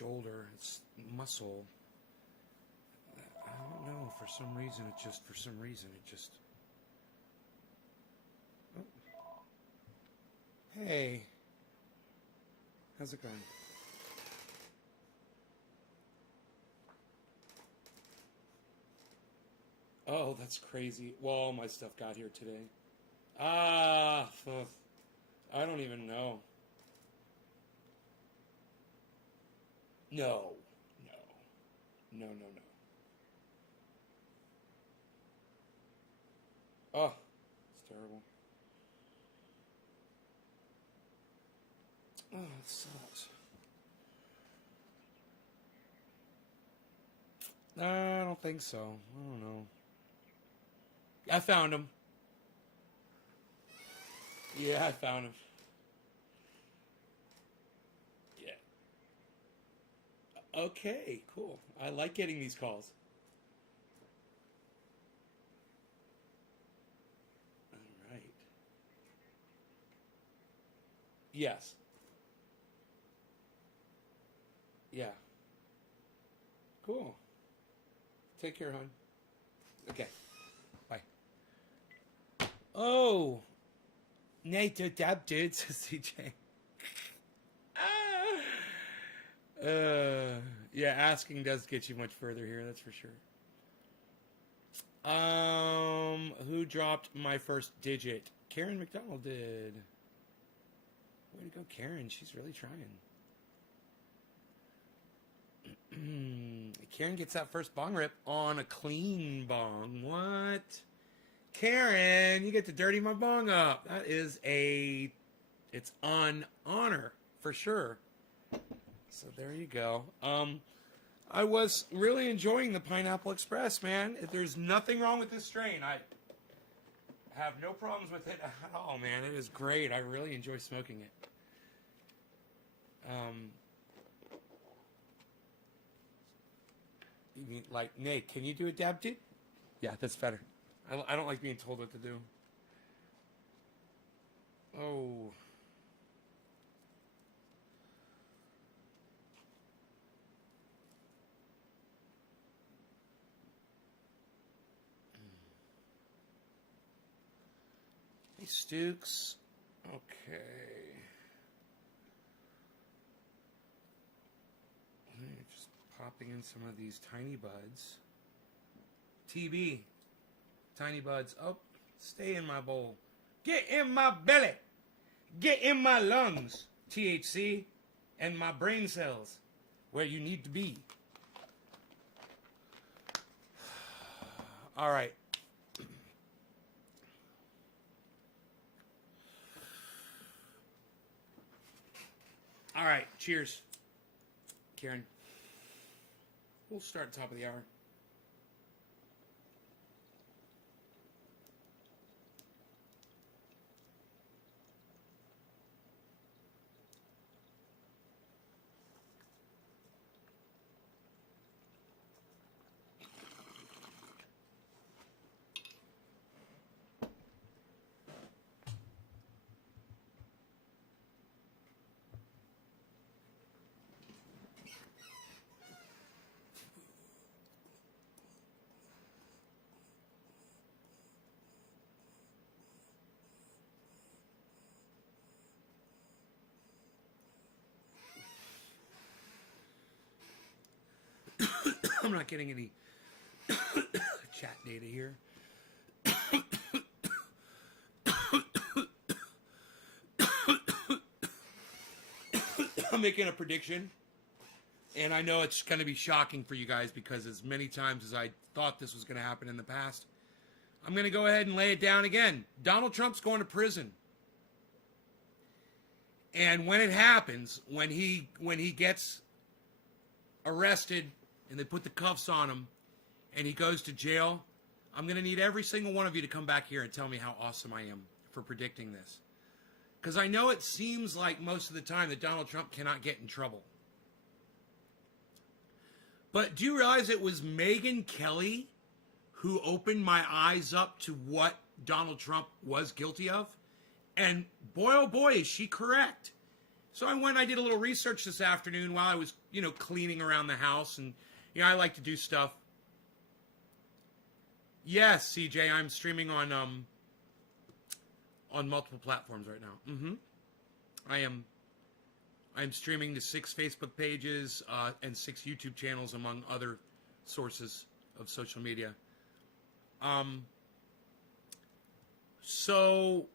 shoulder. It's muscle. I don't know. For some reason, it just. Oh. Hey. How's it going? Oh, that's crazy. Well, all my stuff got here today. I don't even know. No. No. No, no, no. Oh, it's terrible. Oh, it sucks. I don't think so. I don't know. I found him. Yeah, I found him. Yeah. Okay, cool. I like getting these calls. All right. Yes. Yeah. Cool. Take care, hon. Okay. Bye. Oh, Nate, dab dude, says CJ. Yeah, asking does get you much further here, that's for sure. Who dropped my first digit? Karen McDonald did. Way to go, Karen. She's really trying. Karen gets that first bong rip on a clean bong. What? Karen, you get to dirty my bong up. That is it's on honor for sure. So there you go. I was really enjoying the Pineapple Express, man. There's nothing wrong with this strain. I have no problems with it at all, man. It is great. I really enjoy smoking it. You mean, like, Nate, can you do a dab, dude? Yeah, that's better. I don't like being told what to do. Oh. Hey, Stukes. Okay. Just popping in some of these tiny buds. TB. Tiny buds. Oh, stay in my bowl. Get in my belly. Get in my lungs. THC and my brain cells. Where you need to be. All right. All right. Cheers, Karen. We'll start at the top of the hour. I'm not getting any chat data here. I'm making a prediction, and I know it's going to be shocking for you guys because as many times as I thought this was going to happen in the past, I'm going to go ahead and lay it down again. Donald Trump's going to prison. And when it happens, when he gets arrested and they put the cuffs on him and he goes to jail, I'm going to need every single one of you to come back here and tell me how awesome I am for predicting this. Because I know it seems like most of the time that Donald Trump cannot get in trouble. But do you realize it was Megyn Kelly who opened my eyes up to what Donald Trump was guilty of? And boy, oh boy, is she correct. So I went, I did a little research this afternoon while I was, cleaning around the house. And, I like to do stuff. Yes, CJ, I'm streaming on multiple platforms right now. I'm streaming to 6 Facebook pages and 6 YouTube channels, among other sources of social media. So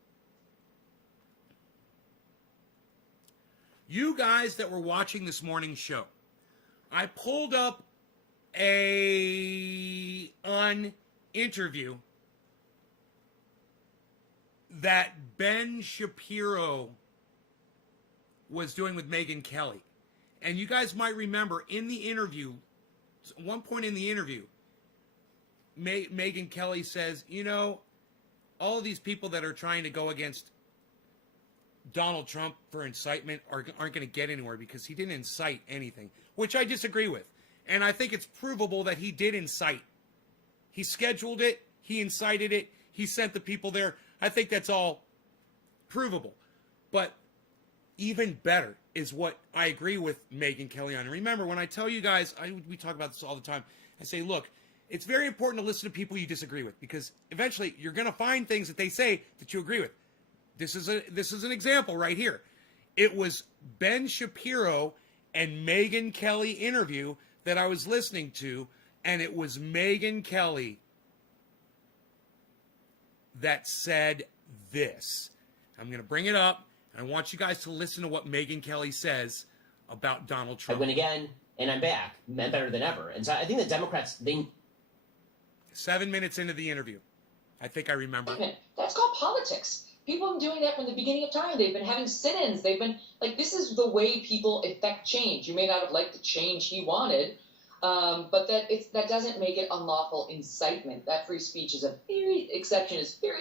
you guys that were watching this morning's show, I pulled up an interview that Ben Shapiro was doing with Megyn Kelly. And you guys might remember in the interview, at one point in the interview, Megyn Kelly says, all of these people that are trying to go against Donald Trump for incitement aren't going to get anywhere because he didn't incite anything, which I disagree with. And I think it's provable that he did incite. He scheduled it. He incited it. He sent the people there. I think that's all provable. But even better is what I agree with Megyn Kelly on. And remember, when I tell you guys, we talk about this all the time, I say, look, it's very important to listen to people you disagree with because eventually you're going to find things that they say that you agree with. This is an example right here. It was Ben Shapiro and Megyn Kelly interview that I was listening to, and it was Megyn Kelly that said this. I'm going to bring it up, and I want you guys to listen to what Megyn Kelly says about Donald Trump. I win again, and I'm back, and better than ever. And so I think the Democrats, 7 minutes into the interview. I think I remember. That's called politics. People have been doing that from the beginning of time. They've been having sit-ins. They've been, this is the way people effect change. You may not have liked the change he wanted, but that doesn't make it unlawful incitement. That free speech is a very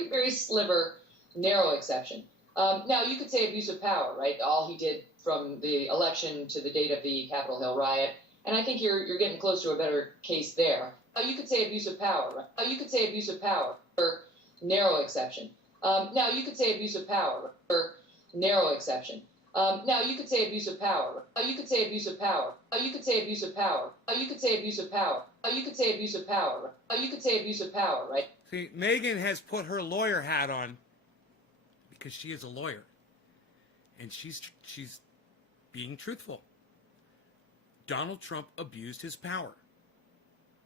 very sliver, narrow exception. Now, you could say abuse of power, right? All he did from the election to the date of the Capitol Hill riot. And I think you're getting close to a better case there. You could say abuse of power. You could say abuse of power, or narrow exception. Now, you could say abuse of power, or narrow exception. Now, you could say abuse of power. You could say abuse of power. You could say abuse of power. You could say abuse of power. You could say abuse of power. You could say abuse of power, right? See, Megyn has put her lawyer hat on because she is a lawyer. And she's being truthful. Donald Trump abused his power.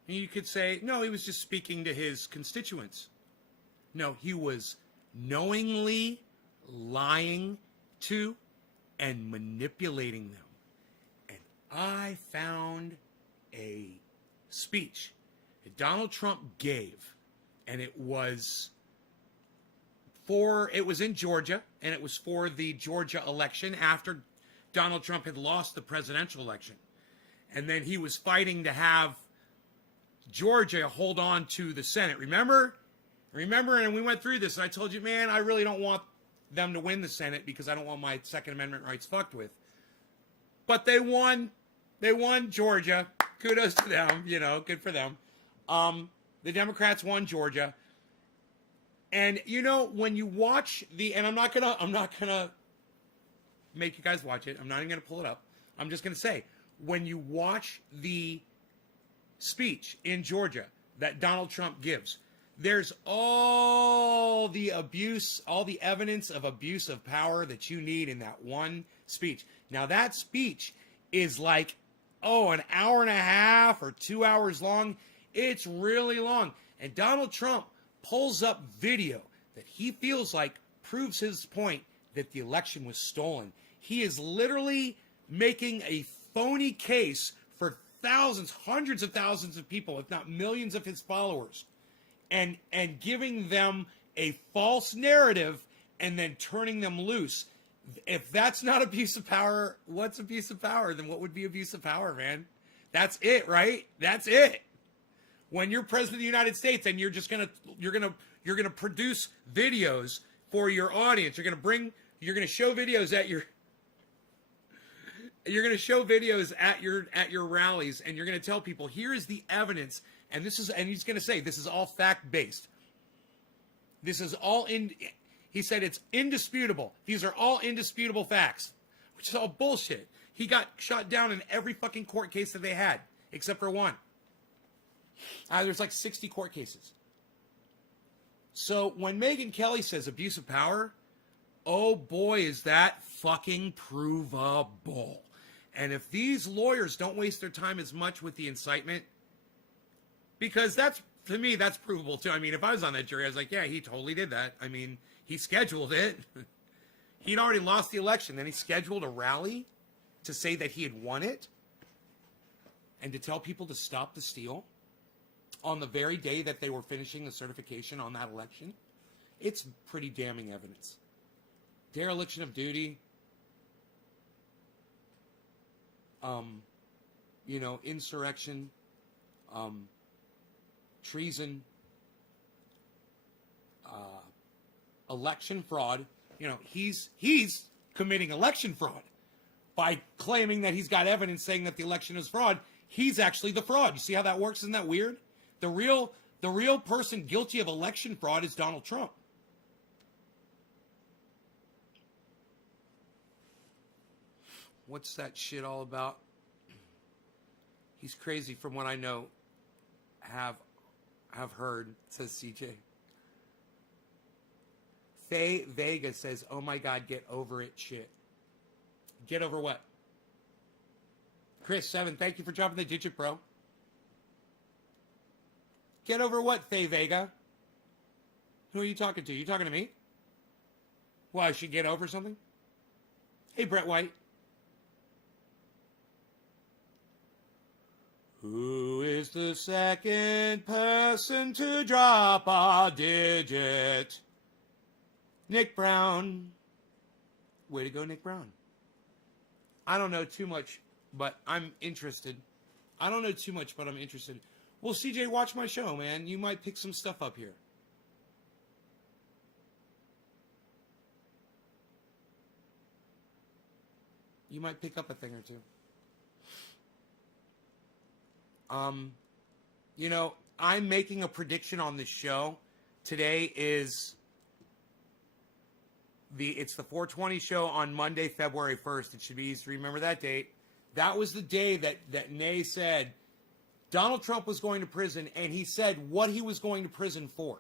And you could say, no, he was just speaking to his constituents. No, he was knowingly lying to and manipulating them. And I found a speech that Donald Trump gave, and it was in Georgia, and it was for the Georgia election after Donald Trump had lost the presidential election. And then he was fighting to have Georgia hold on to the Senate. Remember, and we went through this, and I told you, man, I really don't want them to win the Senate because I don't want my Second Amendment rights fucked with. But they won. They won Georgia. Kudos to them. Good for them. The Democrats won Georgia. And when you watch and I'm not gonna make you guys watch it. I'm not even gonna pull it up. I'm just gonna say, when you watch the speech in Georgia that Donald Trump gives, there's all the abuse, all the evidence of abuse of power that you need in that one speech. Now, that speech is like, an hour and a half or 2 hours long. It's really long. And Donald Trump pulls up video that he feels like proves his point that the election was stolen. He is literally making a phony case for thousands, hundreds of thousands of people, if not millions of his followers, and giving them a false narrative and then turning them loose. If that's not abuse of power, what's abuse of power? Then what would be abuse of power, man? That's it, right? That's it. When you're president of the United States and you're gonna produce videos for your audience, you're gonna show videos at your rallies, and you're gonna tell people, here is the evidence, and he's gonna say this is all fact based. This is all he said it's indisputable. These are all indisputable facts. which is all bullshit. He got shot down in every fucking court case that they had, except for one. There's like 60 court cases. So when Megyn Kelly says abuse of power, oh boy, is that fucking provable. And if these lawyers don't waste their time as much with the incitement, because that's, to me, that's provable too. I mean, if I was on that jury, I was like, yeah, he totally did that. I mean, he scheduled it. He'd already lost the election. Then he scheduled a rally to say that he had won it and to tell people to stop the steal on the very day that they were finishing the certification on that election. It's pretty damning evidence. Dereliction of duty, insurrection, treason, election fraud. He's committing election fraud by claiming that he's got evidence saying that the election is fraud. He's actually the fraud. You see how that works? Isn't that weird? The real person guilty of election fraud is Donald Trump. What's that shit all about? He's crazy from what I know, have heard, says CJ. Faye Vega says, oh my God, get over it shit. Get over what? Chris 7, thank you for dropping the digit, bro. Get over what, Faye Vega? Who are you talking to? You talking to me? Why, I should get over something? Hey, Brett White. Who is the second person to drop a digit? Nick Brown. Way to go, Nick Brown. I don't know too much, but I'm interested. I don't know too much, but I'm interested. Well, CJ, watch my show, man. You might pick some stuff up here. You might pick up a thing or two. I'm making a prediction on this show. Today is it's the 420 show on Monday, February 1st. It should be easy to remember that date. That was the day that Nay said Donald Trump was going to prison, and he said what he was going to prison for.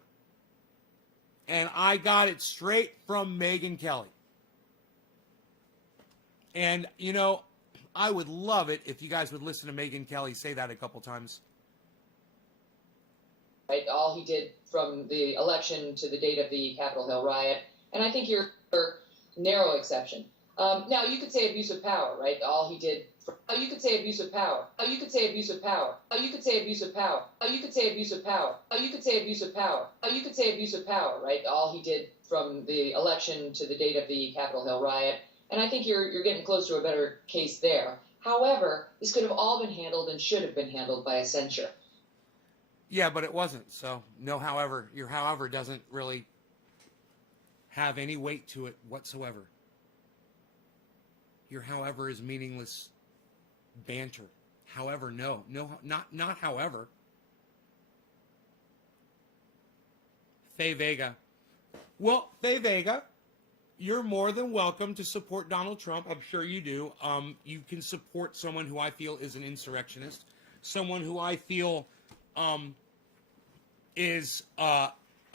And I got it straight from Megyn Kelly. And, I would love it if you guys would listen to Megyn Kelly say that a couple times. Right, all he did from the election to the date of the Capitol Hill riot. And I think you're a narrow exception. Now, you could say abuse of power, right? All he did. You could say abuse of power. You could say abuse of power. You could say abuse of power. You could say abuse of power. You could say abuse of power. You could say abuse of power, right? All he did from the election to the date of the Capitol Hill riot. And I think you're getting close to a better case there. However, this could have all been handled and should have been handled by a censure. Yeah, but it wasn't. So, no however. Your however doesn't really have any weight to it whatsoever. Your however is meaningless banter. However, no, not however. Faye Vega. Well, Faye Vega, you're more than welcome to support Donald Trump. I'm sure you do. You can support someone who I feel is an insurrectionist, someone who I feel is a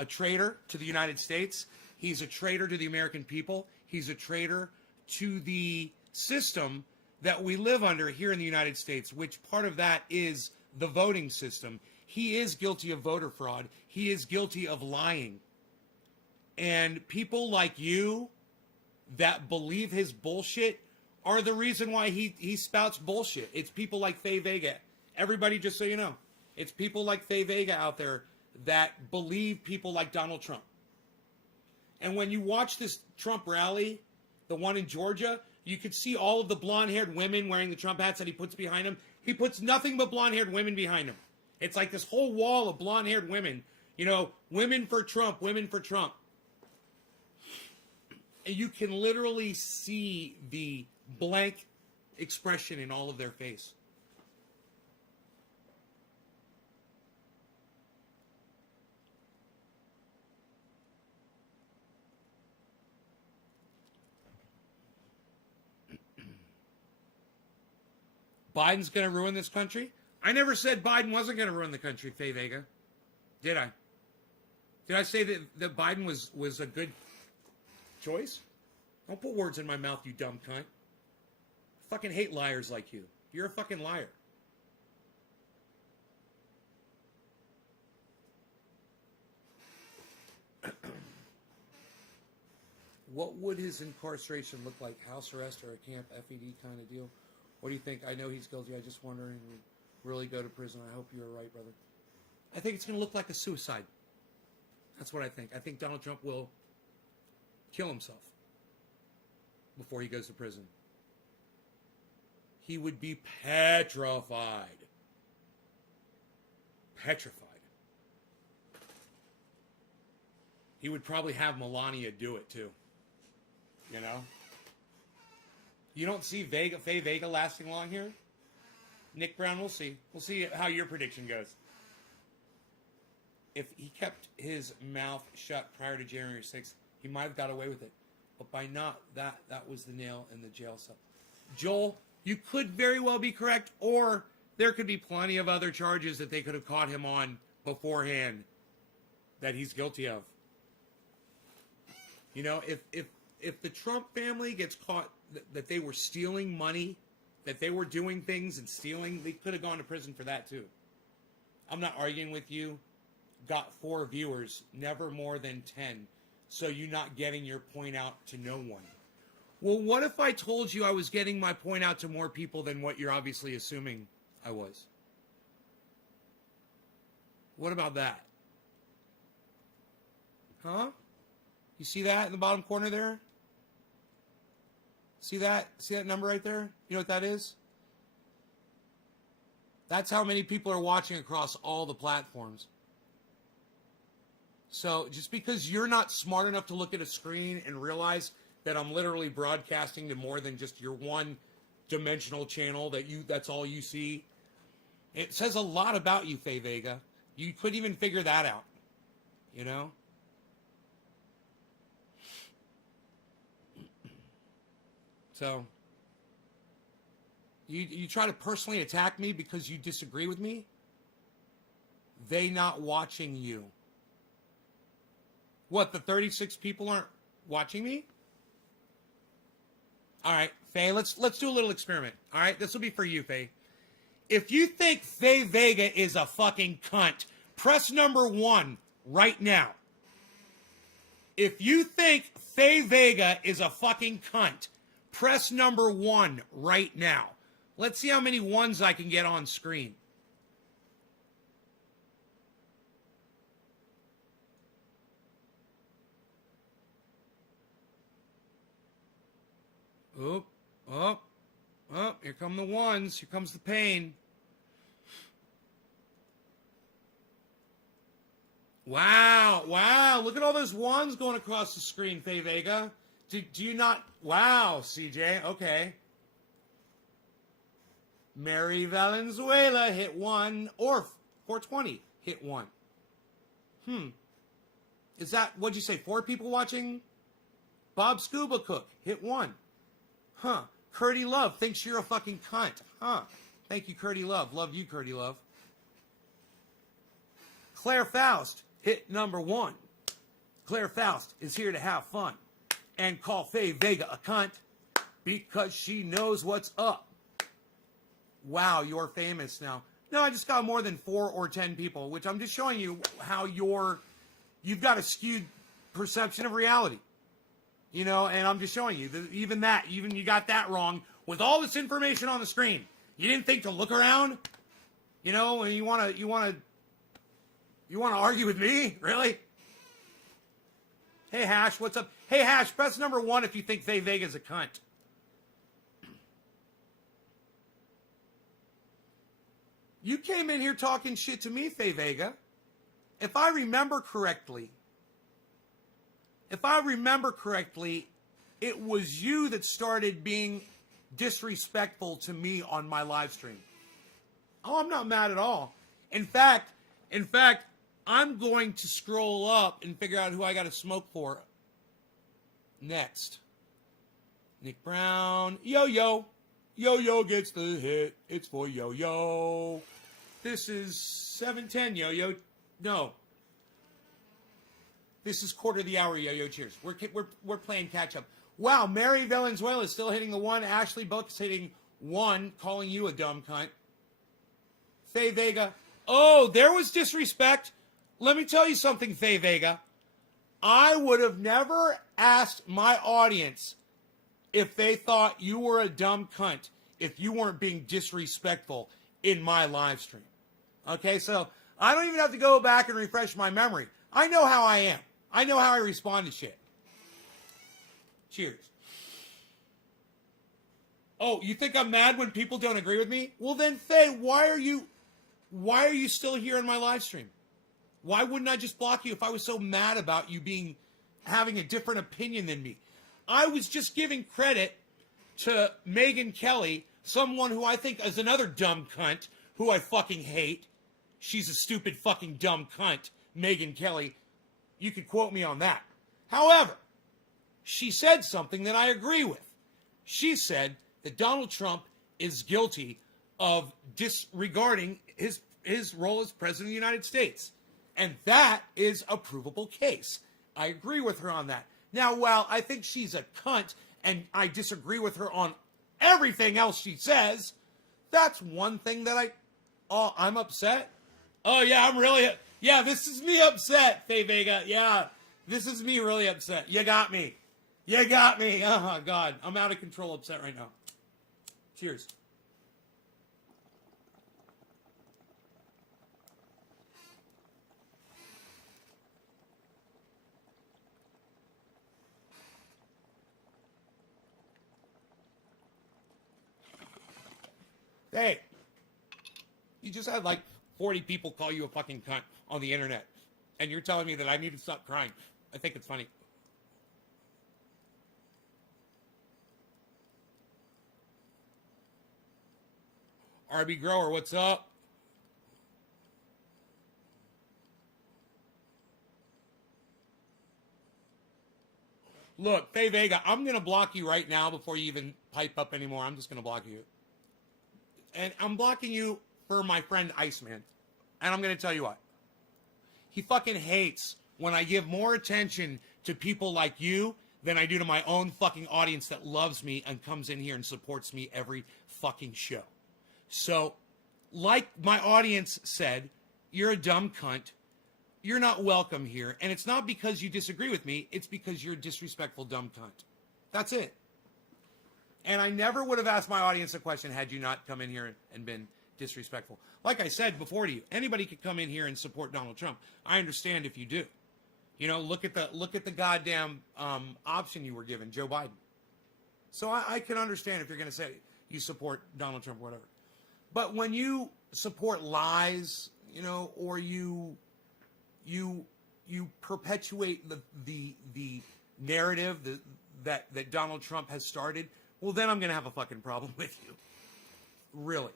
traitor to the United States. He's a traitor to the American people. He's a traitor to the system that we live under here in the United States, which part of that is the voting system. He is guilty of voter fraud. He is guilty of lying. And people like you that believe his bullshit are the reason why he spouts bullshit. It's people like Faye Vega. Everybody, just so you know, it's people like Faye Vega out there that believe people like Donald Trump. And when you watch this Trump rally, the one in Georgia, you could see all of the blonde-haired women wearing the Trump hats that he puts behind him. He puts nothing but blonde-haired women behind him. It's like this whole wall of blonde-haired women. Women for Trump, women for Trump. And you can literally see the blank expression in all of their face. Biden's going to ruin this country? I never said Biden wasn't going to ruin the country, Faye Vega. Did I? Did I say that Biden was a good choice? Don't put words in my mouth, you dumb cunt. I fucking hate liars like you. You're a fucking liar. What would his incarceration look like? House arrest or a camp FED kind of deal? What do you think? I know he's guilty. I just wondering, would really go to prison? I hope you're right, brother. I think it's going to look like a suicide. That's what I think. I think Donald Trump will kill himself before he goes to prison. He would be petrified. Petrified. He would probably have Melania do it too. You know? You don't see Faye Vega lasting long here? Nick Brown, we'll see. We'll see how your prediction goes. If he kept his mouth shut prior to January 6th, he might have got away with it. But by not, that was the nail in the jail cell. Joel, you could very well be correct, or there could be plenty of other charges that they could have caught him on beforehand that he's guilty of. You know, if the Trump family gets caught that they were stealing money, that they were doing things and stealing, they could have gone to prison for that too. I'm not arguing with you. Got 4 viewers, never more than 10. So you're not getting your point out to no one. Well, what if I told you I was getting my point out to more people than what you're obviously assuming I was? What about that? Huh? You see that in the bottom corner there? See that? See that number right there? You know what that is? That's how many people are watching across all the platforms. So just because you're not smart enough to look at a screen and realize that I'm literally broadcasting to more than just your one-dimensional channel that's all you see, it says a lot about you, Faye Vega. You couldn't even figure that out, you know? So, you try to personally attack me because you disagree with me? They not watching you. What, the 36 people aren't watching me? All right, Faye, let's do a little experiment. All right, this will be for you, Faye. If you think Faye Vega is a fucking cunt, press number 1 right now. If you think Faye Vega is a fucking cunt, press number 1 right now. Let's see how many ones I can get on screen. Oh, here come the ones. Here comes the pain. Wow. Look at all those ones going across the screen, Faye Vega. Do you not? Wow, CJ. Okay. Mary Valenzuela hit 1, or 420 hit 1. Is that, what'd you say, 4 people watching? Bob Scuba Cook hit 1. Huh. Curdy Love thinks you're a fucking cunt. Huh. Thank you, Curdy Love. Love you, Curdy Love. Claire Faust hit number 1. Claire Faust is here to have fun and call Faye Vega a cunt because she knows what's up. Wow, you're famous now. No, I just got more than 4 or 10 people, which I'm just showing you how you've got a skewed perception of reality. You know, and I'm just showing you that even you got that wrong with all this information on the screen. You didn't think to look around? You know, and you want to argue with me? Really? Hey, Hash, what's up? Hey, Hash, press number 1 if you think Faye Vega's a cunt. You came in here talking shit to me, Faye Vega. If I remember correctly, it was you that started being disrespectful to me on my live stream. Oh, I'm not mad at all. In fact, I'm going to scroll up and figure out who I got to smoke for next. Nick Brown. Yo. Yo-Yo gets the hit. It's for Yo-Yo. This is 7:10, Yo-Yo. No. This is quarter of the hour, Yo-Yo. Cheers. We're playing catch-up. Wow, Mary Valenzuela is still hitting the 1. Ashley Buck's hitting 1, calling you a dumb cunt. Faye Vega. Oh, there was disrespect. Let me tell you something, Faye Vega. I would have never asked my audience if they thought you were a dumb cunt if you weren't being disrespectful in my live stream. Okay, so I don't even have to go back and refresh my memory. I know how I am. I know how I respond to shit. Cheers. Oh, you think I'm mad when people don't agree with me? Well then, Faye, why are you still here in my live stream? Why wouldn't I just block you if I was so mad about you having a different opinion than me? I was just giving credit to Megyn Kelly, someone who I think is another dumb cunt, who I fucking hate. She's a stupid fucking dumb cunt, Megyn Kelly. You could quote me on that. However, she said something that I agree with. She said that Donald Trump is guilty of disregarding his role as president of the United States. And that is a provable case. I agree with her on that. Now, while I think she's a cunt and I disagree with her on everything else she says, that's one thing that I'm upset. Oh, yeah, this is me upset, Faye Vega. Yeah, this is me really upset. You got me. Oh, God, I'm out of control upset right now. Cheers. Hey, you just had like 40 people call you a fucking cunt on the internet, and you're telling me that I need to stop crying. I think it's funny. RB Grower, what's up? Look, Faye Vega, I'm going to block you right now before you even pipe up anymore. I'm just going to block you. And I'm blocking you for my friend Iceman. And I'm going to tell you what. He fucking hates when I give more attention to people like you than I do to my own fucking audience that loves me and comes in here and supports me every fucking show. So, like my audience said, you're a dumb cunt. You're not welcome here. And it's not because you disagree with me. It's because you're a disrespectful dumb cunt. That's it. And I never would have asked my audience a question had you not come in here and been disrespectful. Like I said before to you, anybody could come in here and support Donald Trump. I understand if you do. You know, look at the goddamn option you were given, Joe Biden. So I can understand if you're going to say you support Donald Trump or whatever. But when you support lies, you know, or you perpetuate the narrative that Donald Trump has started, well, then I'm going to have a fucking problem with you. Really.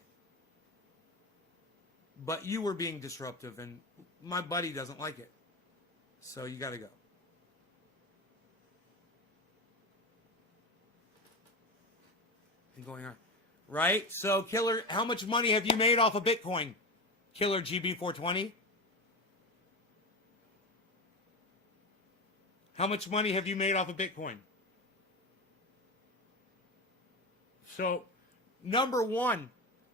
But you were being disruptive, and my buddy doesn't like it. So you got to go. And going on. Right? So, Killer, how much money have you made off of Bitcoin? Killer GB420? How much money have you made off of Bitcoin? So, number one,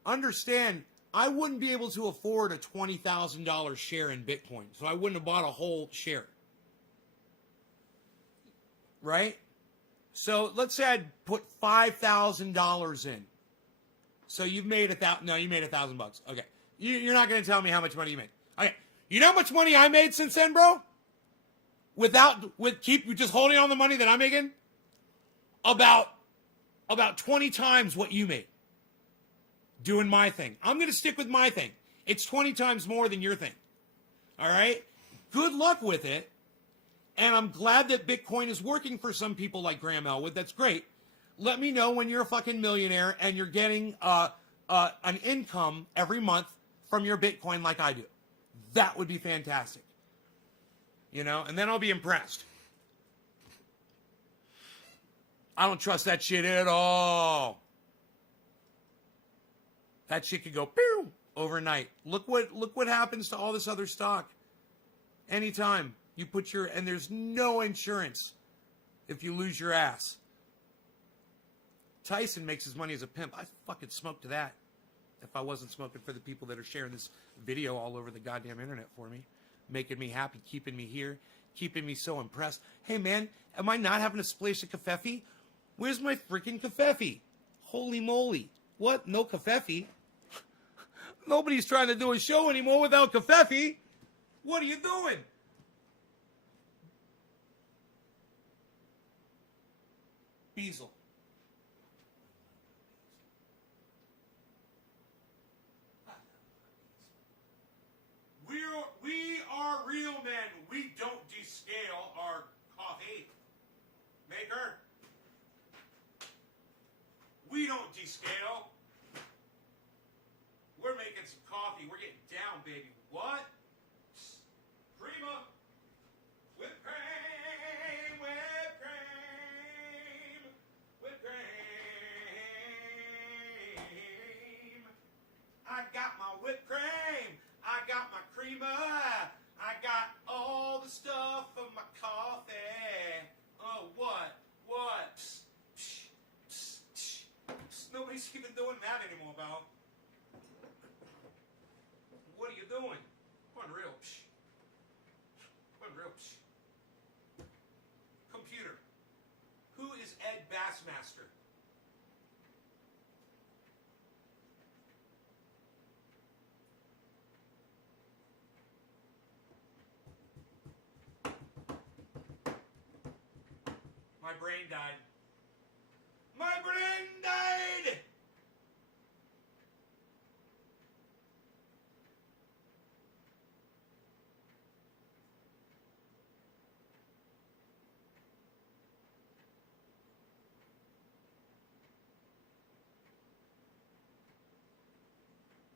understand, I wouldn't be able to afford a $20,000 share in Bitcoin. So I wouldn't have bought a whole share. Right? So let's say I'd put $5,000 in. So you've made you made $1,000. Okay. You're not going to tell me how much money you made. Okay. You know how much money I made since then, bro? With just holding on the money that I'm making? About 20 times what you made. Doing my thing. I'm going to stick with my thing. It's 20 times more than your thing. All right? Good luck with it. And I'm glad that Bitcoin is working for some people like Graham Elwood. That's great. Let me know when you're a fucking millionaire and you're getting an income every month from your Bitcoin like I do. That would be fantastic. You know? And then I'll be impressed. I don't trust that shit at all. That shit could go pew overnight. Look what happens to all this other stock. Anytime you put your, and there's no insurance if you lose your ass. Tyson makes his money as a pimp. I fucking smoke to that. If I wasn't smoking for the people that are sharing this video all over the goddamn internet for me, making me happy, keeping me here, keeping me so impressed. Hey man, am I not having a splash of kafefe? Where's my freaking kafefe? Holy moly. What? No kafefe? Nobody's trying to do a show anymore without kafefe. What are you doing? Beazle. We are real men. We don't descale our coffee maker. We don't descale. We're making some coffee. We're getting down, baby. What? Prima. Whipped cream. Whipped cream. Whipped cream. I got my whipped cream. I got my creamer. I got all the stuff for my coffee. Oh, what? What? Psst, psst, psst, psst, psst. Nobody's even doing that anymore, Val. What are you doing? Unreal. Psst. Unreal. Psst. Computer. Who is Ed Bassmaster? My brain died. My brain died!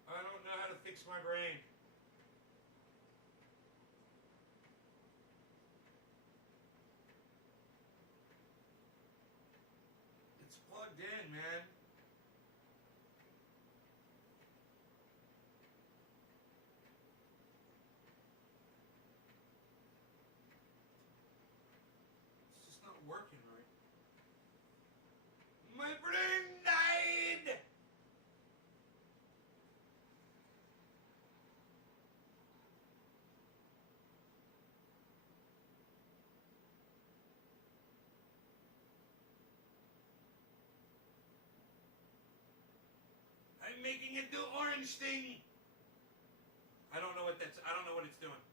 I don't know how to fix my brain. It's plugged in, man. It's just not working right. My brain died! I'm making it do orange thing. I don't know what it's doing.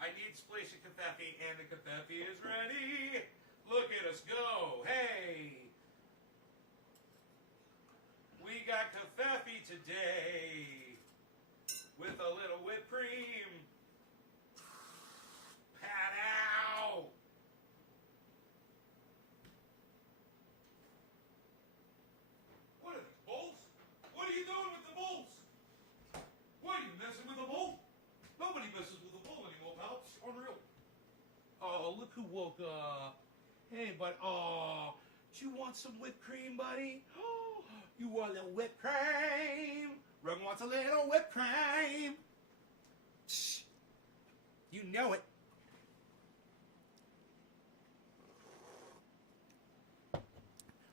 I need splash of kafefe, and the kafefe is ready. Look at us go. Hey. We got kafefe today with a little whipped cream. Pat out. What are these bowls? What are you doing with the bowls? What are you messing with a bowl? Nobody messes with a bowl anymore, pal. It's unreal. Oh, look who woke up. Hey, but do you want some whipped cream, buddy? Oh, you want a little whipped cream? Rug wants a little whipped cream. Shh. You know it.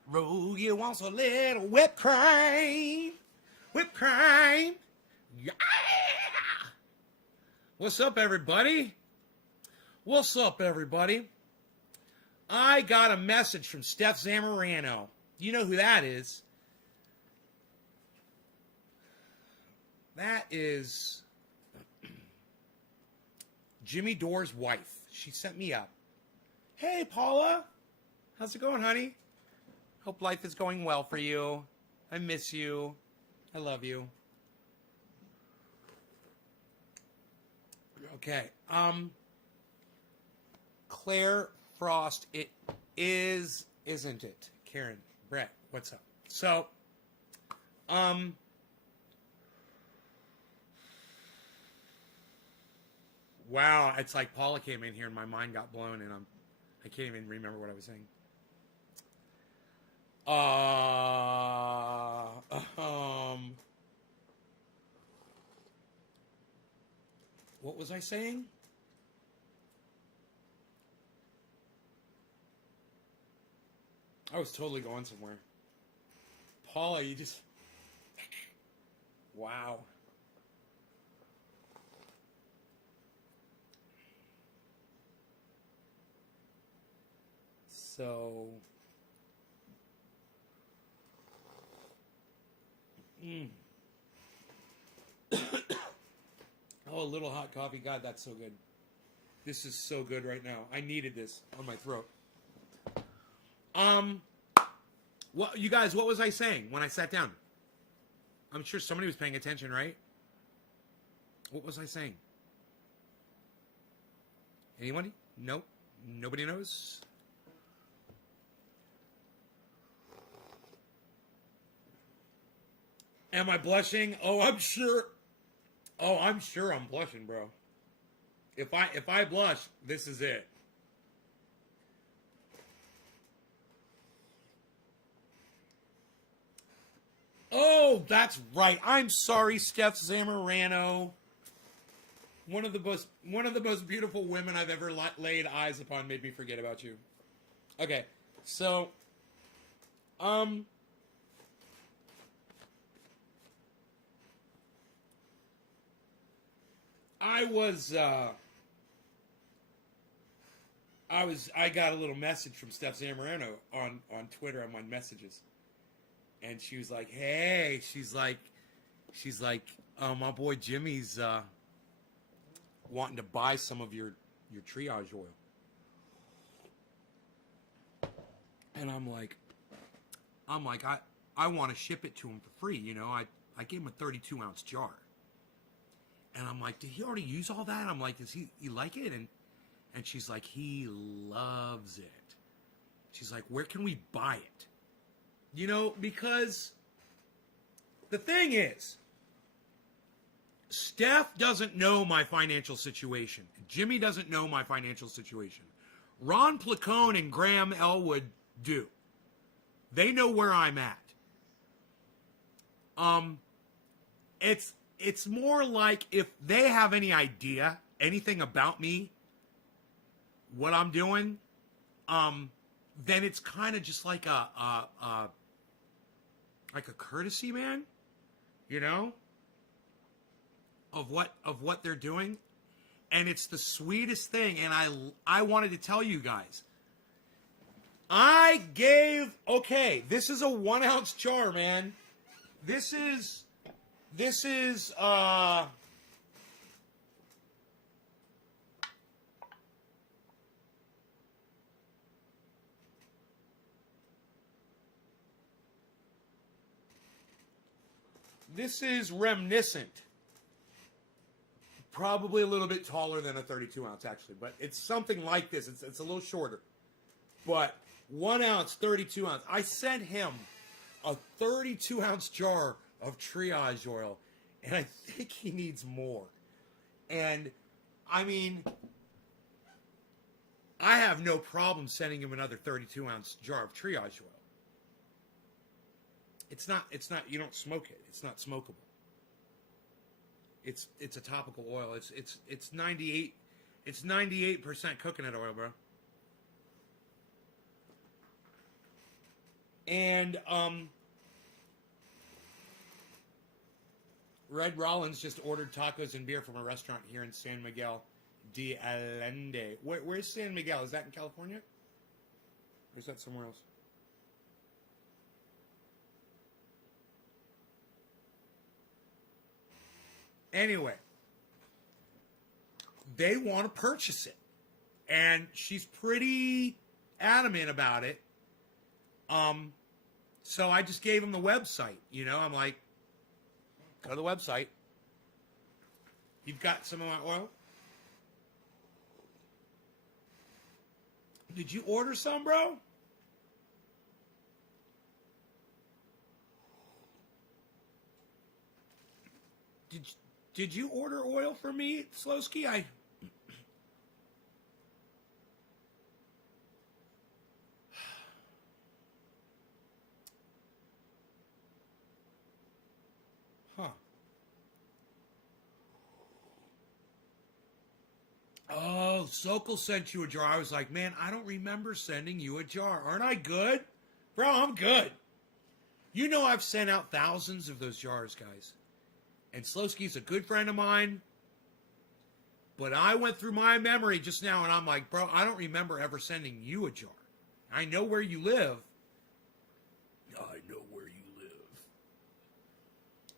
Rogie wants a little whipped cream. Whipped cream. Yeah. What's up, everybody? What's up, everybody? I got a message from Steph Zamorano. You know who that is? That is Jimmy Dore's wife. She sent me up. Hey, Paula. How's it going, honey? Hope life is going well for you. I miss you. I love you. Okay. Claire Frost, it is, isn't it? Karen, Brett, what's up? So, wow, it's like Paula came in here and my mind got blown and I can't even remember what I was saying. What was I saying? I was totally going somewhere. Paula, you just... Wow. So... Oh, a little hot coffee. God, that's so good. This is so good right now. I needed this on my throat. What you guys? What was I saying when I sat down? I'm sure somebody was paying attention, right? What was I saying? Anybody? Nope. Nobody knows. Am I blushing? Oh, I'm sure. Oh, I'm sure I'm blushing, bro. If I blush, this is it. Oh, that's right. I'm sorry, Steph Zamorano. One of the most beautiful women I've ever laid eyes upon made me forget about you. Okay, so, I got a little message from Steph Zamorano on Twitter on my messages. And she was like, hey, she's like, my boy Jimmy's wanting to buy some of your triage oil. And I'm like, I want to ship it to him for free. You know, I gave him a 32-ounce jar. And I'm like, did he already use all that? I'm like, does he like it? And she's like, he loves it. She's like, where can we buy it? You know, because the thing is, Steph doesn't know my financial situation. Jimmy doesn't know my financial situation. Ron Placone and Graham Elwood do. They know where I'm at. It's more like if they have any idea, anything about me, what I'm doing, then it's kind of just like a courtesy, man, you know, of what they're doing. And it's the sweetest thing. And I wanted to tell you guys, okay, this is a 1-ounce jar, man. This is reminiscent. Probably a little bit taller than a 32-ounce, actually, but it's something like this. It's a little shorter. But 1 ounce, 32-ounce. I sent him a 32-ounce jar of triage oil, and I think he needs more. And, I mean, I have no problem sending him another 32-ounce jar of triage oil. It's not, you don't smoke it. It's not smokable. It's a topical oil. It's 98% coconut oil, bro. And, Red Rollins just ordered tacos and beer from a restaurant here in San Miguel de Allende. Where's San Miguel? Is that in California? Or is that somewhere else? Anyway, they want to purchase it. And she's pretty adamant about it. So I just gave him the website. You know, I'm like, go to the website. You've got some of my oil? Did you order some, bro? Did you order oil for me, Slowski? Huh. oh, Sokol sent you a jar. I was like, man, I don't remember sending you a jar. Aren't I good? Bro, I'm good. You know I've sent out thousands of those jars, guys. And Slowski's a good friend of mine. But I went through my memory just now, and I'm like, bro, I don't remember ever sending you a jar. I know where you live. I know where you live.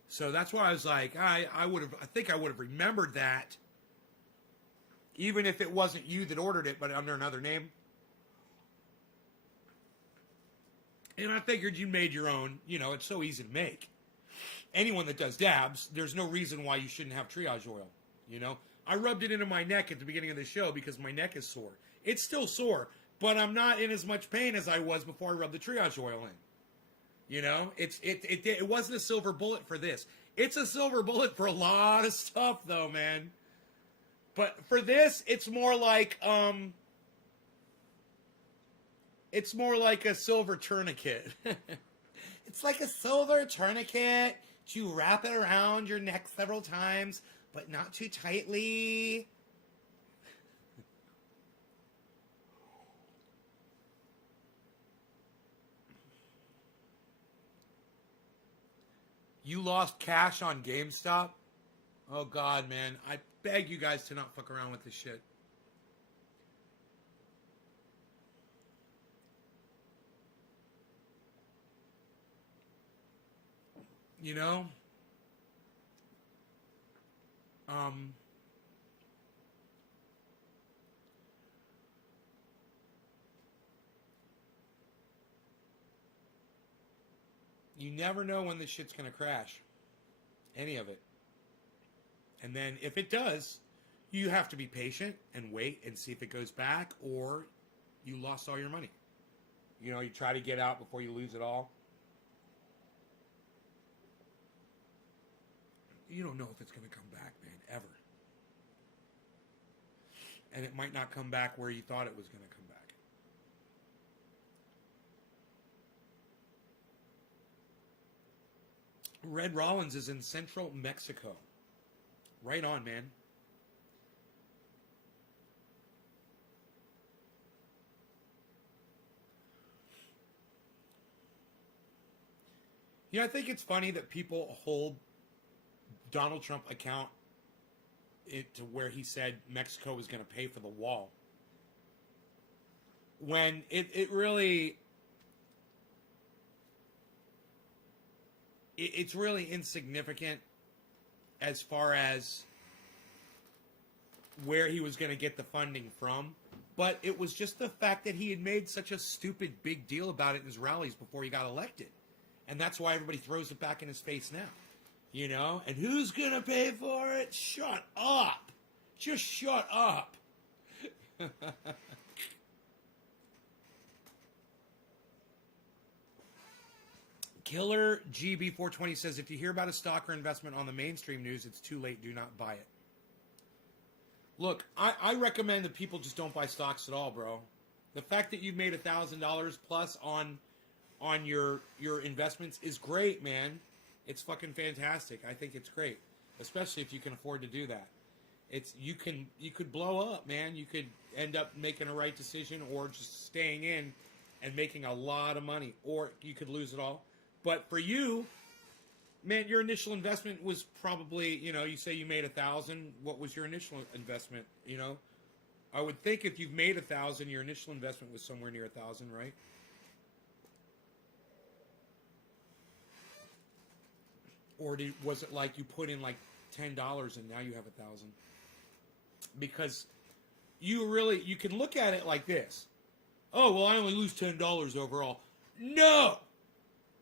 So that's why I was like, I think I would have remembered that. Even if it wasn't you that ordered it, but under another name. And I figured you made your own. You know, it's so easy to make. Anyone that does dabs, there's no reason why you shouldn't have triage oil. You know, I rubbed it into my neck at the beginning of the show because my neck is sore. It's still sore, but I'm not in as much pain as I was before I rubbed the triage oil in. You know, it wasn't a silver bullet for this. It's a silver bullet for a lot of stuff, though, man. But for this, it's more like a silver tourniquet. It's like a silver tourniquet. You wrap it around your neck several times, but not too tightly. You lost cash on GameStop? Oh, God, man. I beg you guys to not fuck around with this shit. You know? You never know when this shit's gonna crash. Any of it. And then if it does, you have to be patient and wait and see if it goes back, or you lost all your money. You know, you try to get out before you lose it all. You don't know if it's going to come back, man, ever. And it might not come back where you thought it was going to come back. Red Rollins is in central Mexico. Right on, man. You know, I think it's funny that people hold Donald Trump account it to where he said Mexico was going to pay for the wall. When it really... It's really insignificant as far as where he was going to get the funding from. But it was just the fact that he had made such a stupid big deal about it in his rallies before he got elected. And that's why everybody throws it back in his face now. You know? And who's going to pay for it? Shut up. Just shut up. Killer GB420 says, if you hear about a stock or investment on the mainstream news, it's too late. Do not buy it. Look, I recommend that people just don't buy stocks at all, bro. The fact that you've made $1,000 plus on your investments is great, man. It's fucking fantastic. I think it's great, especially if you can afford to do that. You could blow up, man. You could end up making a right decision or just staying in and making a lot of money, or you could lose it all. But for you, man, your initial investment was probably, you know, you say you made 1,000. What was your initial investment? You know, I would think if you've made 1,000, your initial investment was somewhere near 1,000, right? Or was it like you put in like $10 and now you have 1,000? Because you can look at it like this. Oh, well, I only lose $10 overall. No!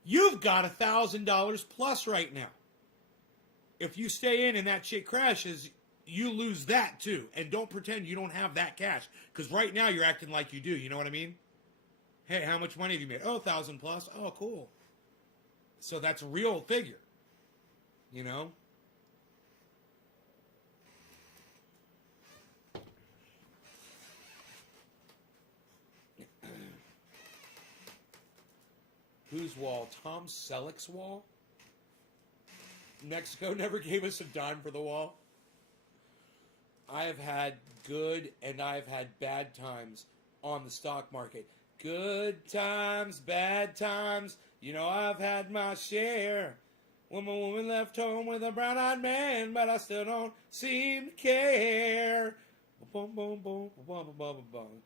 You've got $1,000 plus right now. If you stay in and that shit crashes, you lose that too. And don't pretend you don't have that cash. Because right now you're acting like you do. You know what I mean? Hey, how much money have you made? Oh, 1,000 plus. Oh, cool. So that's a real figure. You know? Whose wall? Tom Selleck's wall? Mexico never gave us a dime for the wall. I have had good and I've had bad times on the stock market. Good times, bad times. You know, I've had my share. When my woman left home with a brown-eyed man, but I still don't seem to care. Boom, boom, boom, boom, boom, boom, boom.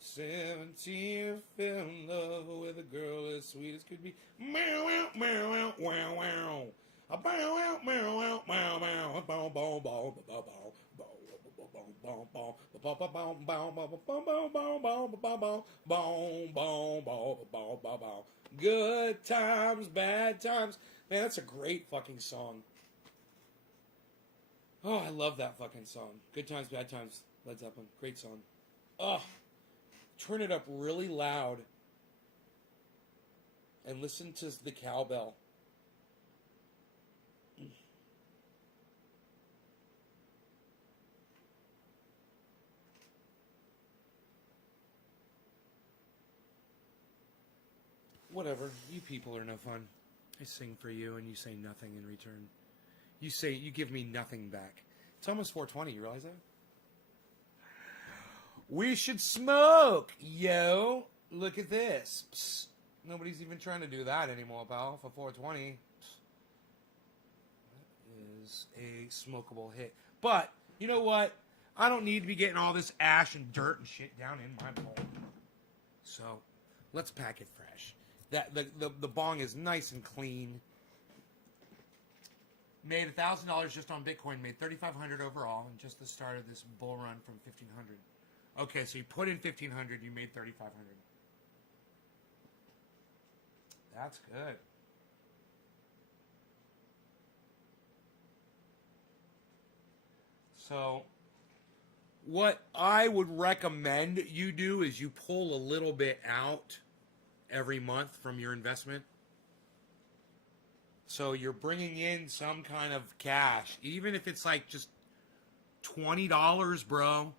17, fell in love with a girl as sweet as could be. Meow, meow, meow, meow, wow, wow. A bow, wow, meow, wow, meow, meow. Bow, bow, bow, bow, bow, bow. Good times, bad times. Man, that's a great fucking song. Oh, I love that fucking song. Good times, bad times. Led Zeppelin. Great song. Oh, turn it up really loud and listen to the cowbell. Whatever. You people are no fun. I sing for you and you say nothing in return. You give me nothing back. It's almost 4:20, you realize that? We should smoke, yo. Look at this. Psst. Nobody's even trying to do that anymore, pal, for 4:20. That is a smokable hit. But, you know what? I don't need to be getting all this ash and dirt and shit down in my bowl. So, let's pack it fresh. That the bong is nice and clean. Made $1,000 just on Bitcoin. Made $3,500 overall, and just the start of this bull run from 1,500. Okay, so you put in 1,500, you made 3,500. That's good. So, what I would recommend you do is you pull a little bit out every month from your investment. So you're bringing in some kind of cash, even if it's like just $20, bro.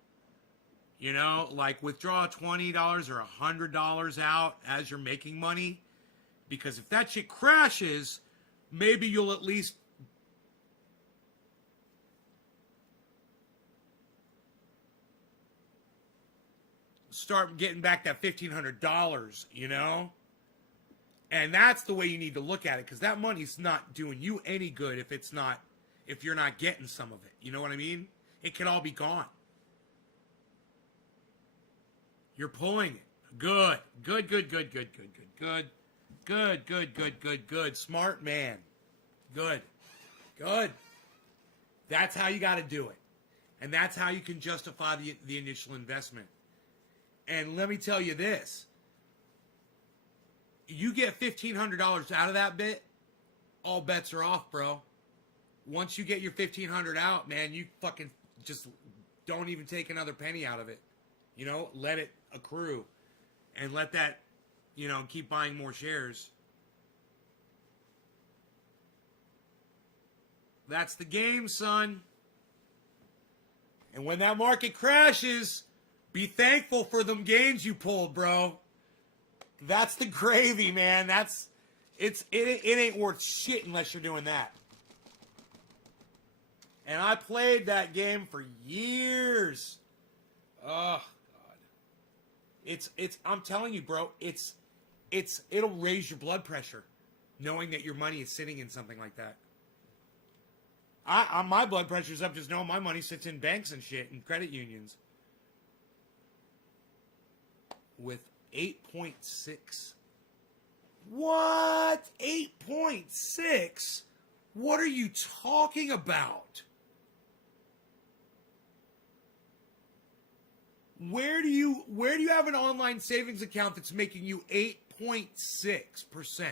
You know, like withdraw $20 or $100 out as you're making money. Because if that shit crashes, maybe you'll at least start getting back that $1,500, you know? And that's the way you need to look at it, because that money's not doing you any good if you're not getting some of it. You know what I mean? It can all be gone. You're pulling it. Good. Good, good, good, good, good, good, good. Good, good, good, good, good. Smart man. Good. Good. That's how you got to do it. And that's how you can justify the initial investment. And let me tell you this. You get $1,500 out of that bit, all bets are off, bro. Once you get your $1,500 out, man, you fucking just don't even take another penny out of it. You know, let it accrue. And let that, you know, keep buying more shares. That's the game, son. And when that market crashes, be thankful for them gains you pulled, bro. That's the gravy, man. It ain't worth shit unless you're doing that. And I played that game for years. Oh God. I'm telling you, bro, it'll raise your blood pressure knowing that your money is sitting in something like that. My blood pressure's up just knowing my money sits in banks and shit and credit unions. With 8.6. What? 8.6? What are you talking about? Where do you have an online savings account that's making you 8.6%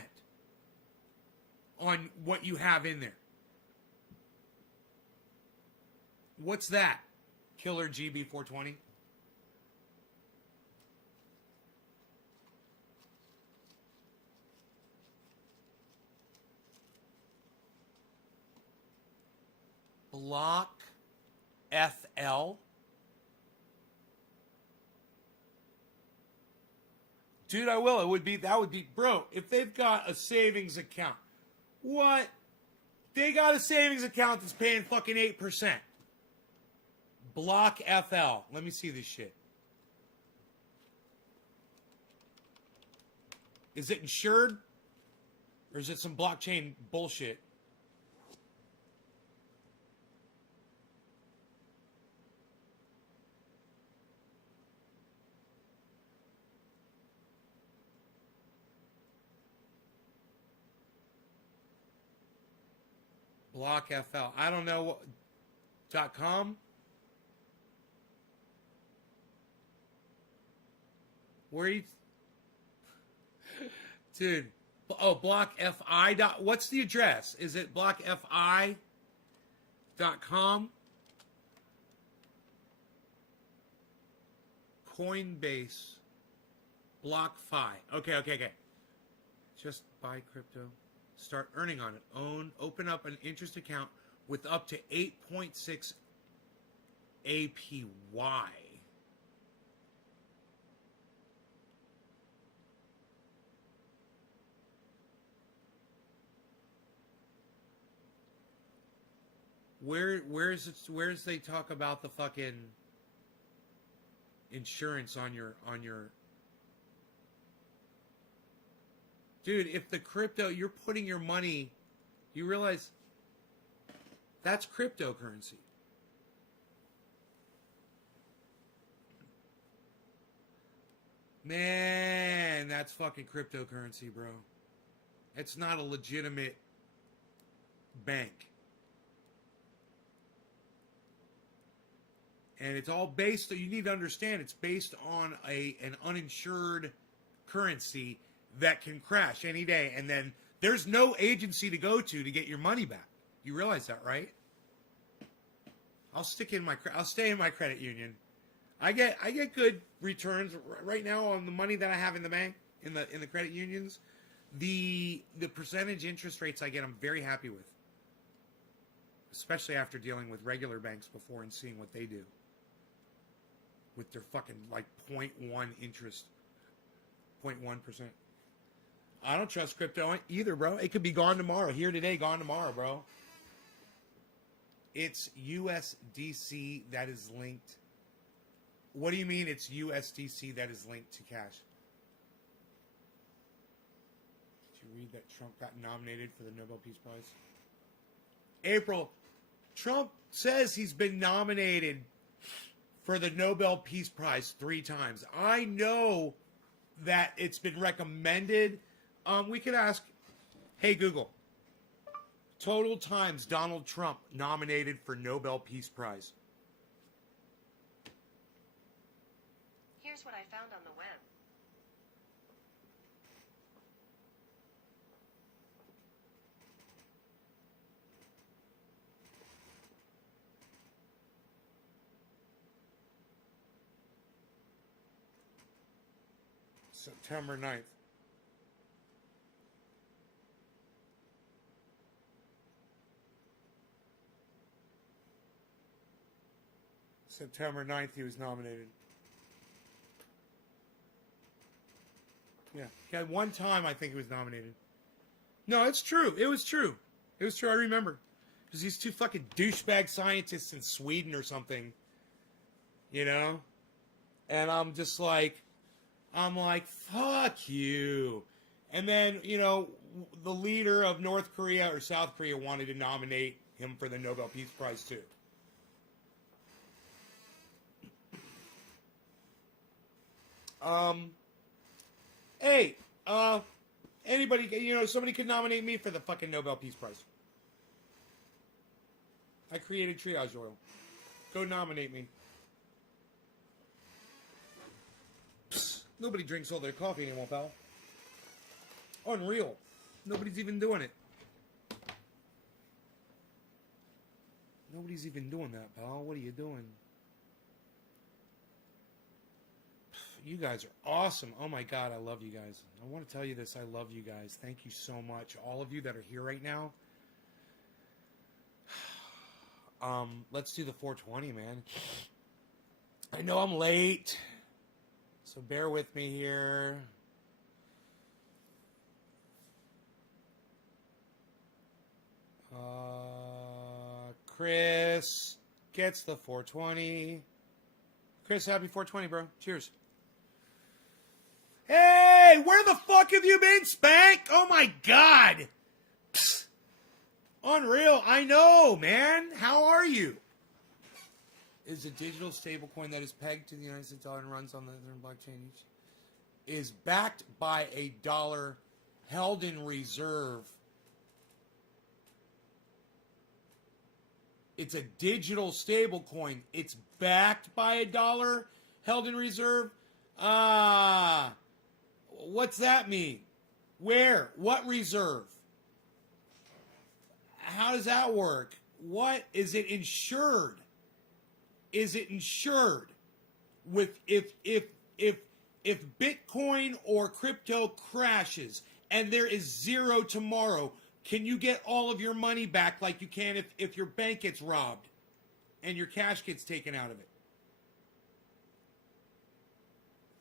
on what you have in there? What's that? Killer GB420? Block FL. Dude, I will. That would be, bro, if they've got a savings account. What? They got a savings account that's paying fucking 8%. Block FL. Let me see this shit. Is it insured? Or is it some blockchain bullshit? Block FL. I don't know what. .com? Where are you? Dude. Oh, blockfi. What's the address? Is it blockfi.com? Coinbase. BlockFi. Okay. Just buy crypto. Start earning on it. Open up an interest account with up to 8.6 APY. Where's they talk about the fucking insurance on your dude, if the crypto you're putting your money, you realize that's cryptocurrency. Man, that's fucking cryptocurrency, bro. It's not a legitimate bank. And it's all based, you need to understand, it's based on an uninsured currency that can crash any day. And then there's no agency to go to get your money back. You realize that, right? I'll stay in my credit union. I get good returns right now on the money that I have in the bank, in the credit unions. The percentage interest rates I get, I'm very happy with. Especially after dealing with regular banks before and seeing what they do. With their fucking like 0.1 interest. 0.1%. I don't trust crypto either, bro. It could be gone tomorrow. Here today, gone tomorrow, bro. It's USDC that is linked. What do you mean it's USDC that is linked to cash? Did you read that Trump got nominated for the Nobel Peace Prize? April, Trump says he's been nominated for the Nobel Peace Prize 3 times. I know that it's been recommended. We could ask, hey Google, total times Donald Trump nominated for Nobel Peace Prize. Here's what I found on the web. September 9th. September 9th he was nominated. Yeah, one time I think he was nominated. No, it's true. It was true. It was true. I remember. Because these 2 fucking douchebag scientists in Sweden or something. You know? And I'm like, fuck you. And then, you know, the leader of North Korea or South Korea wanted to nominate him for the Nobel Peace Prize too. Hey, anybody, you know, somebody could nominate me for the fucking Nobel Peace Prize. I created triage oil. Go nominate me. Psst, nobody drinks all their coffee anymore, pal. Unreal. Nobody's even doing it. Nobody's even doing that, pal. What are you doing? You guys are awesome. Oh my God, I love you guys. I want to tell you this. I love you guys. Thank you so much. All of you that are here right now. Let's do the 420, man. I know I'm late, so bear with me here. Chris, gets the 420. Chris, happy 420, bro. Cheers. Hey, where the fuck have you been, Spank? Oh my god. Psst. Unreal. I know, man. How are you? Is a digital stablecoin that is pegged to the United States dollar and runs on the blockchain is backed by a dollar held in reserve. It's a digital stablecoin. It's backed by a dollar held in reserve. What's that mean? Where? What reserve? How does that work? What is it insured? Is it insured with if Bitcoin or crypto crashes and there is zero tomorrow, can you get all of your money back like you can if your bank gets robbed and your cash gets taken out of it?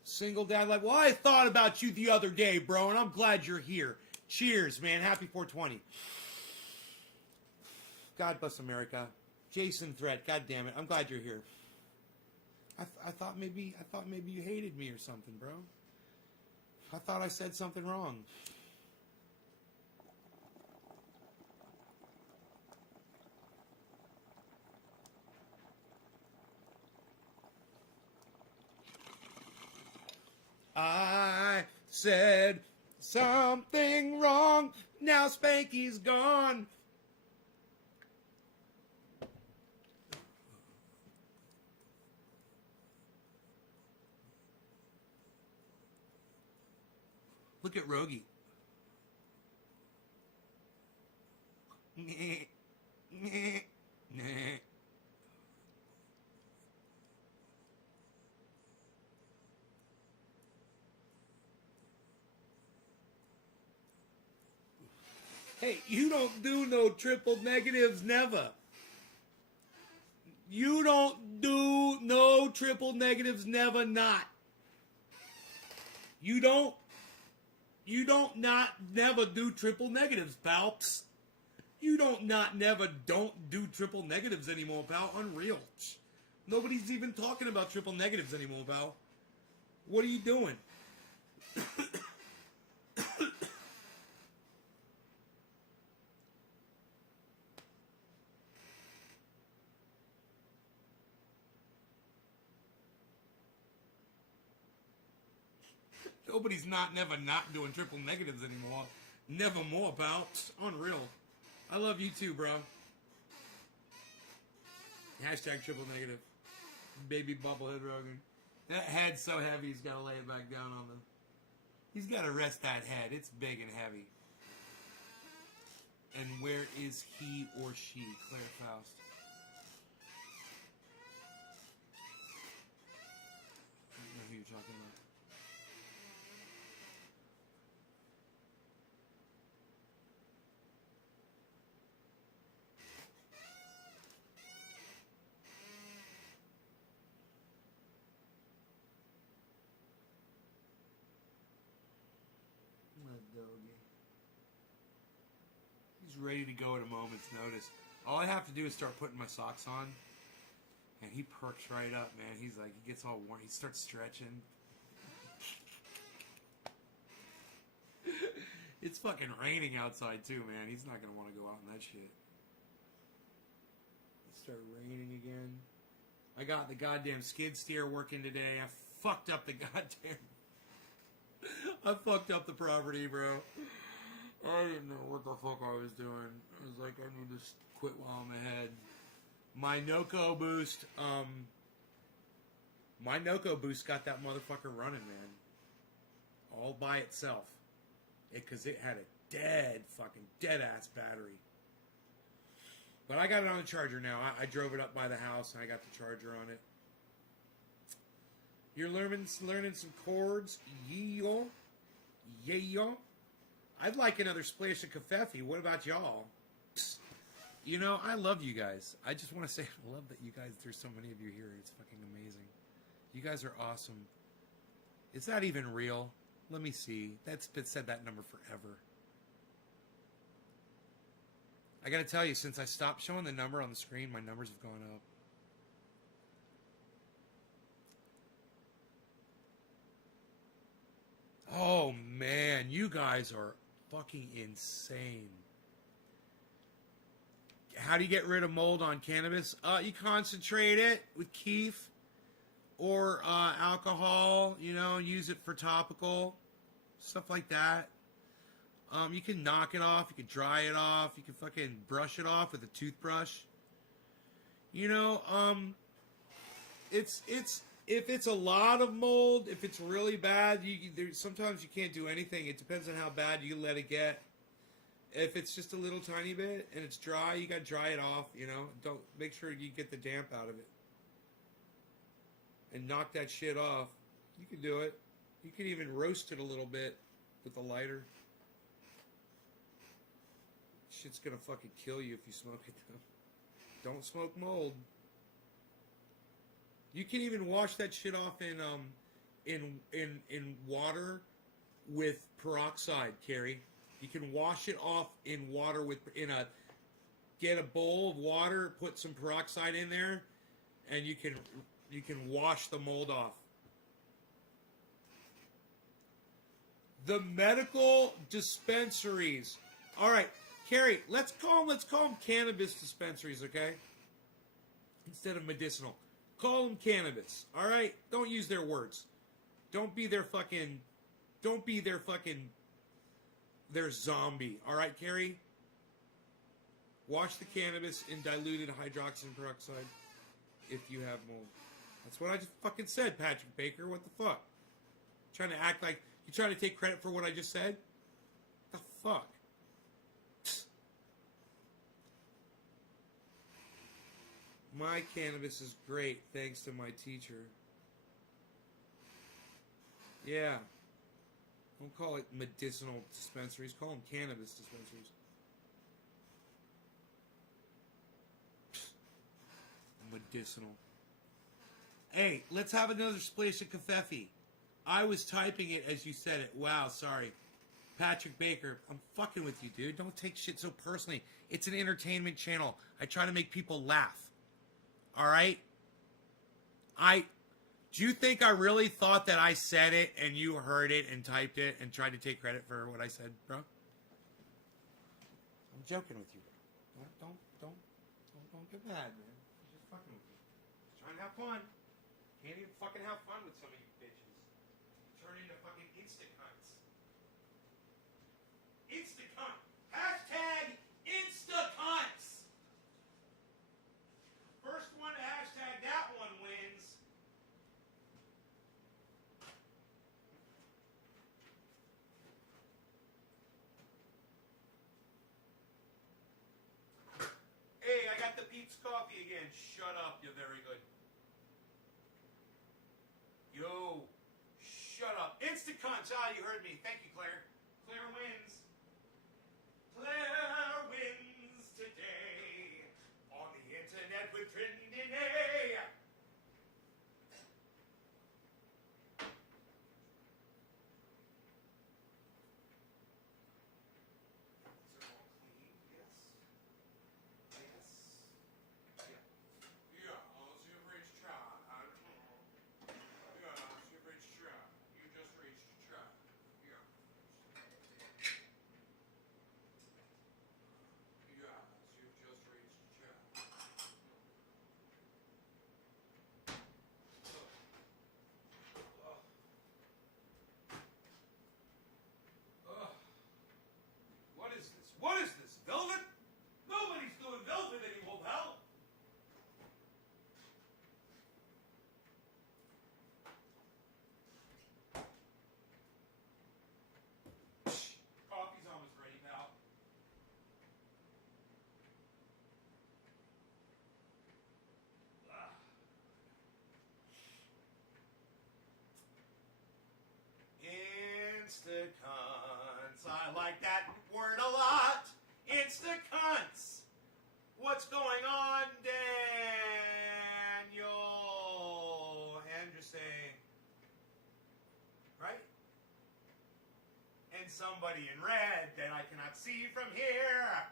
Single dad like, well, I thought about you the other day, bro, and I'm glad you're here. Cheers, man. Happy 420. God bless America. Jason Threat, God damn it. I'm glad you're here. I thought maybe you hated me or something, bro. I thought I said something wrong. I said something wrong. Now Spanky's gone. Look at Rogie. Hey, you don't do no triple negatives, never. You don't do no triple negatives, never not. You don't never do triple negatives, pal. You don't do triple negatives anymore, pal. Unreal. Nobody's even talking about triple negatives anymore, pal. What are you doing? Nobody's not doing triple negatives anymore. Never more, pal. Unreal. I love you too, bro. Hashtag triple negative. Baby bubblehead Rogan. That head's so heavy he's got to lay it back down on the... He's got to rest that head. It's big and heavy. And where is he or she? Claire Faust. I don't know who you're talking about. He's ready to go at a moment's notice. All I have to do is start putting my socks on, and he perks right up, man. He's like, he gets all warm. He starts stretching. It's fucking raining outside too, man. He's not gonna want to go out in that shit. It started raining again. I got the goddamn skid steer working today. I fucked up the goddamn... I fucked up the property, bro. I didn't know what the fuck I was doing. I was like, I need to quit while I'm ahead. My Noco boost, got that motherfucker running, man. All by itself. Because it had a dead ass battery. But I got it on the charger now. I drove it up by the house and I got the charger on it. You're learning some chords? Yeah. I'd like another splash of Covfefe. What about y'all? Psst. You know, I love you guys. I just want to say I love that you guys, there's so many of you here. It's fucking amazing. You guys are awesome. Is that even real? Let me see. That's been said that number forever. I gotta tell you, since I stopped showing the number on the screen, my numbers have gone up. Oh man, you guys are fucking insane. How do you get rid of mold on cannabis? You concentrate it with keef or alcohol, you know, use it for topical, stuff like that. You can knock it off, you can dry it off, you can fucking brush it off with a toothbrush. You know, it's if it's a lot of mold, if it's really bad, sometimes you can't do anything. It depends on how bad you let it get. If it's just a little tiny bit and it's dry, you got to dry it off, you know. Don't make sure you get the damp out of it. And knock that shit off. You can do it. You can even roast it a little bit with a lighter. Shit's gonna fucking kill you if you smoke it though. Don't smoke mold. You can even wash that shit off in water with peroxide, Carrie. You can wash it off in water get a bowl of water, put some peroxide in there, and you can wash the mold off. The medical dispensaries. All right, Carrie, let's call them cannabis dispensaries, okay? Instead of medicinal. Call them cannabis, all right? Don't use their words. Don't be their zombie, all right, Carrie? Wash the cannabis in diluted hydroxyl peroxide if you have mold. That's what I just fucking said, Patrick Baker. What the fuck? Trying to act like you trying to take credit for what I just said? The fuck? My cannabis is great thanks to my teacher. Yeah. Don't call it medicinal dispensaries. Call them cannabis dispensaries. Medicinal. Hey, let's have another splash of kafefe. I was typing it as you said it. Wow, sorry. Patrick Baker, I'm fucking with you, dude. Don't take shit so personally. It's an entertainment channel. I try to make people laugh. All right? Do you think I really thought that I said it and you heard it and typed it and tried to take credit for what I said, bro? I'm joking with you. Don't get mad, man. I'm just fucking with you. Just trying to have fun. Can't even fucking have fun with some of you bitches. Turn into fucking Insta-cunts. Insta-cunt. Hashtag Insta-cunts. First one to hashtag that one wins. Hey, I got the Pete's coffee again. Shut up, you're very good. Yo, shut up. Instant cunts. Ah, you heard me. Thank you, Claire. Claire wins. Claire wins today on the internet with Trending A. These are all clean. Yes. Yes. Yeah. Yeah. I'll see if Rich tried. I don't know. Yeah. I'll see if Rich tried. You just reached a try. Yeah. Yeah. So you've just reached a try. Ugh. Ugh. What is this? What is this? Velvet? Nobody's doing velvet anymore, pal. Coffee's almost ready, pal. Ah. Insta-cunts. I like that word a lot. Insta-cunts. What's going on, Daniel Anderson? Right? And somebody in red that I cannot see from here.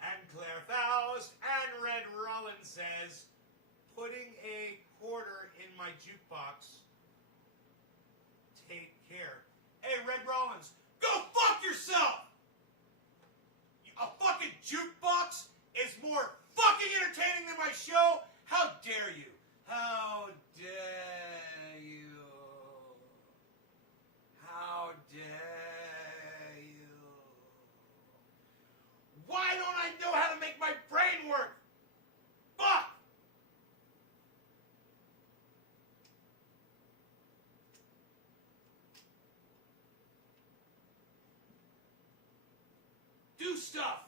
And Claire Faust and Red Rollins says, putting a quarter in my jukebox. Take care. my show? How dare you? How dare you? How dare you? Why don't I know how to make my brain work? Fuck! Do stuff!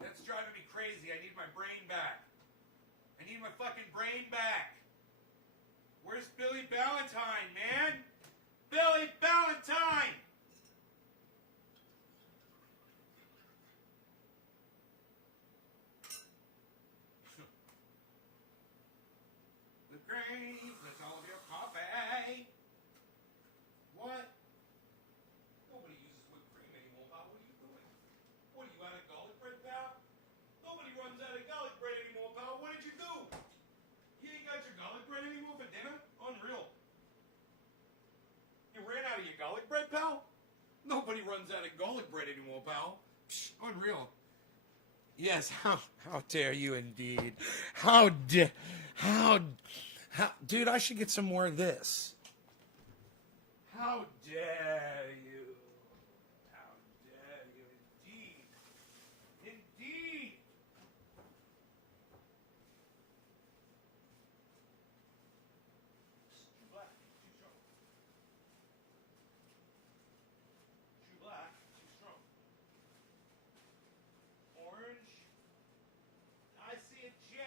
That's driving me crazy. I need my brain back. I need my fucking brain back. Where's Billy Ballantyne, man? Billy Ballantyne! The grave, that's all of your coffee. What? Nobody uses whipped cream anymore, pal. What are you doing? What are you, out of garlic bread, pal? Nobody runs out of garlic bread anymore, pal. What did you do? You ain't got your garlic bread anymore for dinner? Unreal. You ran out of your garlic bread, pal? Nobody runs out of garlic bread anymore, pal. Psh, unreal. Yes, how dare you indeed. How, dude, I should get some more of this. How dare you? How dare you indeed. Indeed. Too black, too strong. Too black, too strong. Orange. I see a J.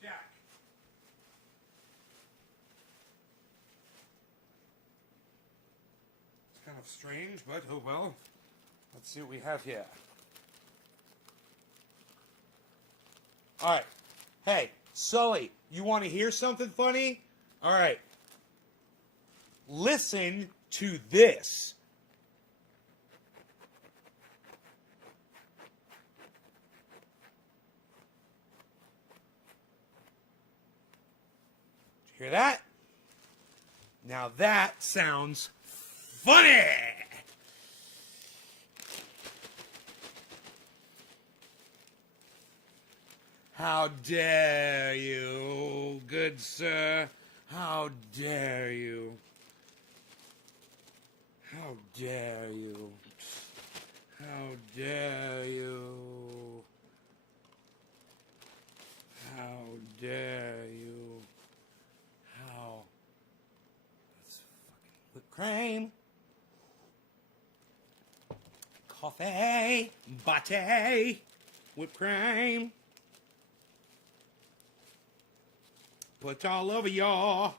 Jack. It's kind of strange, but oh well. Let's see what we have here. Alright. Hey, Sully, you want to hear something funny? Alright. Listen to this. Did you hear that? Now that sounds funny. How dare you, good sir? How dare you? How dare you? How dare you? How dare you? How? That's fucking whipped cream. Coffee. Latte. Whipped cream. Put all over y'all.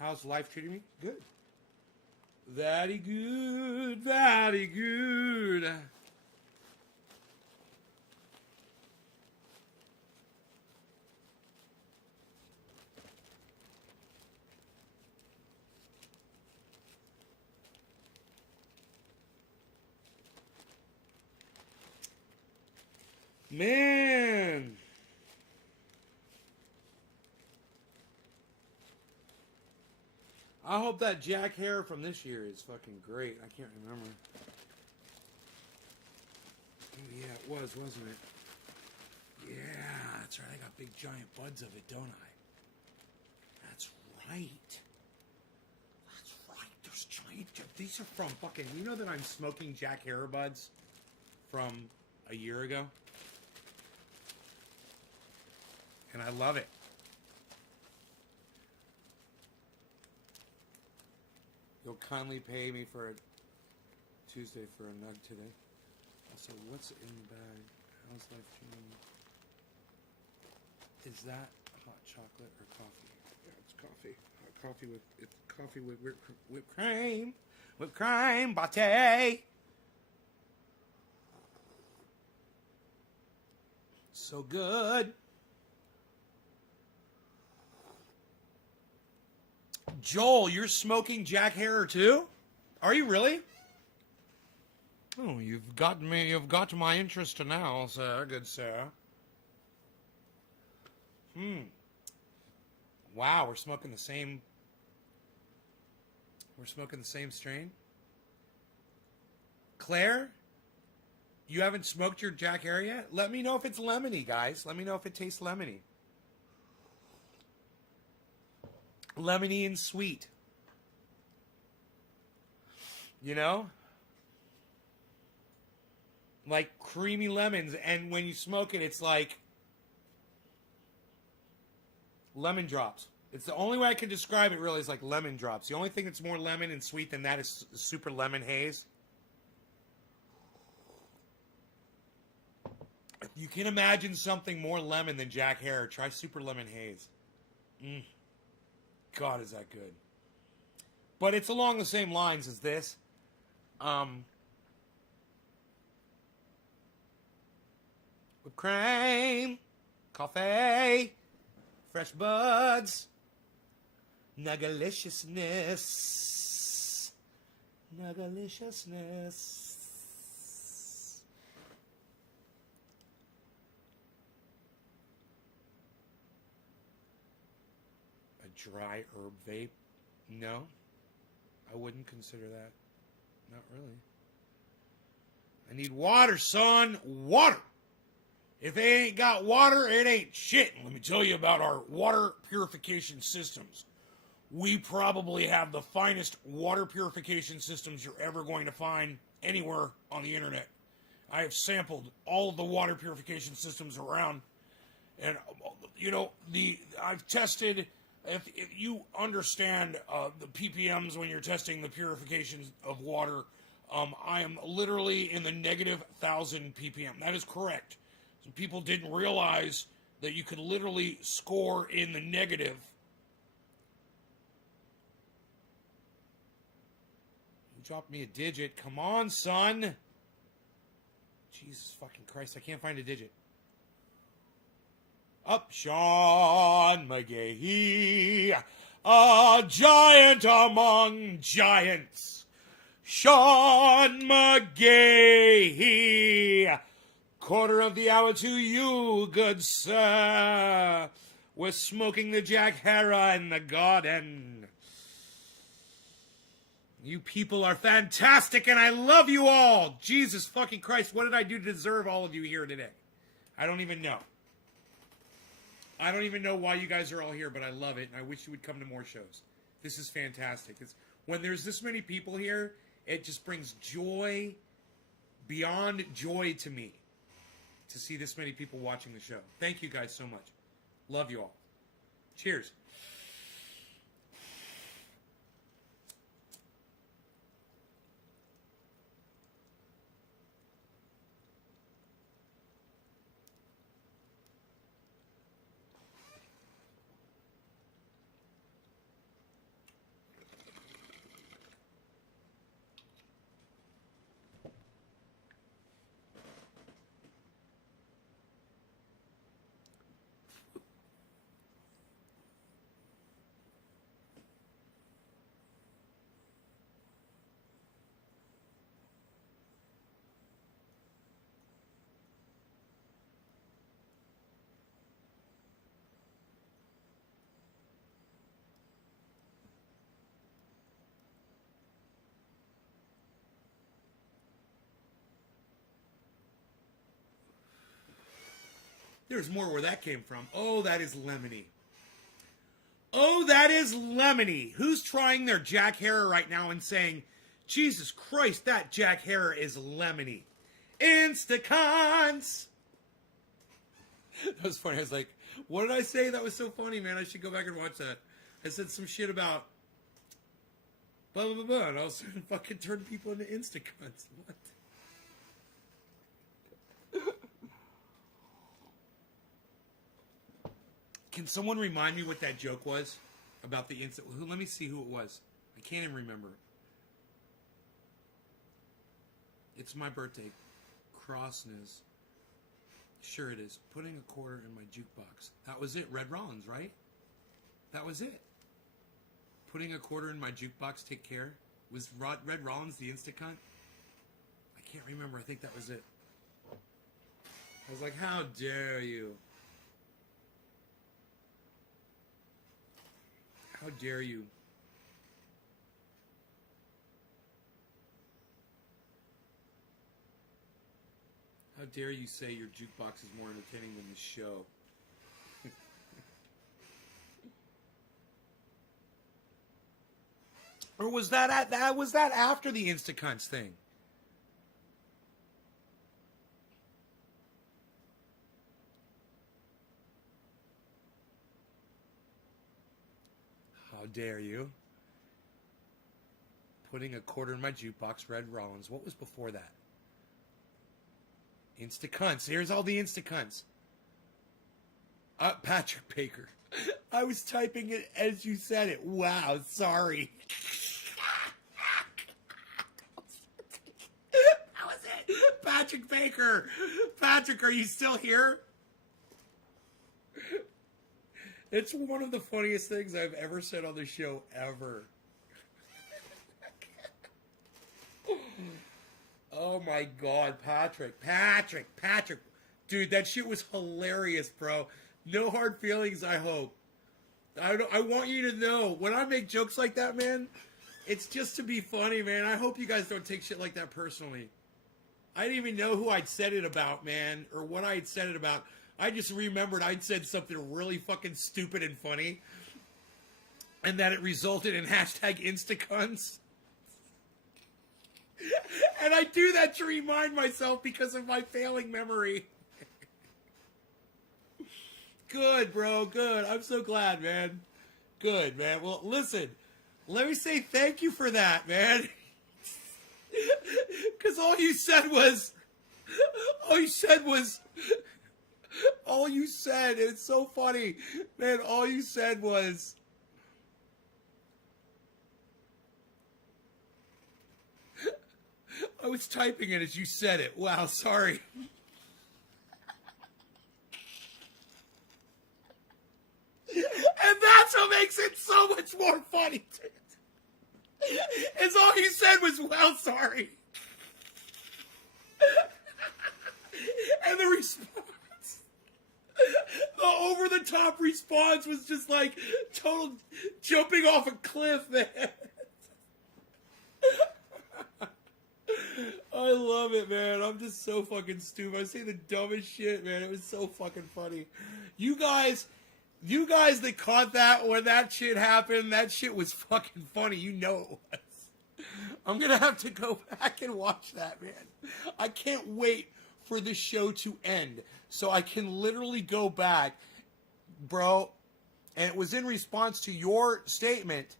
How's life treating me? Good. Very good. Very good. Man. I hope that Jack hair from this year is fucking great. I can't remember. Oh, yeah, it was, wasn't it? Yeah, that's right. I got big giant buds of it, don't I? That's right. That's right. Those giant... These are from fucking... You know that I'm smoking Jack hair buds from a year ago? And I love it. You'll kindly pay me for a Tuesday for a nug today. Also, what's in the bag? How's life treating you? Is that hot chocolate or coffee? Yeah, it's coffee. Hot coffee with whipped cream. Whipped cream, latte. So good. Joel, you're smoking Jack Herer too? Are you really? Oh, you've got my interest now, sir, good sir. Wow, we're smoking the same strain. Claire, you haven't smoked your Jack Herer yet? Let me know if it's lemony, guys. Let me know if it tastes lemony. Lemony and sweet. You know? Like creamy lemons, and when you smoke it, it's like lemon drops. It's the only way I can describe it, really, is like lemon drops. The only thing that's more lemon and sweet than that is super lemon haze. If you can imagine something more lemon than Jack Herer, try super lemon haze. God, is that good. But it's along the same lines as this. Whipped cream, coffee, fresh buds, nuggaliciousness, nuggaliciousness. A dry herb vape? No, I wouldn't consider that. Not really. I need water, son. Water. If they ain't got water, it ain't shit. Let me tell you about our water purification systems. We probably have the finest water purification systems you're ever going to find anywhere on the internet. I have sampled all of the water purification systems around, and you know, I've tested. If you understand the ppms when you're testing the purification of water, I am literally in the negative 1,000 ppm. That is correct. Some people didn't realize that you could literally score in the negative. You dropped me a digit. Come on, son. Jesus fucking Christ, I can't find a digit. Up, Sean McGahee, a giant among giants. Sean McGahee, quarter of the hour to you, good sir. We're smoking the Jack Herer in the garden. You people are fantastic, and I love you all. Jesus fucking Christ, what did I do to deserve all of you here today? I don't even know. I don't even know why you guys are all here, but I love it, and I wish you would come to more shows. This is fantastic. When there's this many people here, it just brings joy beyond joy to me to see this many people watching the show. Thank you guys so much. Love you all. Cheers. There's more where that came from. Oh, that is lemony. Oh, that is lemony. Who's trying their Jack Herer right now and saying, Jesus Christ, that Jack Herer is lemony? Instacons! That was funny. I was like, what did I say? That was so funny, man. I should go back and watch that. I said some shit about blah, blah, blah, blah. And all of a sudden fucking turned people into Instacons. What? Can someone remind me what that joke was? about the instant. Let me see who it was. I can't even remember. It's my birthday. Crossness. Sure it is. Putting a quarter in my jukebox. That was it. Red Rollins, right? That was it. Putting a quarter in my jukebox, take care. Was Red Rollins the instant cunt? I can't remember. I think that was it. I was like, how dare you? How dare you? How dare you say your jukebox is more entertaining than the show? Or was that after the Instacunts thing? How dare you? Putting a quarter in my jukebox, Red Rollins. What was before that? Instacunts. Here's all the Instacunts. Patrick Baker. I was typing it as you said it. Wow, sorry. That was it. Patrick Baker. Patrick, are you still here? It's one of the funniest things I've ever said on the show, ever. Oh my God, Patrick. Dude, that shit was hilarious, bro. No hard feelings, I hope. I want you to know, when I make jokes like that, man, it's just to be funny, man. I hope you guys don't take shit like that personally. I didn't even know who I'd said it about, man, or what I had said it about. I just remembered I'd said something really fucking stupid and funny, and that it resulted in hashtag Instacunts. And I do that to remind myself because of my failing memory. Good, bro. Good. I'm so glad, man. Good, man. Well, listen. Let me say thank you for that, man. Because all you said, it's so funny, man. All you said was, I was typing it as you said it. Wow, sorry. And that's what makes it so much more funny. Is all you said was, well, sorry. And the response, the over-the-top response was just like total jumping off a cliff, man. I love it, man. I'm just so fucking stupid. I say the dumbest shit, man. It was so fucking funny. You guys that caught that when that shit happened, that shit was fucking funny. You know it was. I'm going to have to go back and watch that, man. I can't wait for the show to end so I can literally go back, bro. And it was in response to your statement,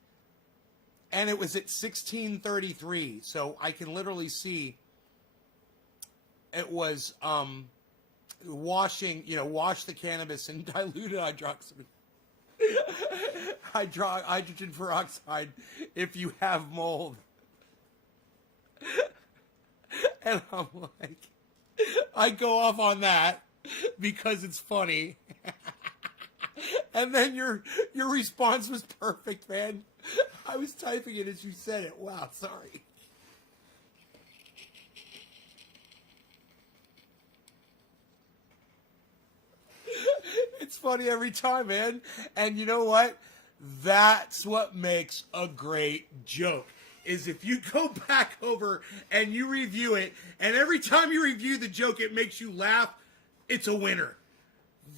and it was at 16:33. So I can literally see it was wash the cannabis and diluted hydrogen peroxide if you have mold. And I'm like, I go off on that because it's funny. And then your response was perfect, man. I was typing it as you said it. Wow, sorry. It's funny every time, man. And you know what? That's what makes a great joke. Is if you go back over and you review it, and every time you review the joke, it makes you laugh, it's a winner.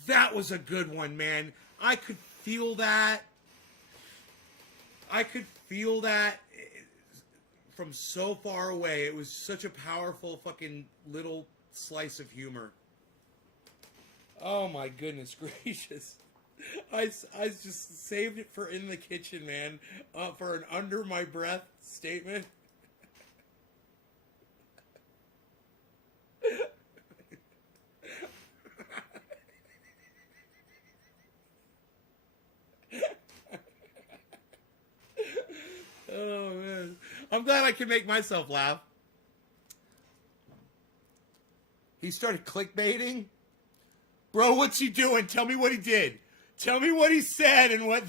That was a good one, man. I could feel that. From so far away. It was such a powerful fucking little slice of humor. Oh my goodness gracious. I just saved it for in the kitchen, man, for an under my breath statement. Oh, man. I'm glad I can make myself laugh. He started clickbaiting. Bro, what's he doing? Tell me what he did. Tell me what he said and what...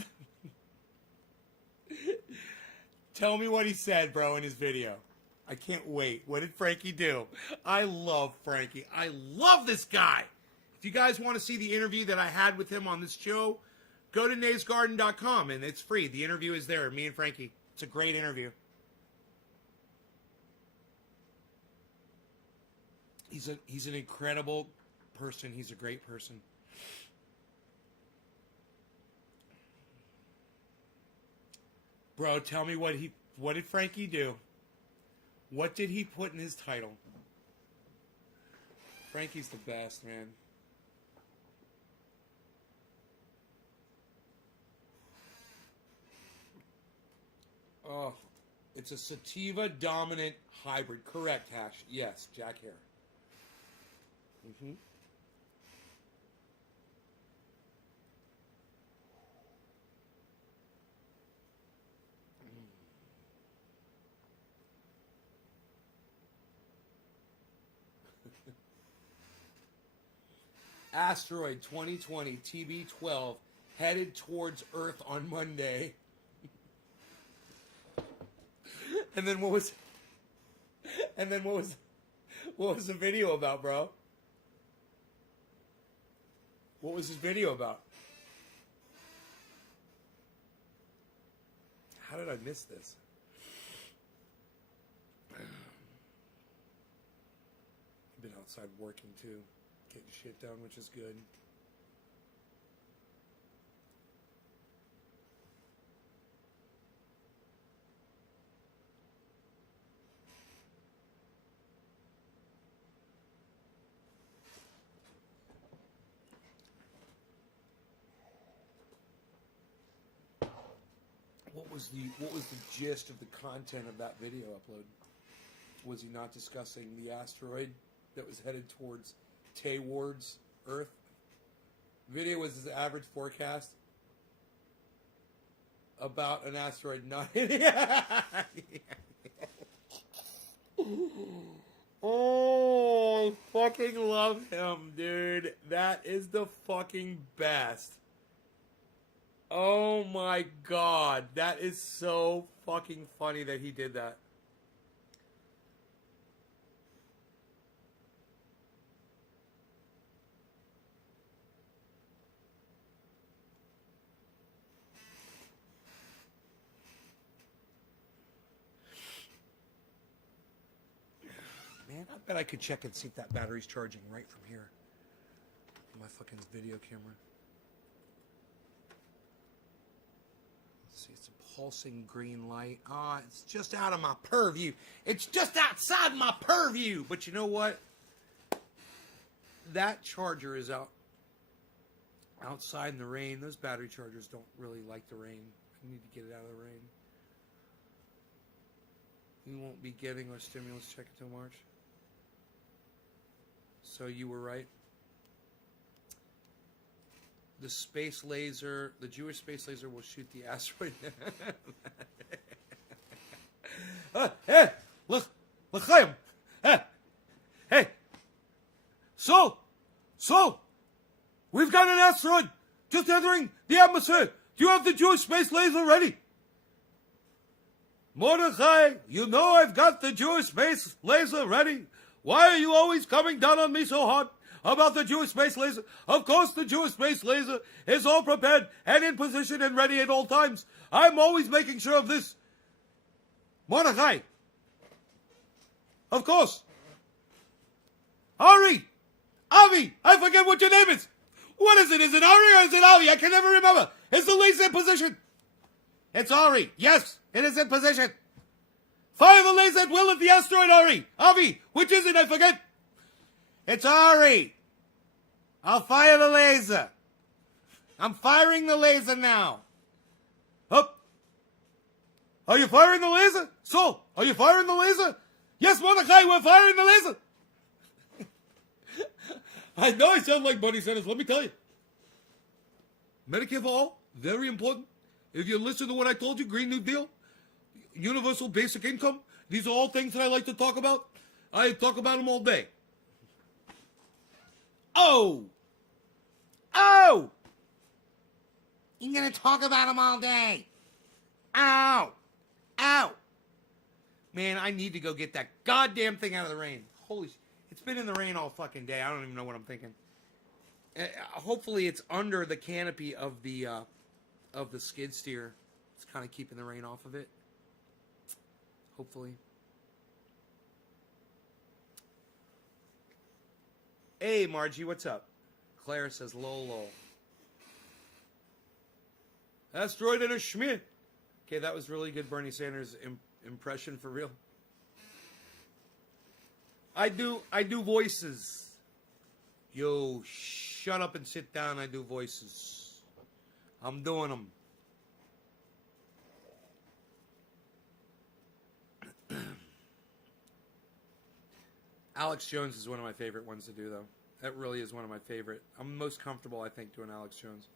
Tell me what he said, bro, in his video. I can't wait. What did Frankie do? I love Frankie. I love this guy. If you guys want to see the interview that I had with him on this show, go to naysgarden.com, and it's free. The interview is there, me and Frankie. It's a great interview. He's an incredible person. He's a great person. Bro, tell me what did Frankie do? What did he put in his title? Frankie's the best, man. Oh, it's a sativa dominant hybrid. Correct, Hash. Yes, Jack Hare. Mm-hmm. Asteroid 2020 TB12 headed towards Earth on Monday. And then what was the video about, bro? What was his video about? How did I miss this? I've been outside working too. Getting shit done, which is good. What was the gist of the content of that video upload? Was he not discussing the asteroid that was headed towards Tay Ward's Earth? Video was his average forecast about an asteroid not hitting. Oh, I fucking love him, dude. That is the fucking best. Oh my god, that is so fucking funny that he did that. Man, I bet I could check and see if that battery's charging right from here. My fucking video camera. Let's see, it's a pulsing green light. Ah, it's just out of my purview. It's just outside my purview. But you know what? That charger is outside in the rain. Those battery chargers don't really like the rain. I need to get it out of the rain. You won't be getting our stimulus check until March. So you were right. The space laser, the Jewish space laser will shoot the asteroid. Hey, look, L'chaim. Hey. So, we've got an asteroid just entering the atmosphere. Do you have the Jewish space laser ready? Mordechai, you know I've got the Jewish space laser ready. Why are you always coming down on me so hard about the Jewish space laser? Of course the Jewish space laser is all prepared and in position and ready at all times. I'm always making sure of this. Mordechai. Of course. Avi, I forget what your name is. What is it? Is it Ari or is it Avi? I can never remember. Is the laser in position? It's Ari. Yes, it is in position. Fire the laser at will at the asteroid, Ari. Avi, which is it? I forget. It's Ari. I'll fire the laser. I'm firing the laser now. Up. Are you firing the laser? So, are you firing the laser? Yes, Mordechai, we're firing the laser. I know I sound like Bernie Sanders. Let me tell you. Medicare for all, very important. If you listen to what I told you, Green New Deal, universal basic income. These are all things that I like to talk about. I talk about them all day. Oh! You're going to talk about them all day. Ow! Man, I need to go get that goddamn thing out of the rain. Holy shit. It's been in the rain all fucking day. I don't even know what I'm thinking. Hopefully it's under the canopy of the skid steer. It's kind of keeping the rain off of it. Hopefully. Hey, Margie, what's up? Claire says, lol. Asteroid and a Schmidt. Okay, that was really good Bernie Sanders impression for real. I do voices. Yo, shut up and sit down. I do voices. I'm doing them. Alex Jones is one of my favorite ones to do, though. That really is one of my favorite. I'm most comfortable, I think, doing Alex Jones.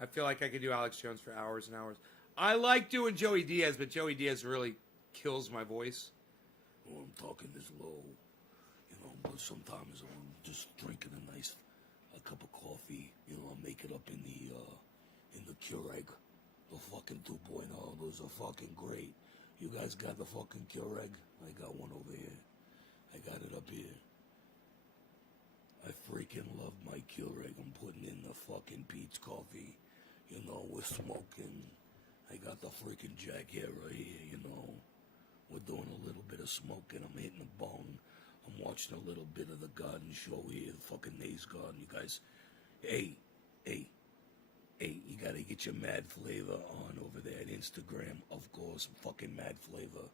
I feel like I could do Alex Jones for hours and hours. I like doing Joey Diaz, but Joey Diaz really kills my voice. Oh, I'm talking this low, but sometimes I'm just drinking a cup of coffee, I'll make it up in the Keurig, the fucking 2.0. Those are fucking great. You guys got the fucking Keurig? I got one over here. I got it up here. I freaking love my Keurig. I'm putting in the fucking Pete's coffee. We're smoking. I got the freaking Jack here right here, We're doing a little bit of smoking. I'm hitting a bong. I'm watching a little bit of the garden show here, the fucking Nays Garden. You guys, hey, you gotta get your Mad Flavor on over there at Instagram. Of course, fucking Mad Flavor.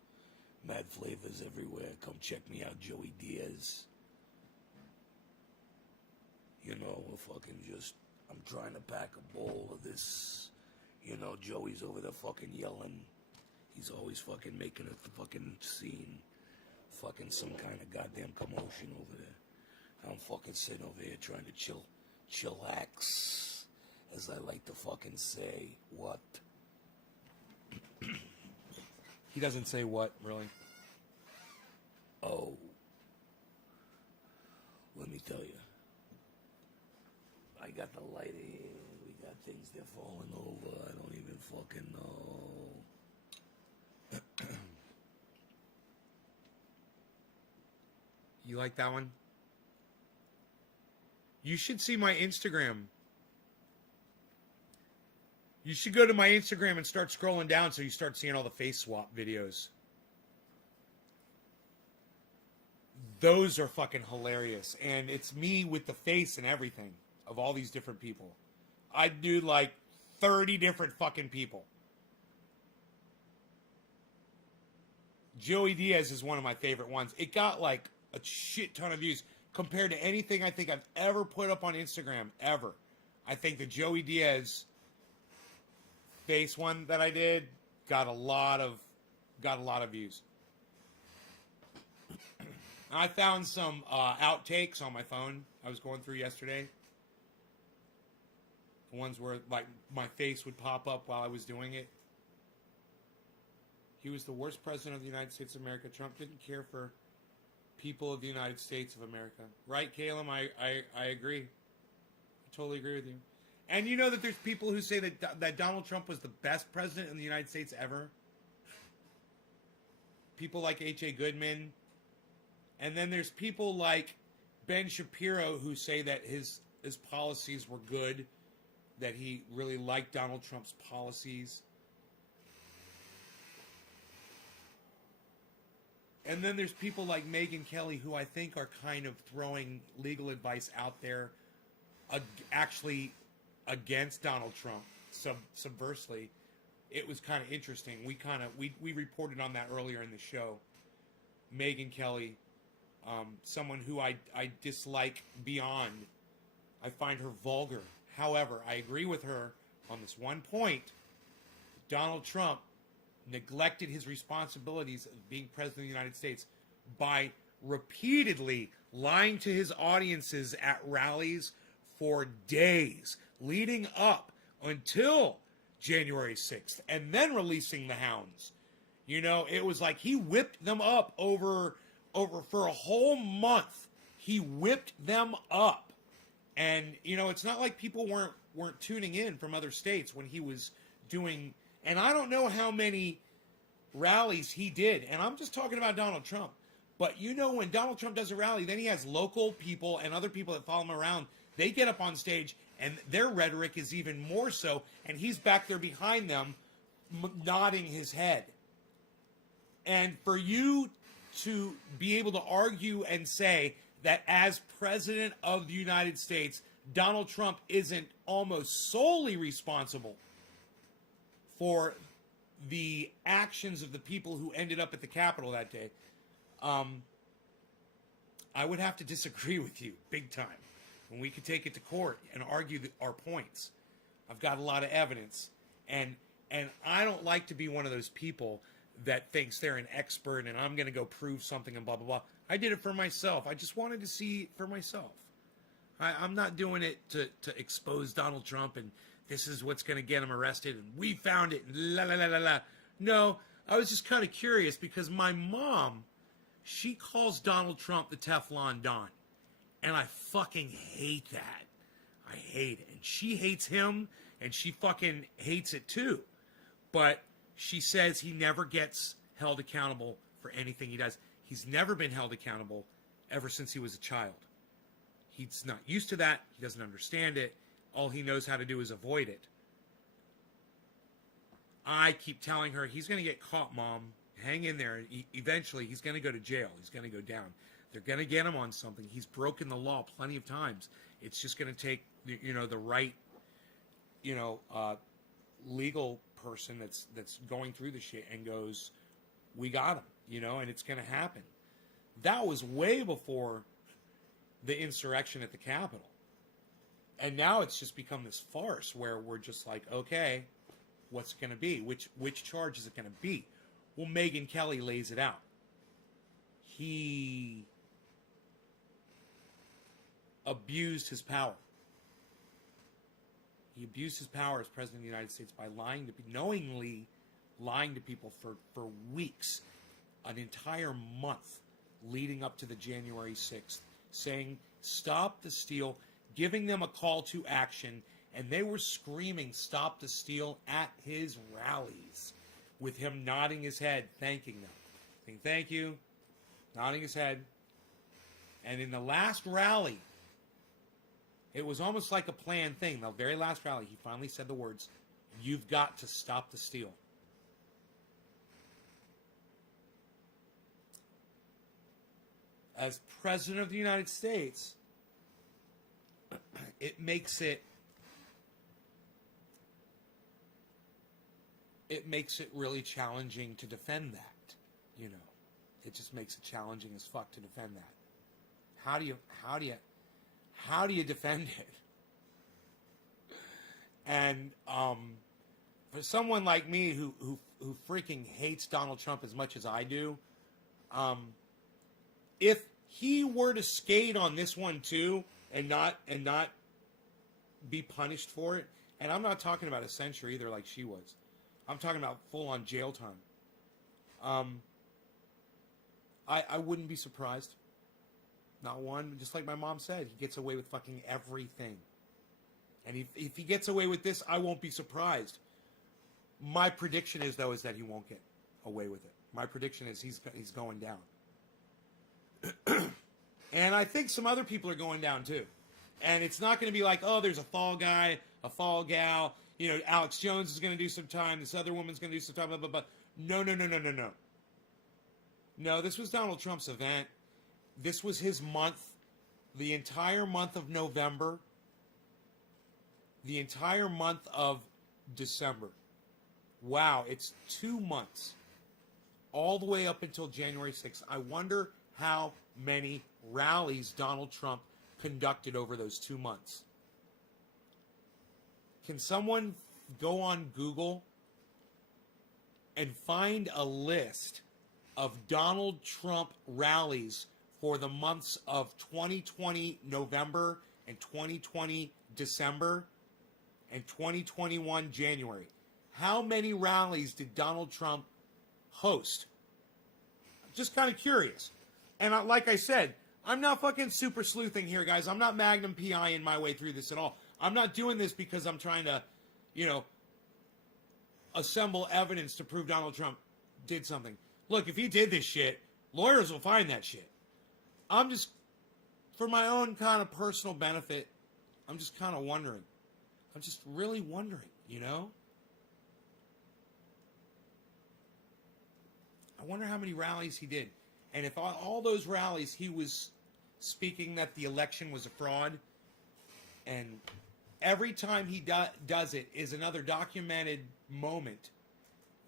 Mad Flavors everywhere. Come check me out, Joey Diaz. We're fucking just, I'm trying to pack a bowl of this. Joey's over there fucking yelling. He's always fucking making a fucking scene. Fucking some kind of goddamn commotion over there. I'm fucking sitting over here trying to chillax, as I like to fucking say. What? He doesn't say what, really. Oh. Let me tell you. I got the lighting. We got things that are falling over. I don't even fucking know. You like that one? You should see my Instagram. You should go to my Instagram and start scrolling down so you start seeing all the face swap videos. Those are fucking hilarious. And it's me with the face and everything of all these different people. I do like 30 different fucking people. Joey Diaz is one of my favorite ones. It got like a shit ton of views compared to anything I think I've ever put up on Instagram, ever. I think the Joey Diaz face one that I did got a lot of views. I found some outtakes on my phone I was going through yesterday. The ones where like my face would pop up while I was doing it. He was the worst president of the United States of America. Trump didn't care for people of the United States of America. Right, Caleb? I agree. I totally agree with you. And you know that there's people who say that Donald Trump was the best president in the United States ever? People like H.A. Goodman. And then there's people like Ben Shapiro who say that his policies were good, that he really liked Donald Trump's policies. And then there's people like Megyn Kelly who I think are kind of throwing legal advice out there actually against Donald Trump subversely. It was kind of interesting. We reported on that earlier in the show. Megyn Kelly, someone who I dislike beyond. I find her vulgar. However, I agree with her on this one point. Donald Trump neglected his responsibilities of being president of the United States by repeatedly lying to his audiences at rallies for days leading up until January 6th and then releasing the hounds You know, it was like he whipped them up over for a whole month. He whipped them up. And, you know, it's not like people weren't tuning in from other states when he was doing, and I don't know how many rallies he did. And I'm just talking about Donald Trump. But you know, when Donald Trump does a rally, then he has local people and other people that follow him around. They get up on stage and their rhetoric is even more so. And he's back there behind them nodding his head. And for you to be able to argue and say that as president of the United States, Donald Trump isn't almost solely responsible for the actions of the people who ended up at the Capitol that day, I would have to disagree with you big time. And we could take it to court and argue our points. I've got a lot of evidence. And I don't like to be one of those people that thinks they're an expert and I'm going to go prove something and blah, blah, blah. I did it for myself. I just wanted to see for myself. I'm not doing it to expose Donald Trump and this is what's going to get him arrested and we found it and la, la, la, la, la. No, I was just kind of curious because my mom, she calls Donald Trump the Teflon Don. And I fucking hate that. I hate it. And she hates him and she fucking hates it too. But she says he never gets held accountable for anything he does. He's never been held accountable ever since he was a child. He's not used to that. He doesn't understand it. All he knows how to do is avoid it. I keep telling her, he's going to get caught, Mom. Hang in there. Eventually, he's going to go to jail. He's going to go down. They're going to get him on something. He's broken the law plenty of times. It's just going to take, you know, the right, you know, legal person that's going through the shit and goes, we got him, you know, and it's going to happen. That was way before the insurrection at the Capitol. And now it's just become this farce where we're just like, okay, what's it going to be? Which charge is it going to be? Well, Megyn Kelly lays it out. He abused his power. He abused his power as president of the United States by knowingly lying to people for weeks, an entire month leading up to the January 6th, saying, stop the steal, giving them a call to action, and they were screaming, stop the steal at his rallies, with him nodding his head, thanking them. Saying, thank you, nodding his head. And in the last rally, it was almost like a planned thing. The very last rally, he finally said the words, you've got to stop the steal. As president of the United States, it makes it really challenging to defend that, you know. It just makes it challenging as fuck to defend that. How do you defend it? And for someone like me who freaking hates Donald Trump as much as I do, if he were to skate on this one too and not be punished for it, and I'm not talking about a censure either like she was. I'm talking about full on jail time. I wouldn't be surprised. Not one. Just like my mom said, he gets away with fucking everything. And if he gets away with this, I won't be surprised. My prediction is, though, is that he won't get away with it. My prediction is he's going down. And I think some other people are going down, too. And it's not going to be like, oh, there's a fall guy, a fall gal. You know, Alex Jones is going to do some time. This other woman's going to do some time. Blah, blah, blah. No. No, this was Donald Trump's event. This was his month. The entire month of November. The entire month of December. Wow, it's 2 months. All the way up until January 6th. I wonder how many rallies Donald Trump conducted over those 2 months. Can someone go on Google and find a list of Donald Trump rallies for the months of 2020 November and 2020 December and 2021 January? How many rallies did Donald Trump host? Just kind of curious. And like I said, I'm not fucking super sleuthing here, guys. I'm not Magnum PI-ing my way through this at all. I'm not doing this because I'm trying to, assemble evidence to prove Donald Trump did something. Look, if he did this shit, lawyers will find that shit. I'm just, for my own kind of personal benefit, I'm just kind of wondering. I'm just really wondering, I wonder how many rallies he did. And if all those rallies he was speaking that the election was a fraud, and every time he does it is another documented moment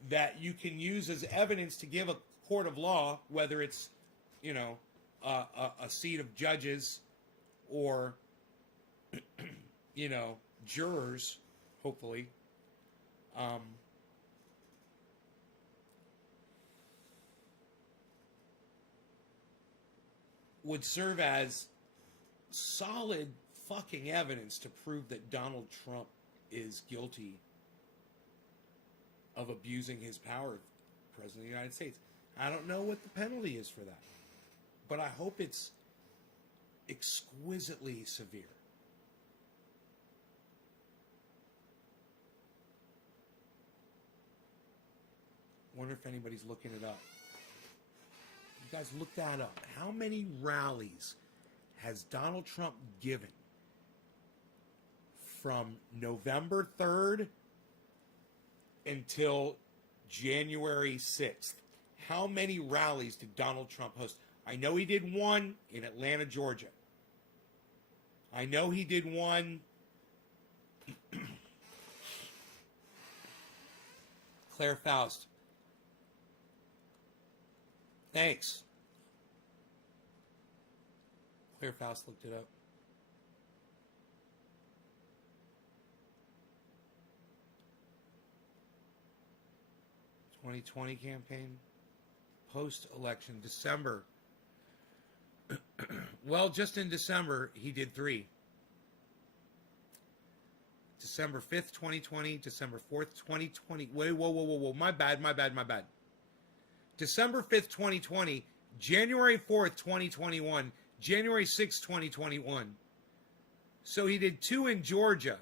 that you can use as evidence to give a court of law, whether it's, a seat of judges or, jurors, hopefully. Would serve as solid fucking evidence to prove that Donald Trump is guilty of abusing his power as President of the United States. I don't know what the penalty is for that, but I hope it's exquisitely severe. Wonder if anybody's looking it up. You guys look that up. How many rallies has Donald Trump given from November 3rd until January 6th? How many rallies did Donald Trump host? I know he did one in Atlanta, Georgia. I know he did one Claire Faust. Thanks. Claire Faust looked it up. '20 campaign, post-election, December. Well, just in December, he did 3. December 5th, 2020, December 4th, 2020. Wait, whoa. My bad. December 5th, 2020, January 4th, 2021, January 6th, 2021. So he did 2 in Georgia.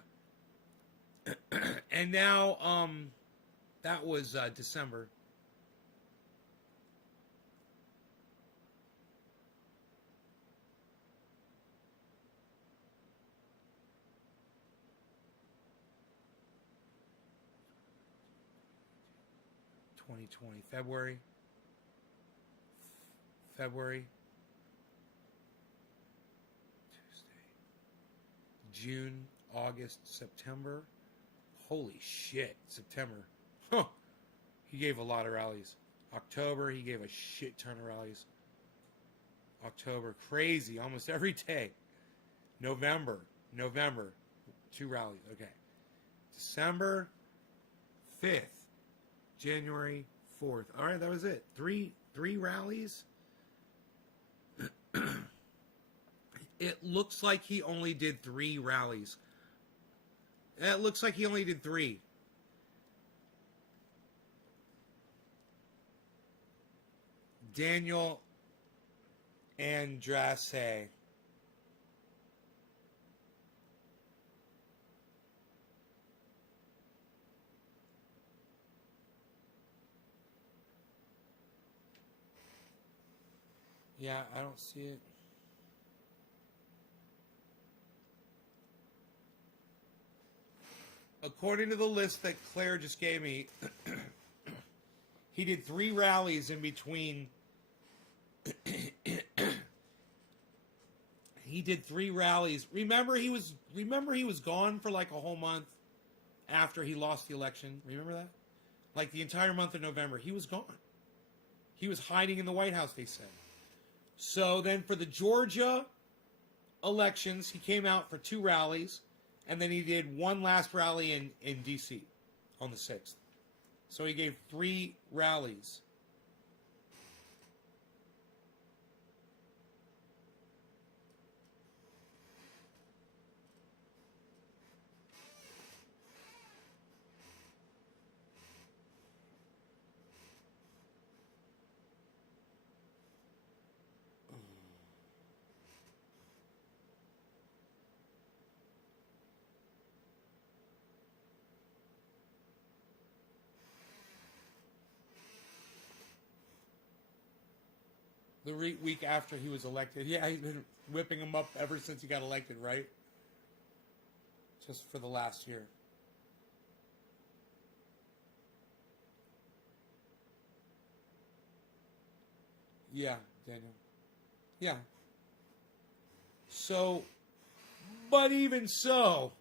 And now, that was December. February, Tuesday, June, August, September. Holy shit, September. Huh. He gave a lot of rallies. October, he gave a shit ton of rallies. October, crazy, almost every day. November, 2 rallies. Okay. December 5th, January 4th. All right, that was it. Three rallies. It looks like he only did 3 rallies. It looks like he only did 3. Daniel Andrade. Yeah, I don't see it. According to the list that Claire just gave me, he did 3 rallies in between. He did 3 rallies. Remember he was gone for like a whole month after he lost the election. Remember that? Like the entire month of November, he was gone. He was hiding in the White House, they said. So then for the Georgia elections, he came out for 2 rallies, and then he did one last rally in D.C. on the 6th. So he gave 3 rallies. The week after he was elected. Yeah, he's been whipping him up ever since he got elected, right? Just for the last year. Yeah, Daniel. Yeah. So, but even so,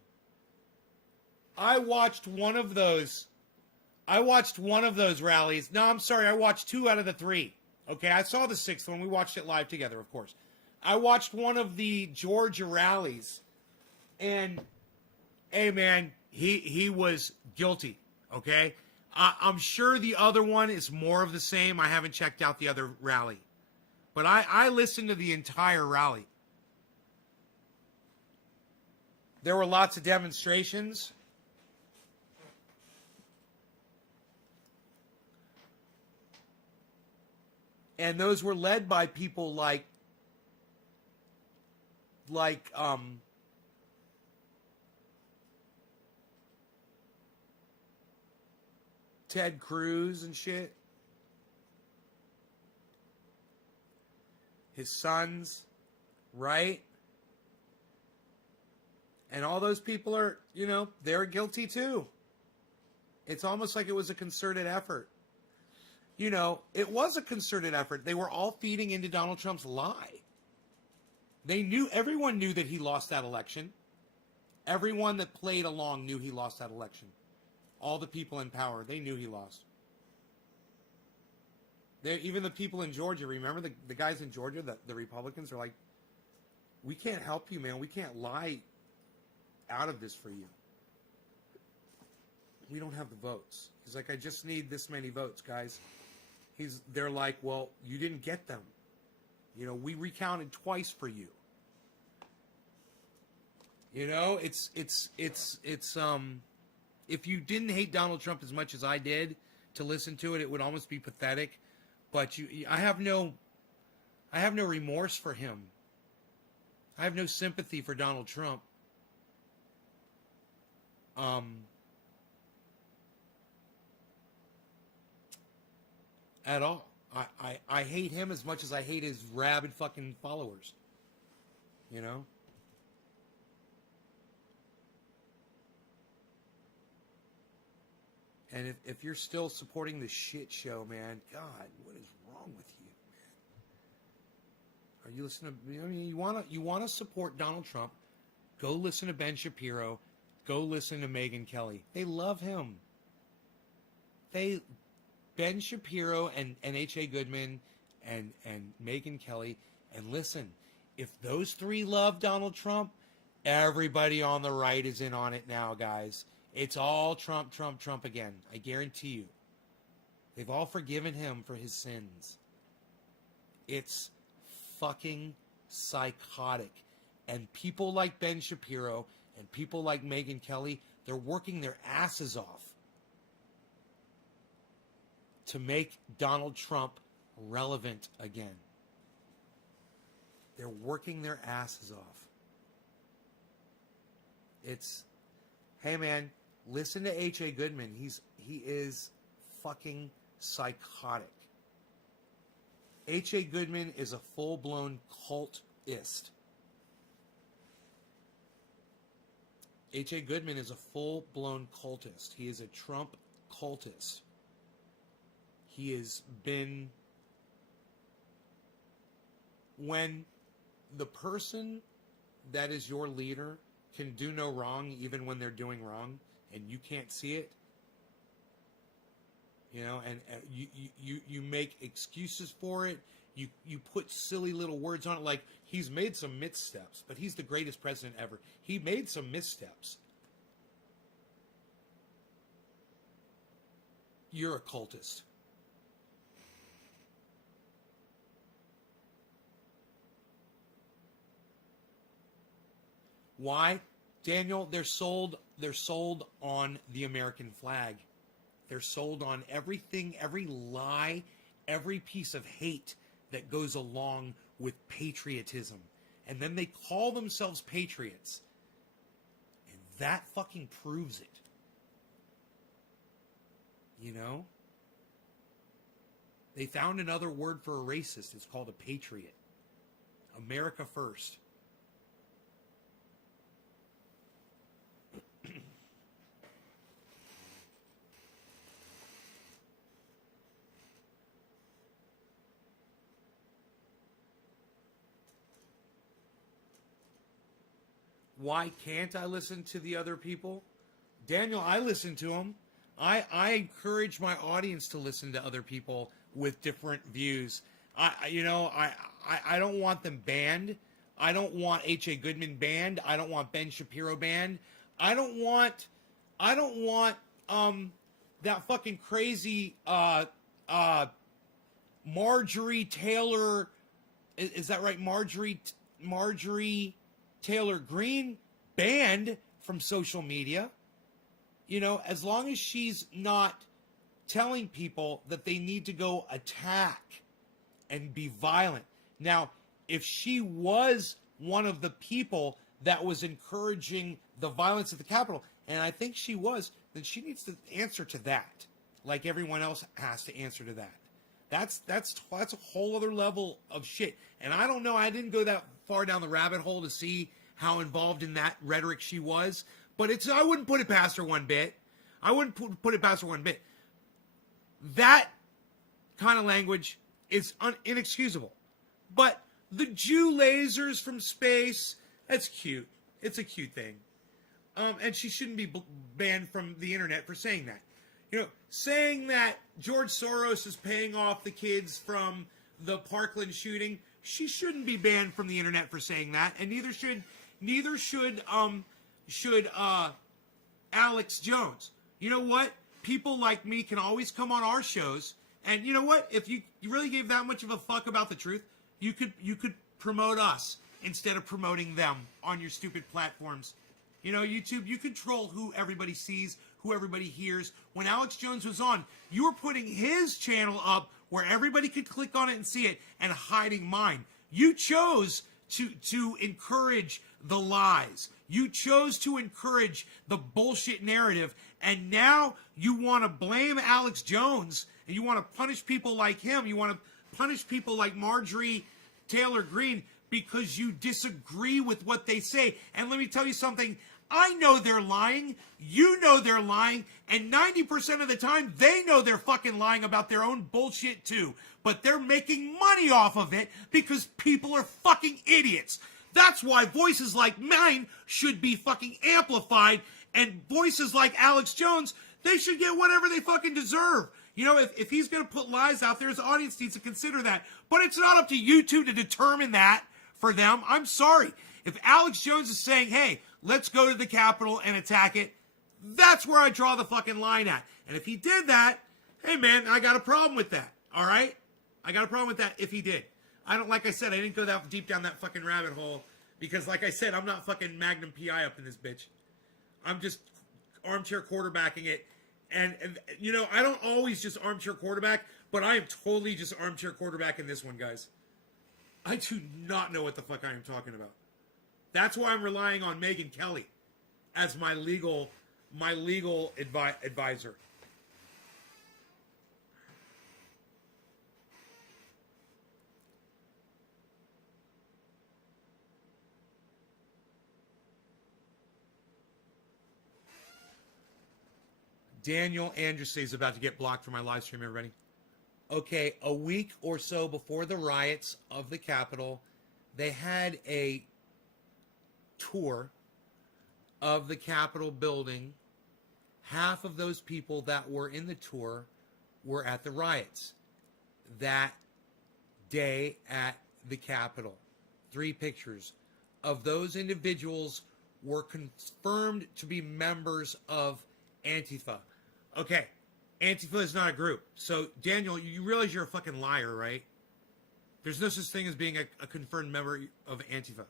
I watched one of those. I watched one of those rallies. No, I'm sorry. I watched 2 out of the 3. Okay, I saw the 6th one. We watched it live together, of course. I watched one of the Georgia rallies, and hey, man, he was guilty. Okay, I'm sure the other one is more of the same. I haven't checked out the other rally, but I listened to the entire rally. There were lots of demonstrations. And those were led by people like Ted Cruz and shit. His sons, right? And all those people are, they're guilty too. It's almost like it was a concerted effort. It was a concerted effort. They were all feeding into Donald Trump's lie. Everyone knew that he lost that election. Everyone that played along knew he lost that election. All the people in power, they knew he lost. Even the people in Georgia, remember the guys in Georgia, the Republicans are like, we can't help you, man. We can't lie out of this for you. We don't have the votes. He's like, I just need this many votes, guys. They're like, well, you didn't get them. We recounted twice for you. It's if you didn't hate Donald Trump as much as I did to listen to it, it would almost be pathetic. But I have no remorse for him. I have no sympathy for Donald Trump. At all. I hate him as much as I hate his rabid fucking followers. And if you're still supporting the shit show, man, God, what is wrong with you, man? Are you listening to, you wanna support Donald Trump, go listen to Ben Shapiro, go listen to Megyn Kelly. They love him. Ben Shapiro and H.A. Goodman and Megyn Kelly, and listen, if those 3 love Donald Trump, everybody on the right is in on it now, guys. It's all Trump, Trump, Trump again. I guarantee you. They've all forgiven him for his sins. It's fucking psychotic. And people like Ben Shapiro and people like Megyn Kelly, they're working their asses off to make Donald Trump relevant again. They're working their asses off. Hey man, listen to H.A. Goodman. He is fucking psychotic. H.A. Goodman is a full-blown cultist. H.A. Goodman is a full-blown cultist. He is a Trump cultist. He has been... When the person that is your leader can do no wrong even when they're doing wrong, and you can't see it, and you make excuses for it, you put silly little words on it, like he's made some missteps, but he's the greatest president ever. He made some missteps. You're a cultist. Why? Daniel, they're sold on the American flag. They're sold on everything, every lie, every piece of hate that goes along with patriotism. And then they call themselves patriots. And that fucking proves it. They found another word for a racist. It's called a patriot. America first. Why can't I listen to the other people? Daniel, I listen to them. I encourage my audience to listen to other people with different views. I don't want them banned. I don't want H.A. Goodman banned. I don't want Ben Shapiro banned. I don't want that fucking crazy Marjorie Taylor, is that right? Marjorie Taylor Greene banned from social media. You know, as long as she's not telling people that they need to go attack and be violent. Now, if she was one of the people that was encouraging the violence at the Capitol, and I think she was, then she needs to answer to that, like everyone else has to answer to that. That's a whole other level of shit. And I don't know, I didn't go that far down the rabbit hole to see how involved in that rhetoric she was, but I wouldn't put it past her one bit. I wouldn't put it past her one bit. That kind of language is inexcusable. But the Jew lasers from space, that's cute. It's a cute thing. And she shouldn't be banned from the internet for saying that. You know, saying that George Soros is paying off the kids from the Parkland shooting, she shouldn't be banned from the internet for saying that, and neither should Alex Jones. You know what? People like me can always come on our shows, and you know what? If you really gave that much of a fuck about the truth, you could promote us instead of promoting them on your stupid platforms. You know, YouTube, you control who everybody sees, who everybody hears. When Alex Jones was on, you were putting his channel up where everybody could click on it and see it, and hiding mine. You chose to encourage the lies. You chose to encourage the bullshit narrative, and now you want to blame Alex Jones, and you want to punish people like him. You want to punish people like Marjorie Taylor Greene because you disagree with what they say. And let me tell you something. I know they're lying. You know they're lying. And 90% of the time, they know they're fucking lying about their own bullshit too. But they're making money off of it because people are fucking idiots. That's why voices like mine should be fucking amplified. And voices like Alex Jones, they should get whatever they fucking deserve. You know, if he's going to put lies out there, his audience needs to consider that. But it's not up to you two to determine that for them. I'm sorry. If Alex Jones is saying, hey, let's go to the Capitol and attack it, that's where I draw the fucking line at. And if he did that, hey man, I got a problem with that. All right? I got a problem with that if he did. Like I said, I didn't go that deep down that fucking rabbit hole because like I said, I'm not fucking Magnum PI up in this bitch. I'm just armchair quarterbacking it. And you know, I don't always just armchair quarterback, but I am totally just armchair quarterbacking this one, guys. I do not know what the fuck I am talking about. That's why I'm relying on Megyn Kelly as my legal advisor. Daniel Anderson is about to get blocked from my live stream, everybody. Okay, a week or so before the riots of the Capitol, they had a tour of the Capitol building. Half of those people that were in the tour were at the riots that day at the Capitol. 3 pictures of those individuals were confirmed to be members of Antifa. Okay, Antifa is not a group. So, Daniel, you realize you're a fucking liar, right? There's no such thing as being a confirmed member of Antifa.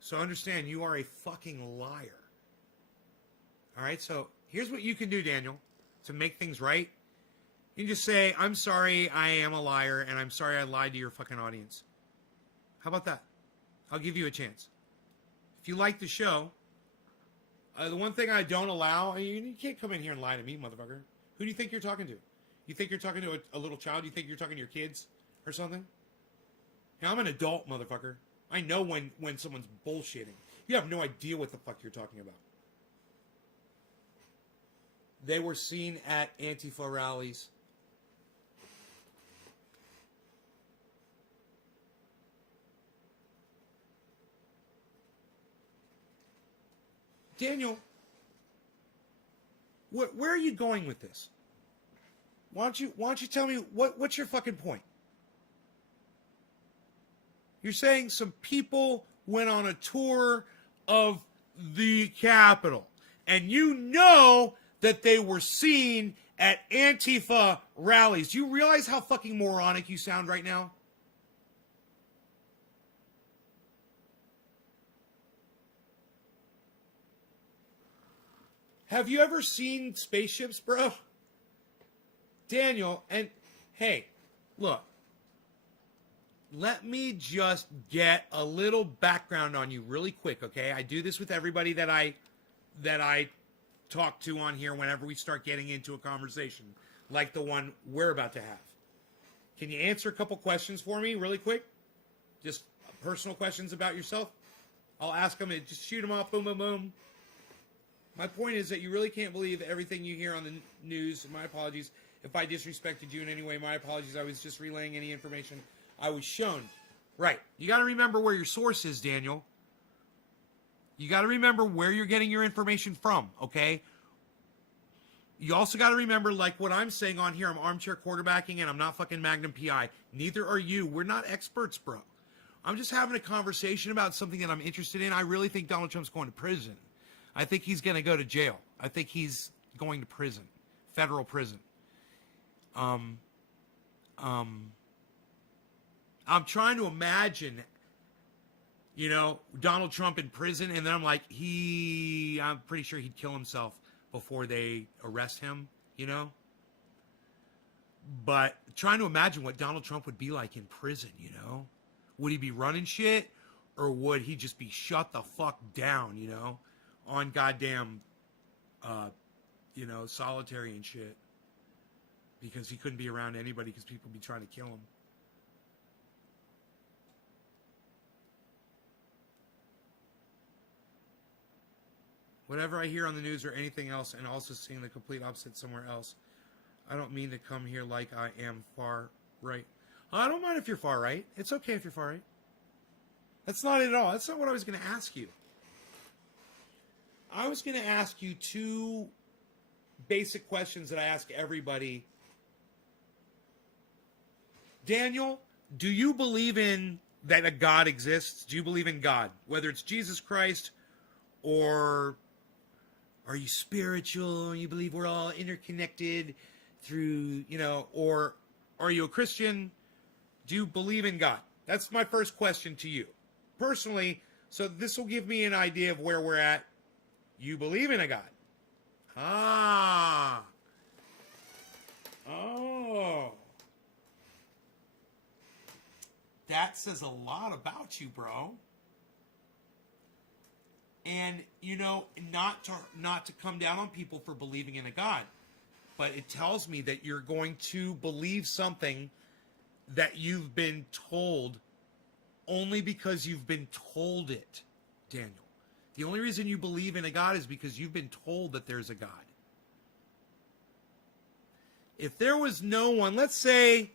So understand, you are a fucking liar. All right, so here's what you can do, Daniel, to make things right. You can just say, I'm sorry, I am a liar, and I'm sorry I lied to your fucking audience. How about that? I'll give you a chance. If you like the show, the one thing I don't allow, you can't come in here and lie to me, motherfucker. Who do you think you're talking to? You think you're talking to a little child? You think you're talking to your kids or something? Now, I'm an adult, motherfucker. I know when someone's bullshitting. You have no idea what the fuck you're talking about. They were seen at Antifa rallies. Daniel, where are you going with this? Why don't you tell me what's your fucking point? You're saying some people went on a tour of the Capitol, and you know that they were seen at Antifa rallies. Do you realize how fucking moronic you sound right now? Have you ever seen spaceships, bro? Daniel, and hey, look. Let me just get a little background on you really quick, okay? I do this with everybody that I talk to on here whenever we start getting into a conversation like the one we're about to have. Can you answer a couple questions for me really quick? Just personal questions about yourself? I'll ask them and just shoot them off, boom, boom, boom. My point is that you really can't believe everything you hear on the news. My apologies if I disrespected you in any way. My apologies. I was just relaying any information I was shown. Right. You got to remember where your source is, Daniel. You got to remember where you're getting your information from, okay? You also got to remember, like what I'm saying on here, I'm armchair quarterbacking and I'm not fucking Magnum PI. Neither are you. We're not experts, bro. I'm just having a conversation about something that I'm interested in. I really think Donald Trump's going to prison. I think he's going to go to jail. I think he's going to prison. Federal prison. I'm trying to imagine, you know, Donald Trump in prison, and then I'm like, I'm pretty sure he'd kill himself before they arrest him, you know? But trying to imagine what Donald Trump would be like in prison, you know? Would he be running shit, or would he just be shut the fuck down, you know? On goddamn, solitary and shit. Because he couldn't be around anybody because people would be trying to kill him. Whatever I hear on the news or anything else, and also seeing the complete opposite somewhere else, I don't mean to come here like I am far right. I don't mind if you're far right. It's okay if you're far right. That's not it at all. That's not what I was going to ask you. I was going to ask you two basic questions that I ask everybody. Daniel, do you believe in that a God exists? Do you believe in God? Whether it's Jesus Christ, or are you spiritual and you believe we're all interconnected through, or are you a Christian? Do you believe in God? That's my first question to you. Personally, so this will give me an idea of where we're at. You believe in a God. Ah. Oh. That says a lot about you, bro. And, not to come down on people for believing in a God, but it tells me that you're going to believe something that you've been told only because you've been told it, Daniel. The only reason you believe in a God is because you've been told that there's a God. If there was no one, let's say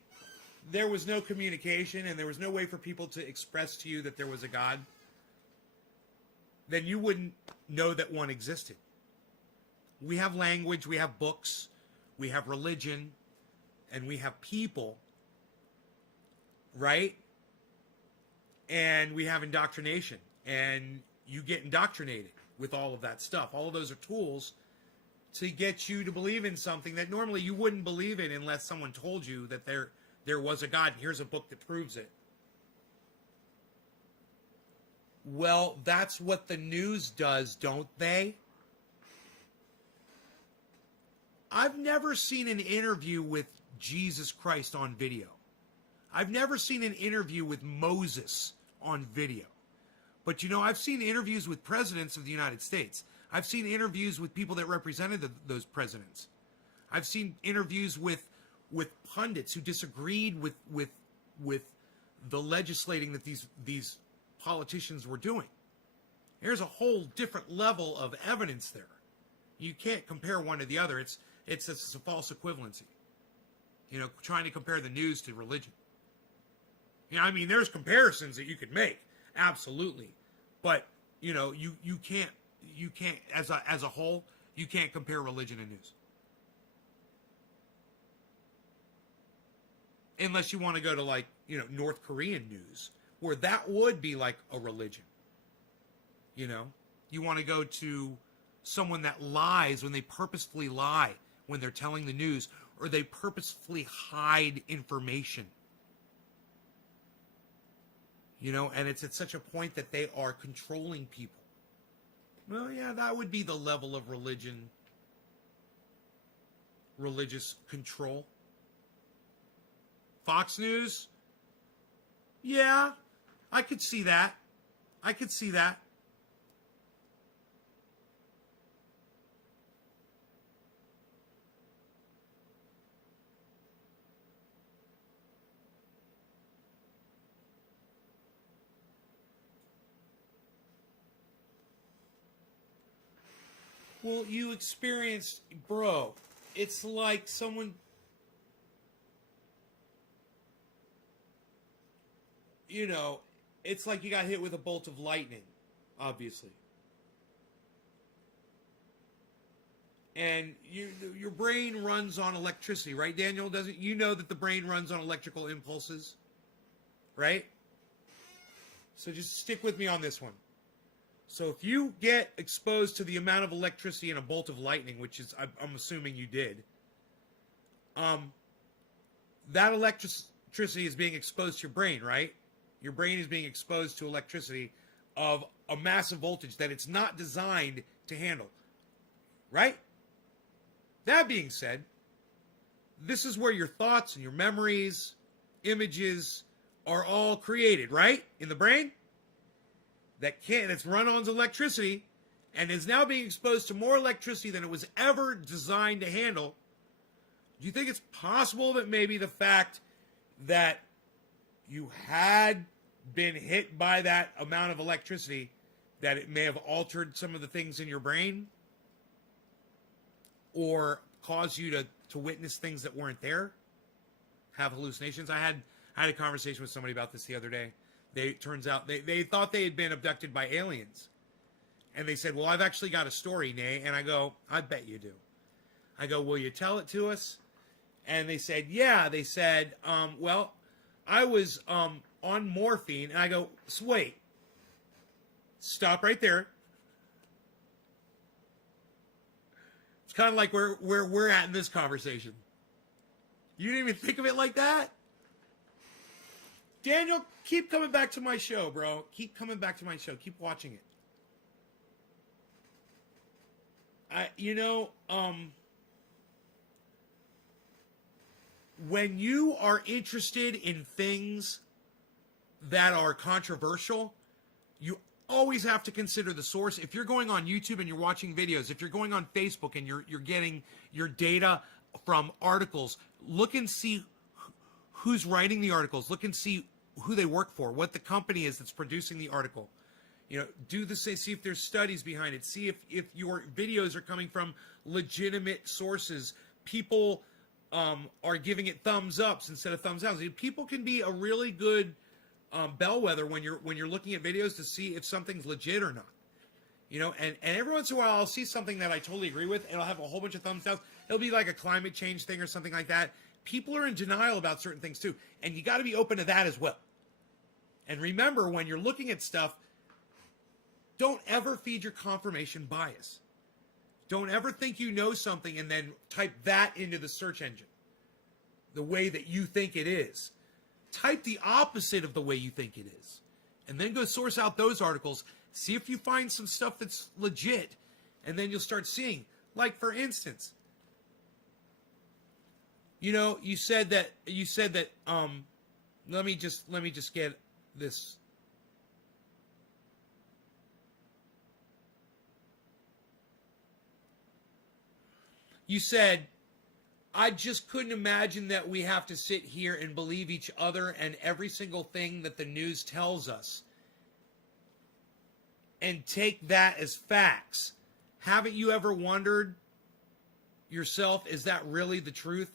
there was no communication and there was no way for people to express to you that there was a God, then you wouldn't know that one existed. We have language, we have books, we have religion, and we have people, right? And we have indoctrination, and you get indoctrinated with all of that stuff. All of those are tools to get you to believe in something that normally you wouldn't believe in unless someone told you that there was a God, and here's a book that proves it. Well, that's what the news does, don't they? I've never seen an interview with Jesus Christ on video. I've never seen an interview with Moses on video. But, I've seen interviews with presidents of the United States. I've seen interviews with people that represented those presidents. I've seen interviews with with pundits who disagreed with the legislating that these politicians were doing. There's a whole different level of evidence there. You can't compare one to the other. It's a false equivalency. You know, trying to compare the news to religion. You know, I mean, there's comparisons that you could make, absolutely, but you know, you can't as a whole, you can't compare religion and news. Unless you want to go to, like, you know, North Korean news, where that would be like a religion. You know, you want to go to someone that lies when they purposefully lie when they're telling the news, or they purposefully hide information. You know, and it's at such a point that they are controlling people. Well, yeah, that would be the level of religious control. Fox News? Yeah, I could see that. I could see that. Well, you experienced, bro, it's like someone, you know, it's like you got hit with a bolt of lightning, obviously. And your brain runs on electricity, right, Daniel? Doesn't you know that the brain runs on electrical impulses, right? So just stick with me on this one. So if you get exposed to the amount of electricity in a bolt of lightning, which is, I'm assuming you did, that electricity is being exposed to your brain, right? Your brain is being exposed to electricity of a massive voltage that it's not designed to handle, right? That being said, this is where your thoughts and your memories, images are all created, right? In the brain? That's run on electricity and is now being exposed to more electricity than it was ever designed to handle. Do you think it's possible that maybe the fact that you had been hit by that amount of electricity, that it may have altered some of the things in your brain or caused you to witness things that weren't there, have hallucinations? I had a conversation with somebody about this the other day. Turns out they thought they had been abducted by aliens. And they said, well, I've actually got a story, Nay. And I go, I bet you do. I go, will you tell it to us? And they said, yeah. They said, well, I was on morphine. And I go, so wait. Stop right there. It's kind of like where we're at in this conversation. You didn't even think of it like that? Daniel, keep coming back to my show, bro. Keep coming back to my show. Keep watching it. When you are interested in things that are controversial, you always have to consider the source. If you're going on YouTube and you're watching videos, if you're going on Facebook and you're getting your data from articles, look and see who's writing the articles. Look and see who they work for, what the company is that's producing the article. You know, see if there's studies behind it. See if your videos are coming from legitimate sources. People are giving it thumbs ups instead of thumbs downs. People can be a really good bellwether when you're looking at videos to see if something's legit or not. You know, and every once in a while I'll see something that I totally agree with, and I'll have a whole bunch of thumbs downs. It'll be like a climate change thing or something like that. People are in denial about certain things too, and you got to be open to that as well. And remember, when you're looking at stuff, don't ever feed your confirmation bias. Don't ever think you know something and then type that into the search engine the way that you think it is. Type the opposite of the way you think it is. And then go source out those articles. See if you find some stuff that's legit. And then you'll start seeing. Like, for instance, you know, you said that let me just get this. You said I just couldn't imagine that we have to sit here and believe each other and every single thing that the news tells us and take that as facts. Haven't you ever wondered yourself, is that really the truth?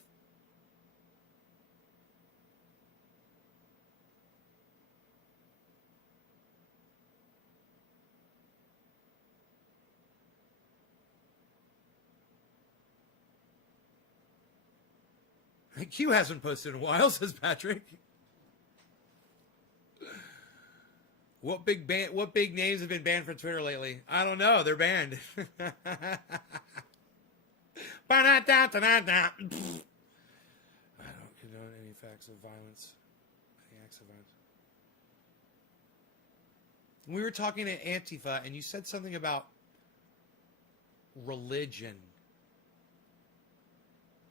Q hasn't posted in a while, says Patrick. What big names have been banned from Twitter lately? I don't know. They're banned. I don't condone any facts of violence. Any acts of violence. We were talking to Antifa, and you said something about religion.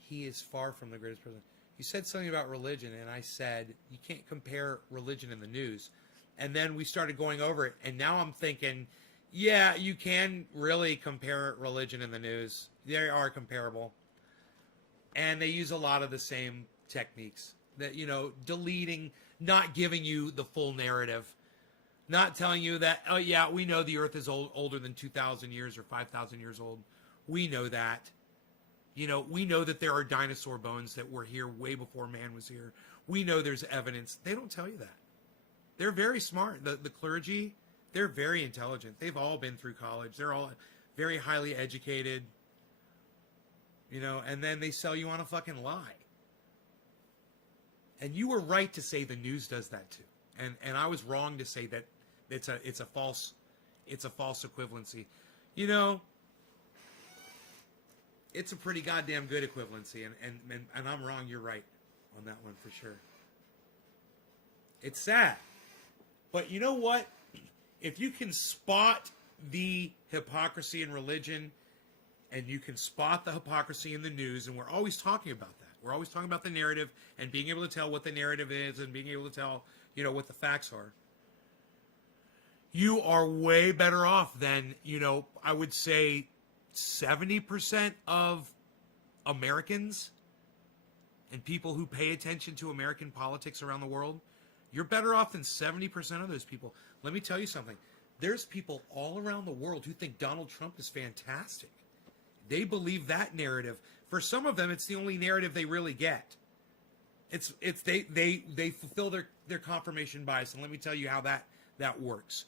He is far from the greatest president. You said something about religion, and I said, you can't compare religion in the news. And then we started going over it, and now I'm thinking, yeah, you can really compare religion in the news. They are comparable. And they use a lot of the same techniques. That, you know, deleting, not giving you the full narrative. Not telling you that, oh yeah, we know the earth is older than 2,000 years or 5,000 years old. We know that. You know, we know that there are dinosaur bones that were here way before man was here. We know there's evidence. They don't tell you that. They're very smart. The clergy, they're very intelligent. They've all been through college. They're all very highly educated. You know, and then they sell you on a fucking lie. And you were right to say the news does that too. And I was wrong to say that it's a false equivalency. You know, it's a pretty goddamn good equivalency, and I'm wrong, you're right on that one for sure. It's sad. But you know what? If you can spot the hypocrisy in religion, and you can spot the hypocrisy in the news, and we're always talking about that. We're always talking about the narrative and being able to tell what the narrative is and being able to tell, you know, what the facts are. You are way better off than, you know, I would say 70% of Americans and people who pay attention to American politics around the world. You're better off than 70% of those people. Let me tell you something. There's people all around the world who think Donald Trump is fantastic. They believe that narrative. For some of them, it's the only narrative they really get. They fulfill their confirmation bias, and let me tell you how that works.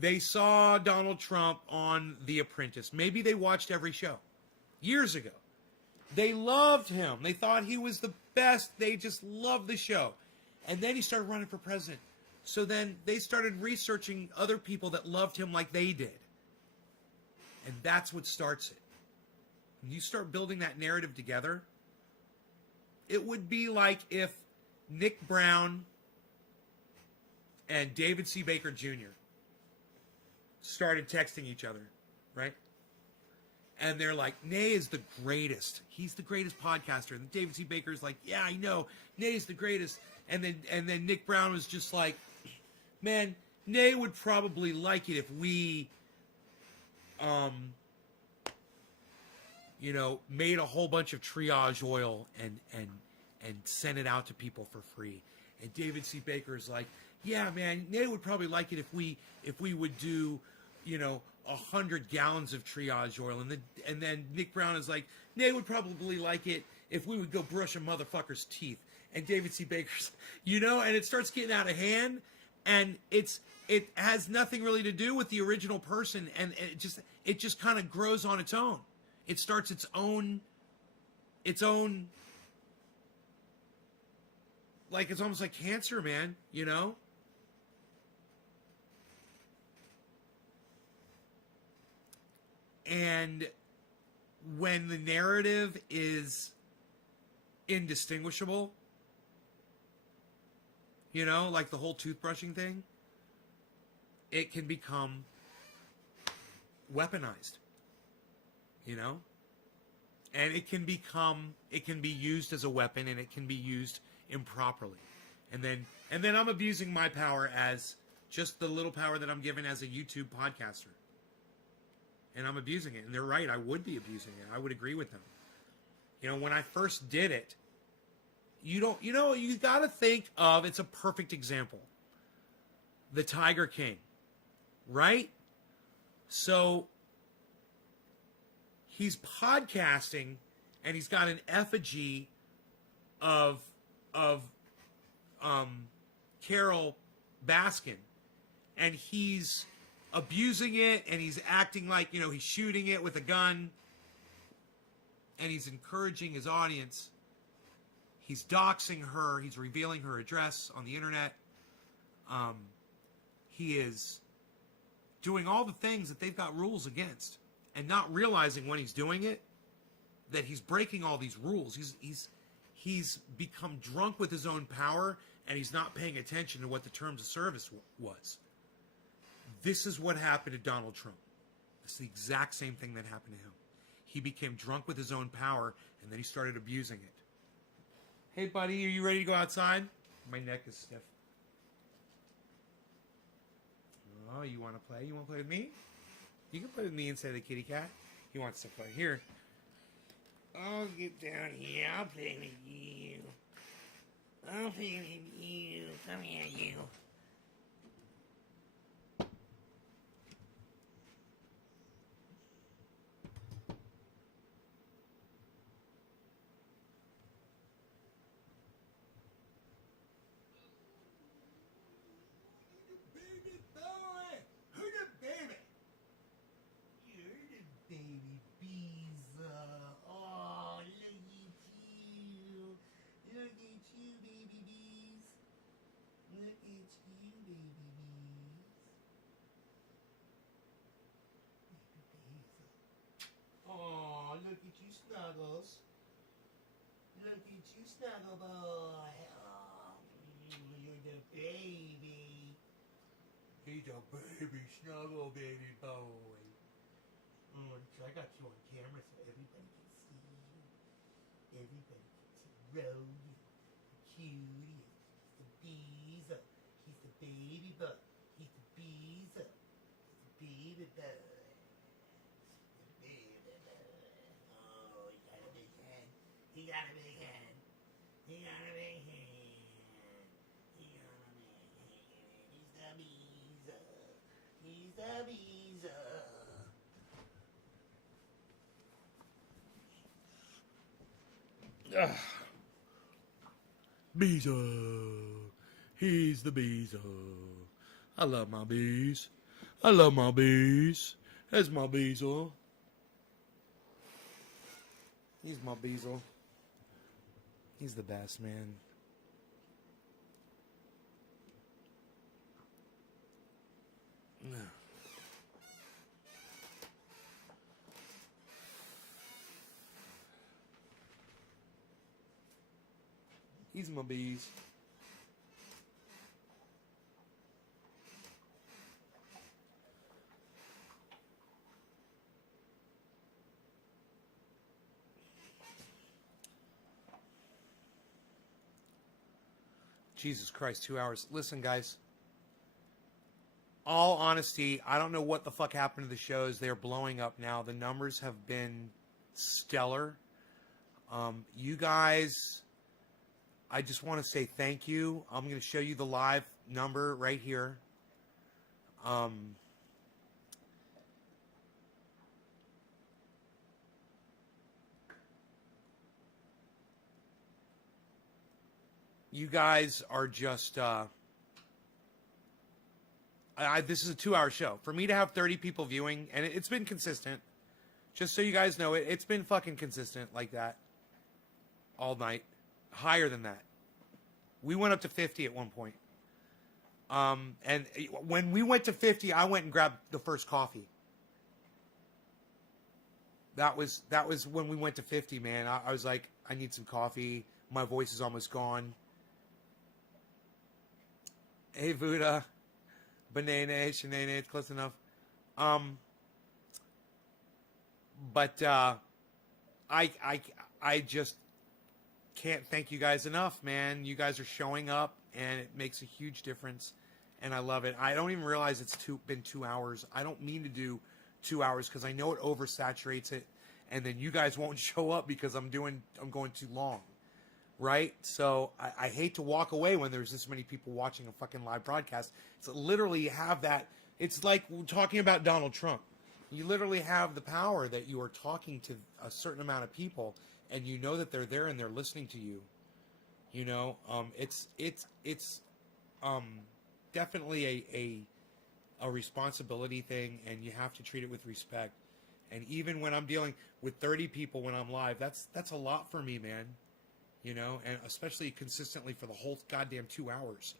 They saw Donald Trump on The Apprentice. Maybe they watched every show years ago. They loved him. They thought he was the best. They just loved the show. And then he started running for president. So then they started researching other people that loved him like they did. And that's what starts it. When you start building that narrative together, it would be like if Nick Brown and David C. Baker Jr. started texting each other, right? And they're like, Nay is the greatest. He's the greatest podcaster. And David C. Baker's like, yeah, I know. Nay's the greatest. And then Nick Brown was just like, man, Nay would probably like it if we, you know, made a whole bunch of triage oil and sent it out to people for free. And David C. Baker is like, yeah, man, Nay would probably like it if we would do, you know, 100 gallons of triage oil. And then Nick Brown is like, Nay would probably like it if we would go brush a motherfucker's teeth. And David C. Baker's, you know, and it starts getting out of hand, and it has nothing really to do with the original person, and it just kind of grows on its own. It starts its own, like, it's almost like cancer, man, you know? And when the narrative is indistinguishable, you know, like the whole toothbrushing thing, it can become weaponized, you know? And it can be used as a weapon, and it can be used improperly. And then I'm abusing my power as just the little power that I'm given as a YouTube podcaster. And I'm abusing it. And they're right, I would be abusing it. I would agree with them. You know, when I first did it, you got to think of, it's a perfect example. The Tiger King, right? So he's podcasting and he's got an effigy of Carol Baskin, and he's abusing it, and he's acting like, you know, he's shooting it with a gun, and he's encouraging his audience. He's doxing her. He's revealing her address on the internet. He is doing all the things that they've got rules against, and not realizing when he's doing it that he's breaking all these rules. He's become drunk with his own power, and he's not paying attention to what the terms of service was. This is what happened to Donald Trump. It's the exact same thing that happened to him. He became drunk with his own power, and then he started abusing it. Hey, buddy, are you ready to go outside? My neck is stiff. Oh, you want to play? You want to play with me? You can play with me instead of the kitty cat. He wants to play. Here. I'll get down here. I'll play with you. I'll play with you. Come here, you. Snuggles. Look at you, Snuggle Boy. Oh, you're the baby. He's a baby, Snuggle Baby Boy. Oh, so I got you on camera so everybody can see you. Everybody can see Rose. Cutie. He's the Beezer. He's the baby boy. He's the Beezer. He's the baby boy. He got a big head. He got a big head. He got a big head. He's the Beezer. He's the Beezer. Beezer. He's the Beezer. I love my bees. I love my bees. That's my Beezer. He's my Beezer. He's the best, man. He's my bees. Jesus Christ, 2 hours. Listen, guys. All honesty, I don't know what the fuck happened to the shows. They're blowing up now. The numbers have been stellar. You guys, I just want to say thank you. I'm going to show you the live number right here. You guys are just, this is a 2-hour show. For me to have 30 people viewing, and it's been consistent, just so you guys know, it's been fucking consistent like that all night. Higher than that. We went up to 50 at one point. And when we went to 50, I went and grabbed the first coffee. That was when we went to 50, man. I was like, I need some coffee. My voice is almost gone. Hey, Buddha. Banana, Shanana, it's close enough. But I just can't thank you guys enough, man. You guys are showing up, and it makes a huge difference, and I love it. I don't even realize it's been 2 hours. I don't mean to do 2 hours because I know it oversaturates it, and then you guys won't show up because I'm going too long, right? So I hate to walk away when there's this many people watching a fucking live broadcast. It's literally have that. It's like talking about Donald Trump. You literally have the power that you are talking to a certain amount of people, and you know that they're there and they're listening to you. You know, it's definitely a responsibility thing, and you have to treat it with respect. And even when I'm dealing with 30 people when I'm live, that's a lot for me, man. You know, and especially consistently for the whole goddamn 2 hours.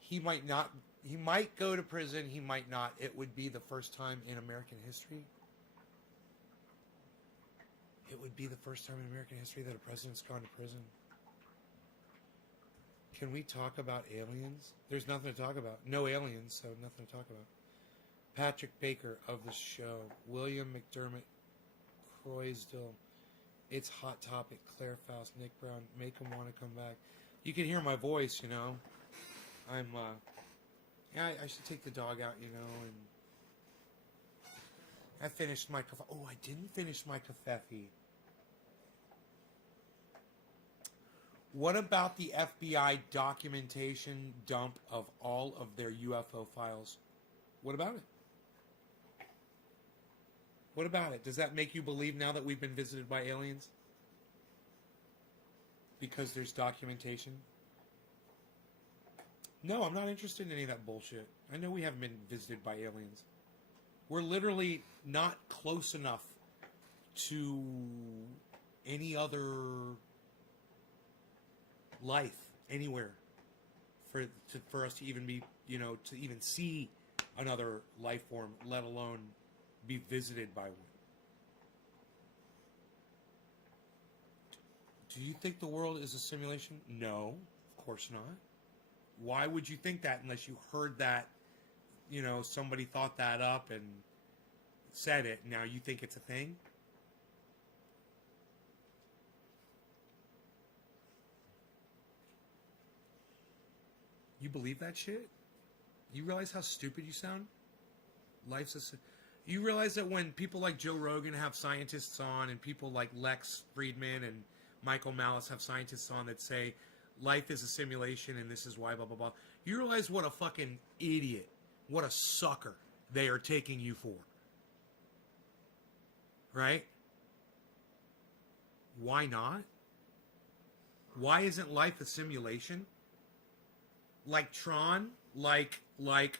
He might go to prison, he might not. It would be the first time in American history. It would be the first time in American history that a president's gone to prison. Can we talk about aliens? There's nothing to talk about. No aliens, so nothing to talk about. Patrick Baker of the show. William McDermott. Croysdale. It's Hot Topic. Claire Faust. Nick Brown. Make them want to come back. You can hear my voice, you know. I'm, yeah, I should take the dog out, you know, and I finished my café. Oh, I didn't finish my café. What about the FBI documentation dump of all of their UFO files? What about it? What about it? Does that make you believe now that we've been visited by aliens? Because there's documentation? No, I'm not interested in any of that bullshit. I know we haven't been visited by aliens. We're literally not close enough to any other life anywhere for us to even be, you know, to even see another life form, let alone be visited by one. Do you think the world is a simulation? No, of course not. Why would you think that unless you heard that, you know, somebody thought that up and said it, now you think it's a thing? You believe that shit? You realize how stupid you sound? You realize that when people like Joe Rogan have scientists on, and people like Lex Friedman and Michael Malice have scientists on that say life is a simulation and this is why, blah, blah, blah. You realize what a fucking idiot, what a sucker they are taking you for. Right? Why not? Why isn't life a simulation? Like Tron? Like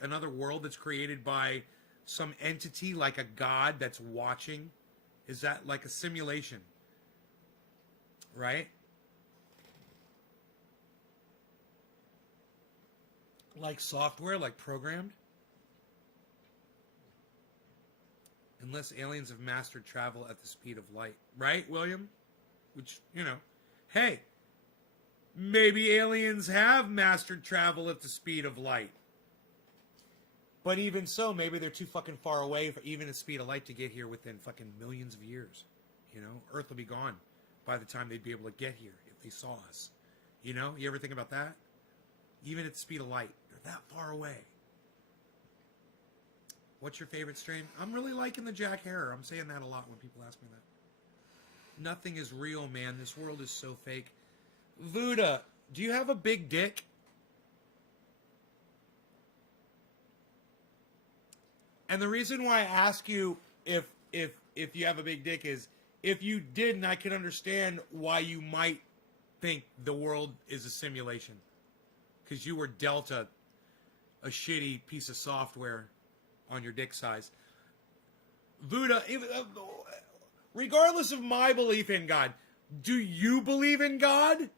another world that's created by some entity, like a god that's watching? Is that like a simulation? Right? Like software, like programmed? Unless aliens have mastered travel at the speed of light. Right, William? Which, you know, hey, maybe aliens have mastered travel at the speed of light. But even so, maybe they're too fucking far away for even the speed of light to get here within fucking millions of years. You know, Earth will be gone by the time they'd be able to get here if they saw us. You know, you ever think about that? Even at the speed of light, they're that far away. What's your favorite strain? I'm really liking the Jack Herer. I'm saying that a lot when people ask me that. Nothing is real, man. This world is so fake. Vuda, do you have a big dick? And the reason why I ask you if you have a big dick is, if you didn't, I can understand why you might think the world is a simulation. Because you were dealt a shitty piece of software on your dick size. Vuda, regardless of my belief in God, do you believe in God?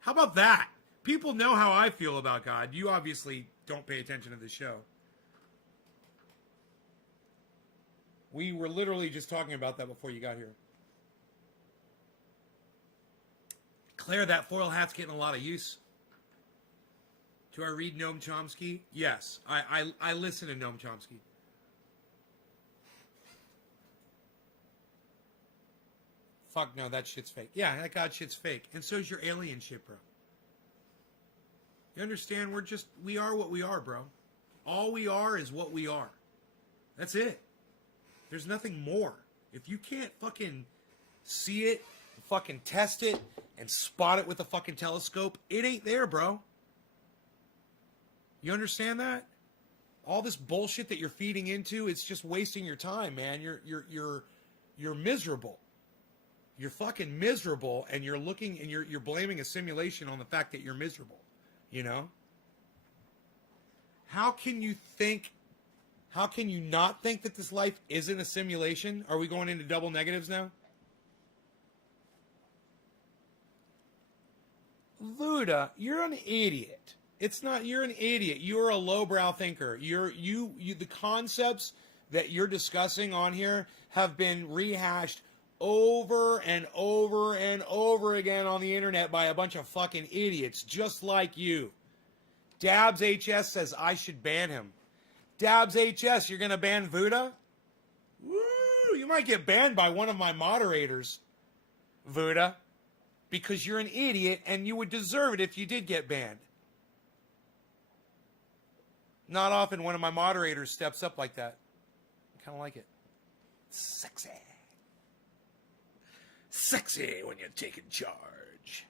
How about that? People know how I feel about God. You obviously don't pay attention to the show. We were literally just talking about that before you got here. Claire, that foil hat's getting a lot of use. Do I read Noam Chomsky? Yes. I listen to Noam Chomsky. Fuck no, that shit's fake. Yeah, that God shit's fake. And so's your alien shit, bro. You understand? We are what we are, bro. All we are is what we are. That's it. There's nothing more. If you can't fucking see it, fucking test it, and spot it with a fucking telescope, it ain't there, bro. You understand that? All this bullshit that you're feeding into, it's just wasting your time, man. You're miserable. You're fucking miserable, and you're looking and you're blaming a simulation on the fact that you're miserable. You know? How can you not think that this life isn't a simulation? Are we going into double negatives now? Luda, you're an idiot. It's not, you're an idiot. You're a lowbrow thinker. The concepts that you're discussing on here have been rehashed over and over and over again on the internet by a bunch of fucking idiots just like you. Dabs HS says I should ban him. Dabs HS, you're going to ban Vuda? Woo! You might get banned by one of my moderators, Vuda, because you're an idiot and you would deserve it if you did get banned. Not often one of my moderators steps up like that. I kind of like it. Sexy. Sexy when you're taking charge.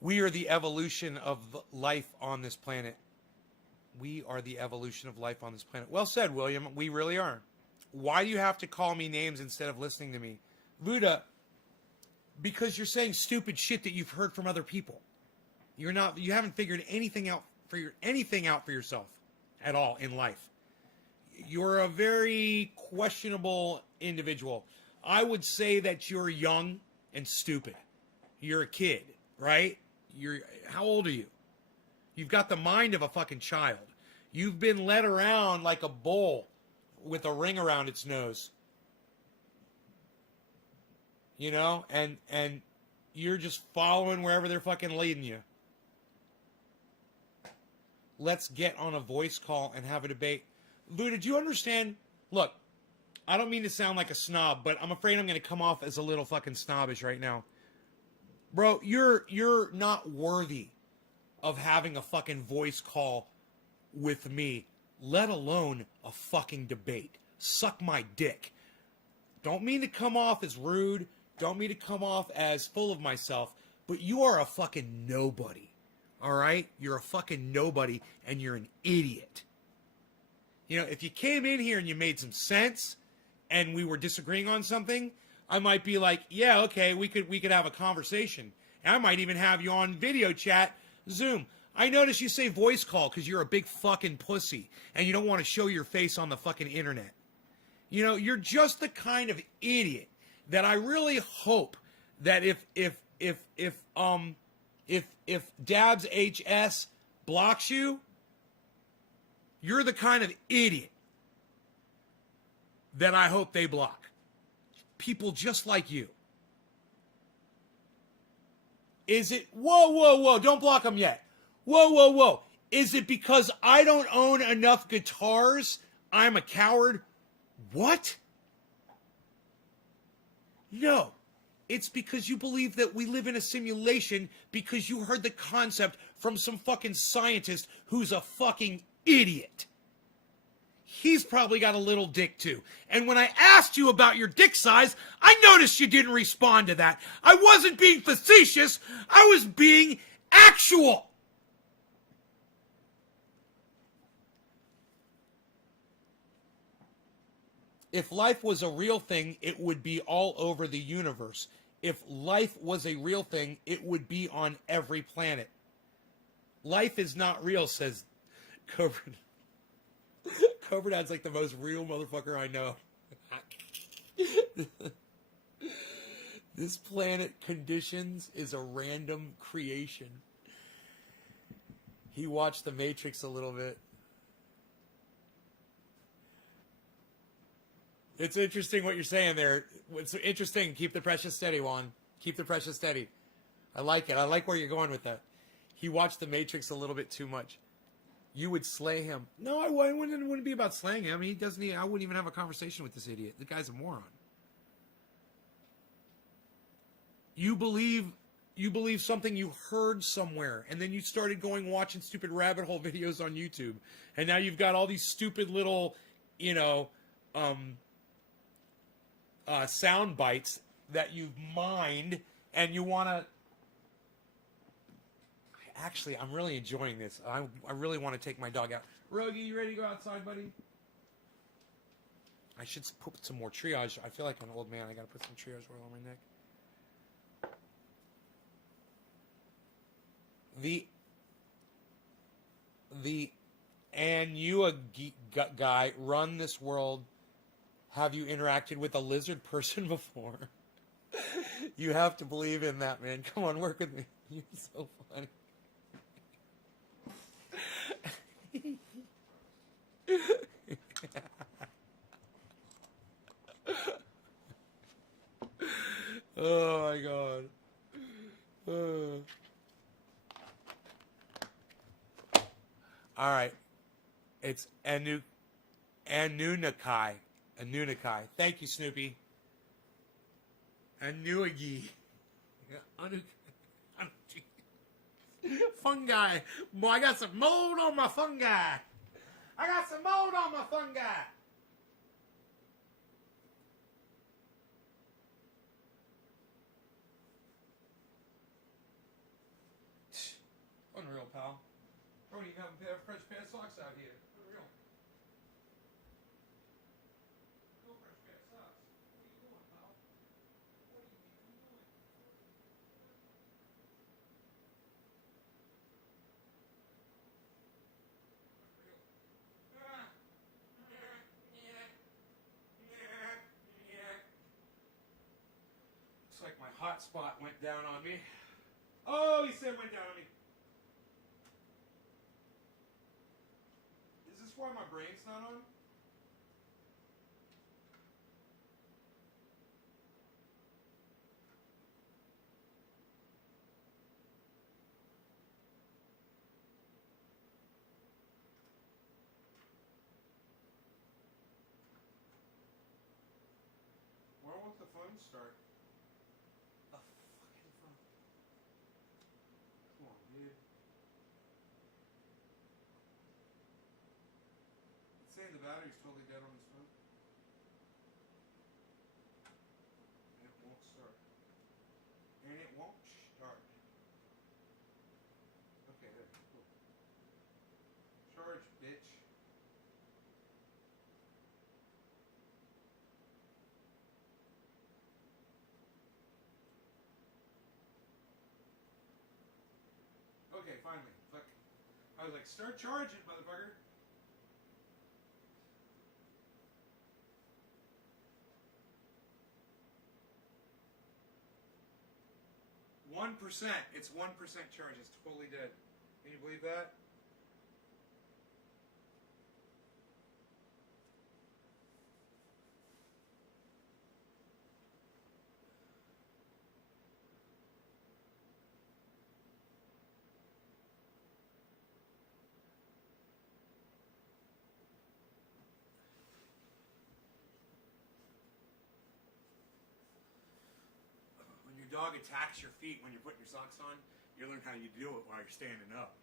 We are the evolution of life on this planet. We are the evolution of life on this planet. Well said, William. We really are. Why do you have to call me names instead of listening to me? Vuda, because you're saying stupid shit that you've heard from other people. You haven't figured anything out for yourself at all in life. You're a very questionable individual. I would say that you're young and stupid. You're a kid, right? How old are you? You've got the mind of a fucking child. You've been led around like a bull with a ring around its nose. You know? And you're just following wherever they're fucking leading you. Let's get on a voice call and have a debate. Vuda, do you understand? Look, I don't mean to sound like a snob, but I'm afraid I'm going to come off as a little fucking snobbish right now. Bro, you're not worthy of having a fucking voice call with me, let alone a fucking debate. Suck my dick. Don't mean to come off as rude. Don't mean to come off as full of myself, but you are a fucking nobody. All right? You're a fucking nobody, and you're an idiot. You know, if you came in here and you made some sense, and we were disagreeing on something, I might be like, yeah, okay, we could have a conversation. And I might even have you on video chat, Zoom. I notice you say voice call because you're a big fucking pussy, and you don't want to show your face on the fucking internet. You know, you're just the kind of idiot that I really hope that if Dabs HS blocks you, you're the kind of idiot that I hope they block. People just like you. Is it, whoa, don't block them yet. Whoa. Is it because I don't own enough guitars, I'm a coward? What? No. It's because you believe that we live in a simulation because you heard the concept from some fucking scientist who's a fucking idiot. He's probably got a little dick too. And when I asked you about your dick size, I noticed you didn't respond to that. I wasn't being facetious. I was being actual. If life was a real thing, it would be all over the universe. If life was a real thing, it would be on every planet. Life is not real, says Cobra. Cobra Dad's like the most real motherfucker I know. This planet conditions is a random creation. He watched The Matrix a little bit. It's interesting what you're saying there. It's interesting. Keep the pressure steady, Juan. Keep the pressure steady. I like it. I like where you're going with that. He watched The Matrix a little bit too much. You would slay him. No, I wouldn't. It wouldn't be about slaying him. He doesn't. I wouldn't even have a conversation with this idiot. The guy's a moron. You believe something you heard somewhere, and then you started going watching stupid rabbit hole videos on YouTube, and now you've got all these stupid little, sound bites that you've mined, and you want to. Actually, I'm really enjoying this. I really want to take my dog out. Rogie, you ready to go outside, buddy? I should put some more triage. I feel like an old man. I gotta put some triage oil on my neck. The Anua guy run this world. Have you interacted with a lizard person before? You have to believe in that, man. Come on, work with me. You're so funny. Oh my god. All right. It's Anunakai. Anunakai. Thank you, Snoopy. Anuagi. Fungi. Boy, I got some mold on my fungi. I got some mold on my fungi. Unreal, pal. Don't even have a fresh pair of socks out here. Unreal. No fresh pair of socks. What are you doing, pal? What are you doing? Looks like my hotspot went down on me. Oh, he said went down on me. Is this why my brain's not on? Why won't the phone start? The fucking phone. Come on, dude. It's saying the battery's totally dead on this phone. And it won't start. And it won't start. Okay, there. Cool. Charge, bitch. Okay, finally. Fuck. I was like, start charging, motherfucker. %. It's 1% charge. It's totally dead. Can you believe that? When your dog attacks your feet when you're putting your socks on, you learn how you do it while you're standing up.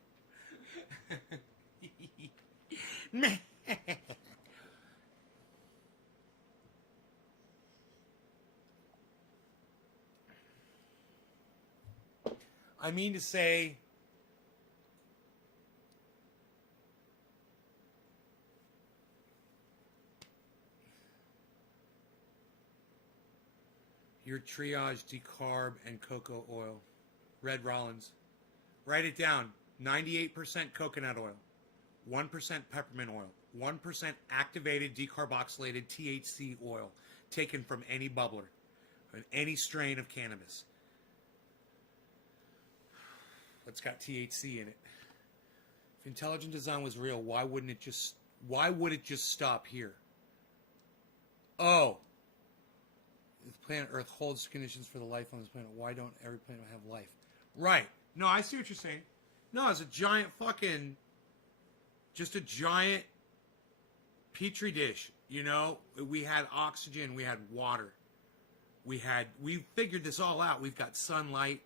I mean to say, your triage decarb and cocoa oil. Red Rollins. Write it down. 98% coconut oil, 1% peppermint oil, 1% activated decarboxylated THC oil taken from any bubbler and any strain of cannabis that's got THC in it. If intelligent design was real, why would it just stop here? Oh. The planet Earth holds conditions for the life on this planet. Why don't every planet have life? Right. No, I see what you're saying. No, it's a giant fucking, just a giant petri dish. You know, we had oxygen, we had water, we figured this all out. We've got sunlight,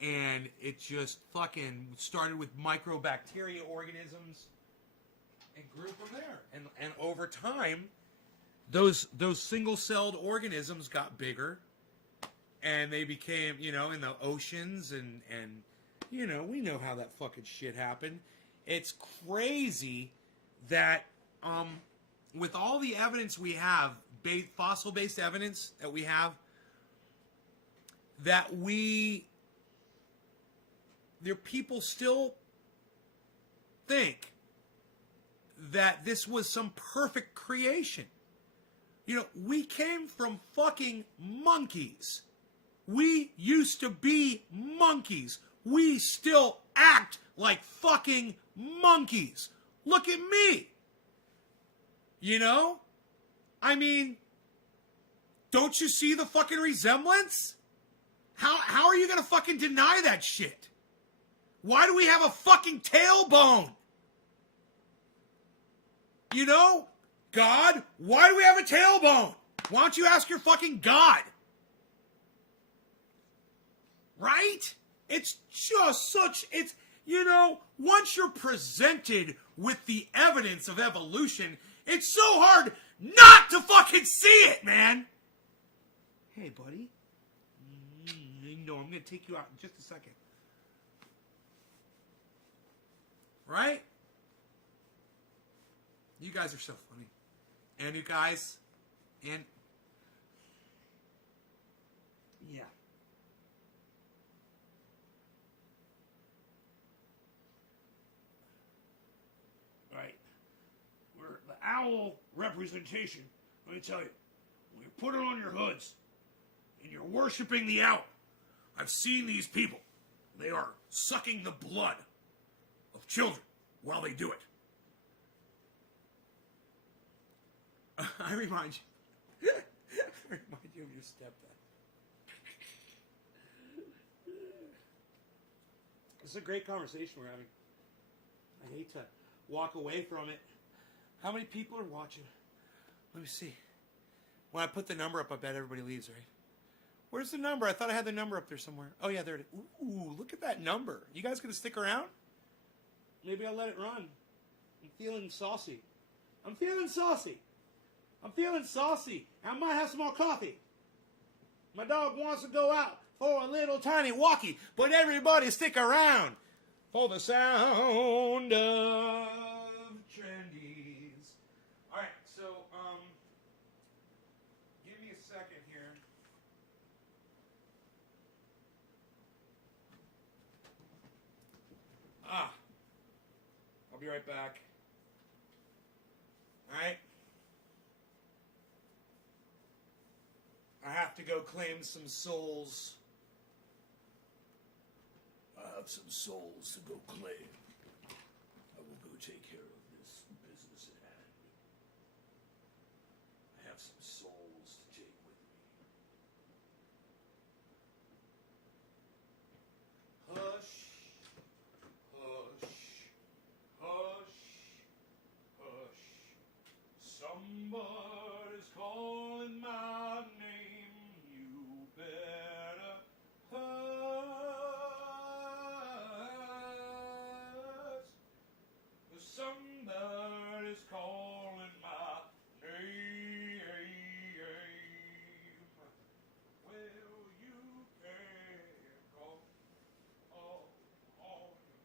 and it just fucking started with microbacteria organisms and grew from there. And over time, those single-celled organisms got bigger, and they became, you know, in the oceans, and you know, we know how that fucking shit happened. It's crazy that with all the evidence we have, fossil-based evidence that we have, that people still think that this was some perfect creation. You know, we came from fucking monkeys. We used to be monkeys. We still act like fucking monkeys. Look at me. You know? I mean, don't you see the fucking resemblance? How are you gonna fucking deny that shit? Why do we have a fucking tailbone? You know? God, why do we have a tailbone? Why don't you ask your fucking God? Right? It's just it's, you know, once you're presented with the evidence of evolution, it's so hard not to fucking see it, man. Hey, buddy. No, I'm going to take you out in just a second. Right? You guys are so funny. And you guys, and yeah. Right. We're the owl representation. Let me tell you, when you put it on your hoods and you're worshiping the owl, I've seen these people. They are sucking the blood of children while they do it. I remind you. I remind you of your stepdad. This is a great conversation we're having. I hate to walk away from it. How many people are watching? Let me see. When I put the number up, I bet everybody leaves, right? Where's the number? I thought I had the number up there somewhere. Oh, yeah, there it is. Ooh, look at that number. You guys gonna stick around? Maybe I'll let it run. I'm feeling saucy. I'm feeling saucy. I'm feeling saucy. I might have some more coffee. My dog wants to go out for a little tiny walkie, but everybody stick around for the sound of trendies. All right, so give me a second here. I'll be right back. All right. I have to go claim some souls. I have some souls to go claim. I will go take care of this business at hand. I have some souls to take with me. Hush, hush, hush, hush. Somebody's calling my name. Somebody's calling my name. Well, you can call your brother. Call the man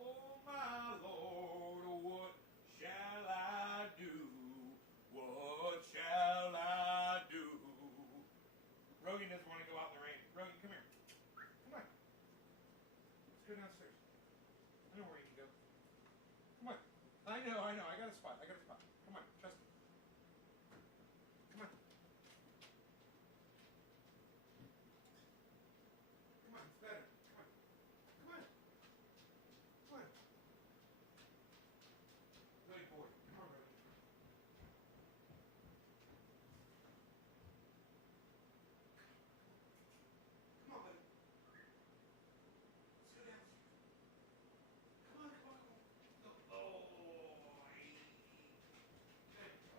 oh my Lord, what shall I do? What shall I do? Rogan doesn't want to go out in the rain. Rogan, come here. Come on. Let's go downstairs. I know where you can go. Come on. I know. I got a spot. Come on, trust me. Come on. Come on, it's better. Come on. Come on. Come on. Good boy. Come on, Rogan. Come on, buddy. Let's go downstairs. Come on. Oh, good.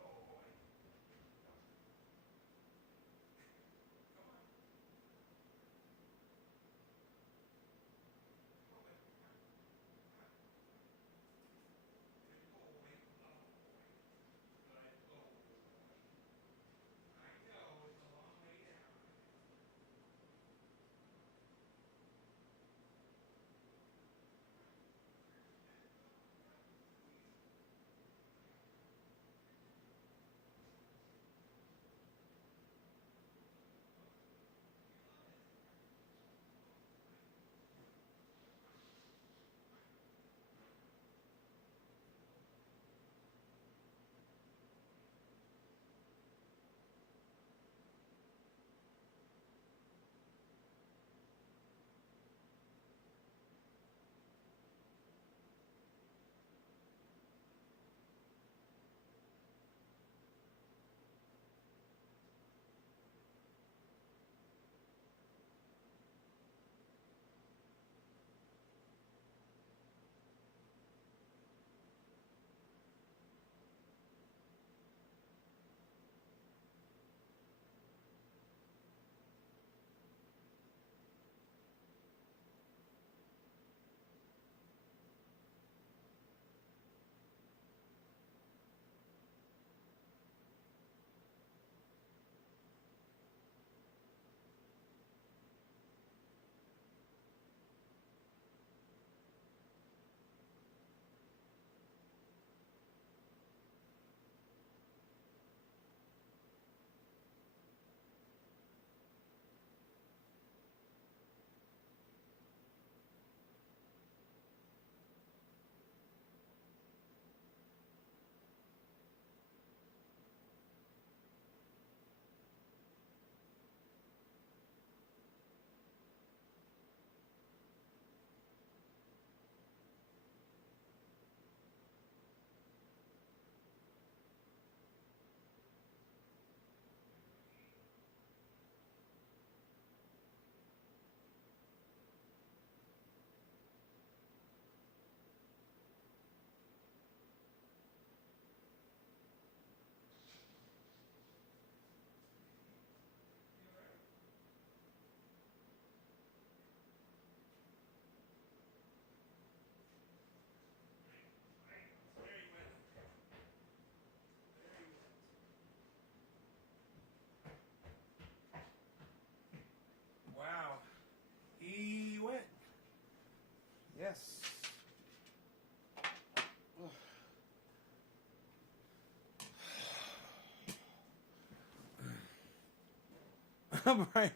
I'm right.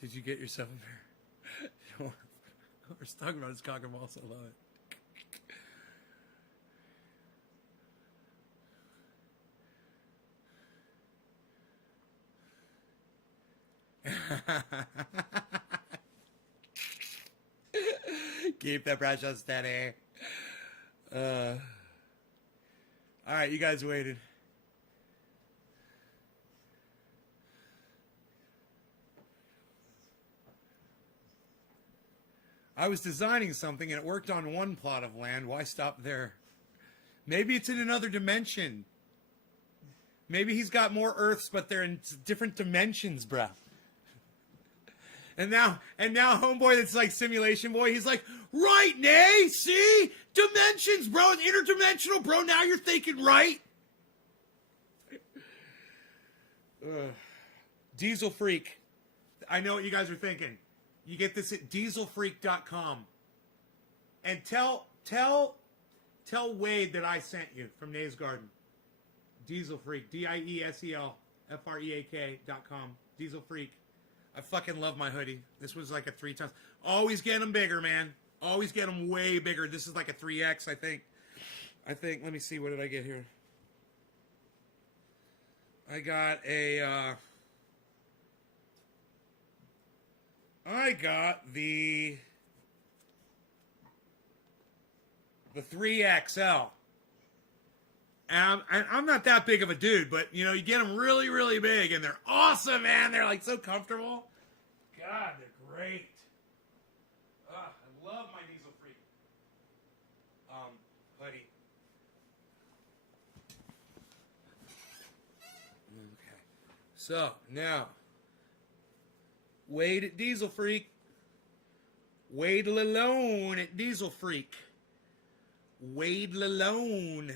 Did you get yourself a pair? We're talking about his cock and balls. I love it. Keep the pressure steady. All right, you guys waited. I was designing something and it worked on one plot of land. Why stop there? Maybe it's in another dimension. Maybe he's got more Earths, but they're in different dimensions, bruh. And now, homeboy that's like simulation boy, he's like, right, Nay, see? Dimensions, bro. It's interdimensional, bro. Now you're thinking right. Diesel Freak. I know what you guys are thinking. You get this at dieselfreak.com. And tell Wade that I sent you from Nay's Garden. Diesel Freak. DIESELFREAK.com. Diesel Freak. I fucking love my hoodie. This was like a 3 times. Always get them bigger, man. Always get them way bigger. This is like a 3X, I think. Let me see, what did I get here? I got a, I got the 3XL. And I'm not that big of a dude, but, you know, you get them really, really big, and they're awesome, man. They're, like, so comfortable. God, they're great. I love my Diesel Freak hoodie. Okay. So, now, Wade at Diesel Freak. Wade Lalone at Diesel Freak. Wade Lalone.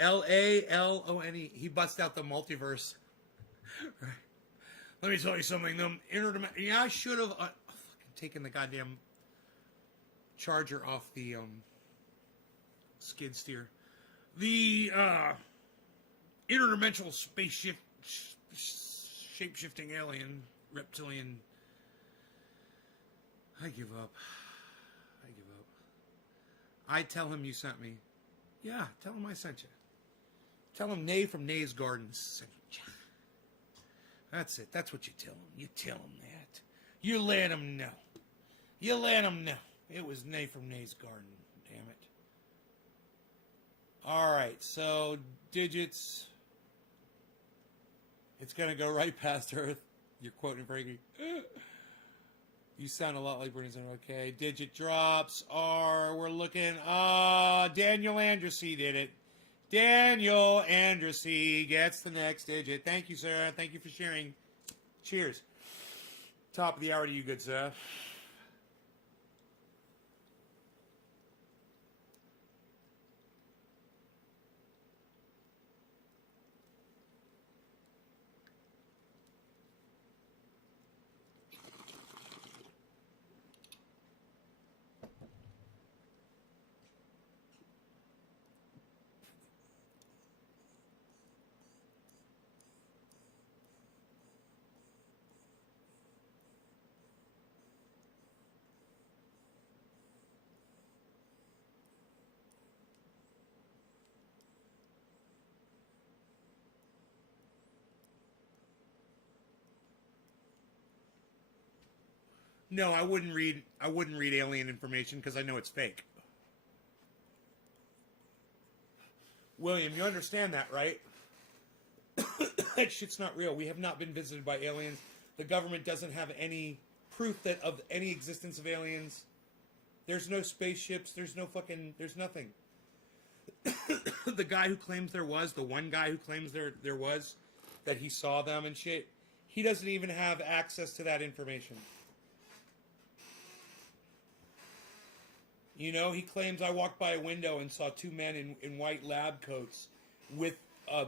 Lalone. He busts out the multiverse. Right. Let me tell you something. Yeah, I should have fucking taken the goddamn charger off the skid steer. The interdimensional spaceship shape-shifting alien reptilian. I give up. I tell him you sent me. Yeah, tell him I sent you. Tell him Nay from Nay's Gardens sent you. That's it. That's what you tell him. You tell him that. You let him know. It was Nay from Nay's Garden. Damn it. All right, so digits. It's going to go right past Earth. You're quoting Frankie. You sound a lot like Bernie Sanders. Okay, digit drops are, we're looking, Daniel Andressy did it. Daniel Andressy gets the next digit. Thank you, sir. Thank you for sharing. Cheers. Top of the hour to you, good sir. No, I wouldn't read alien information because I know it's fake. William, you understand that, right? That shit's not real. We have not been visited by aliens. The government doesn't have any proof of any existence of aliens. There's no spaceships. There's nothing. The guy who claims there was, the one guy who claims there was, that he saw them and shit, he doesn't even have access to that information. You know, he claims I walked by a window and saw 2 men in white lab coats with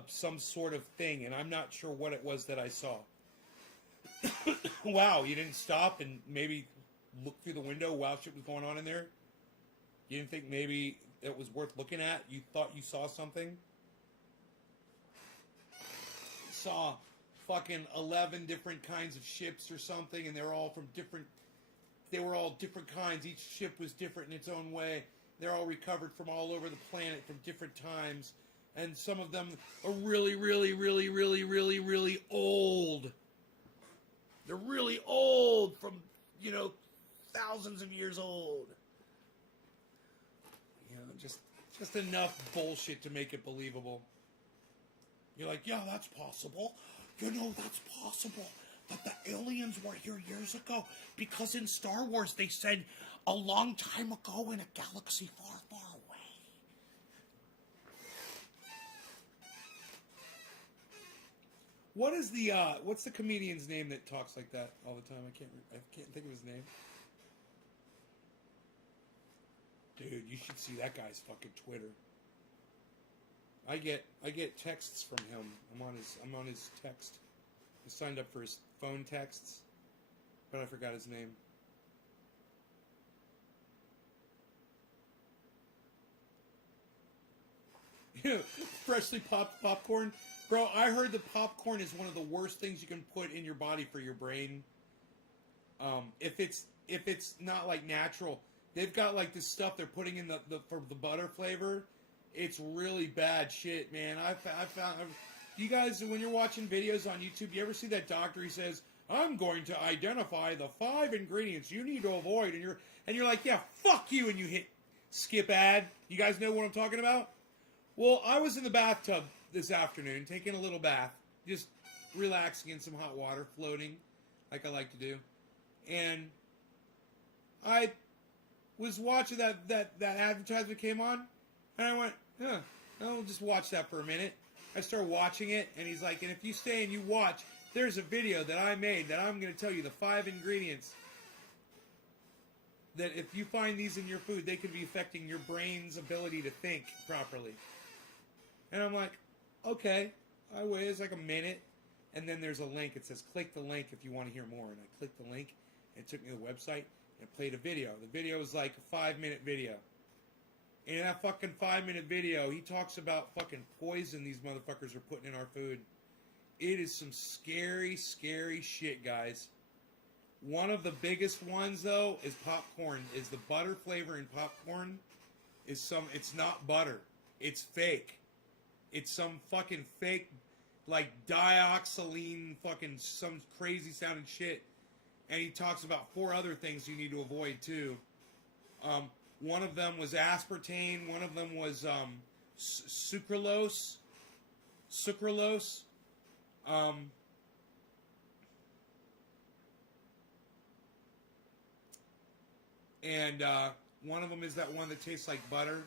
some sort of thing, and I'm not sure what it was that I saw. Wow, you didn't stop and maybe look through the window while shit was going on in there? You didn't think maybe it was worth looking at, you thought you saw something. Saw fucking 11 different kinds of ships or something, and they were all different kinds. Each ship was different in its own way. They're all recovered from all over the planet from different times, and some of them are really, really, really, really, really, really old. They're really old, from, you know, thousands of years old. You know, just enough bullshit to make it believable. You're like, yeah, that's possible. You know, that's possible. That the aliens were here years ago. Because in Star Wars, they said a long time ago in a galaxy far, far away. What is the, what's the comedian's name that talks like that all the time? I can't think of his name. Dude, you should see that guy's fucking Twitter. I get texts from him. I'm on his text. I signed up for his phone texts, but I forgot his name. Freshly popped popcorn. Bro, I heard that popcorn is one of the worst things you can put in your body for your brain. If it's not like natural, they've got like this stuff they're putting in for the butter flavor. It's really bad shit, man. I found you guys, when you're watching videos on YouTube, you ever see that doctor? He says, "I'm going to identify the 5 ingredients you need to avoid," and you're like, "Yeah, fuck you," and you hit skip ad. You guys know what I'm talking about? Well, I was in the bathtub this afternoon, taking a little bath, just relaxing in some hot water, floating, like I like to do, and I was watching that advertisement came on. And I went, I'll just watch that for a minute. I started watching it, and he's like, and if you stay and you watch, there's a video that I made that I'm going to tell you the 5 ingredients that if you find these in your food, they could be affecting your brain's ability to think properly. And I'm like, okay. I wait, it's like a minute, and then there's a link. It says, click the link if you want to hear more. And I clicked the link, and it took me to the website, and it played a video. The video was like a 5-minute video. And in that fucking 5-minute video, he talks about fucking poison these motherfuckers are putting in our food. It is some scary, scary shit, guys. One of the biggest ones, though, is popcorn. Is the butter flavor in popcorn it's not butter. It's fake. It's some fucking fake, like, dioxazine fucking some crazy sounding shit. And he talks about 4 other things you need to avoid, too. One of them was aspartame. One of them was sucralose. And one of them is that one that tastes like butter.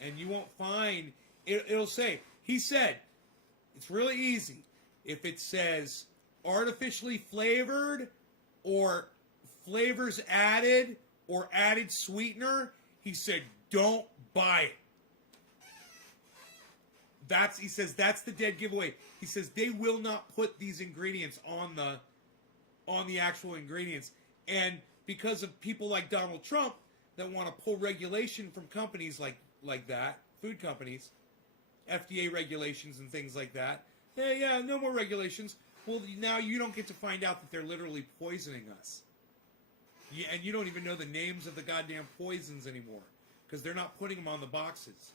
And you won't find... It'll say... He said, it's really easy. If it says artificially flavored or flavors added... or added sweetener, he said, don't buy it. He says that's the dead giveaway. He says they will not put these ingredients on the actual ingredients. And because of people like Donald Trump that want to pull regulation from companies like that, food companies, FDA regulations and things like that. Yeah, no more regulations. Well, now you don't get to find out that they're literally poisoning us. Yeah, and you don't even know the names of the goddamn poisons anymore because they're not putting them on the boxes.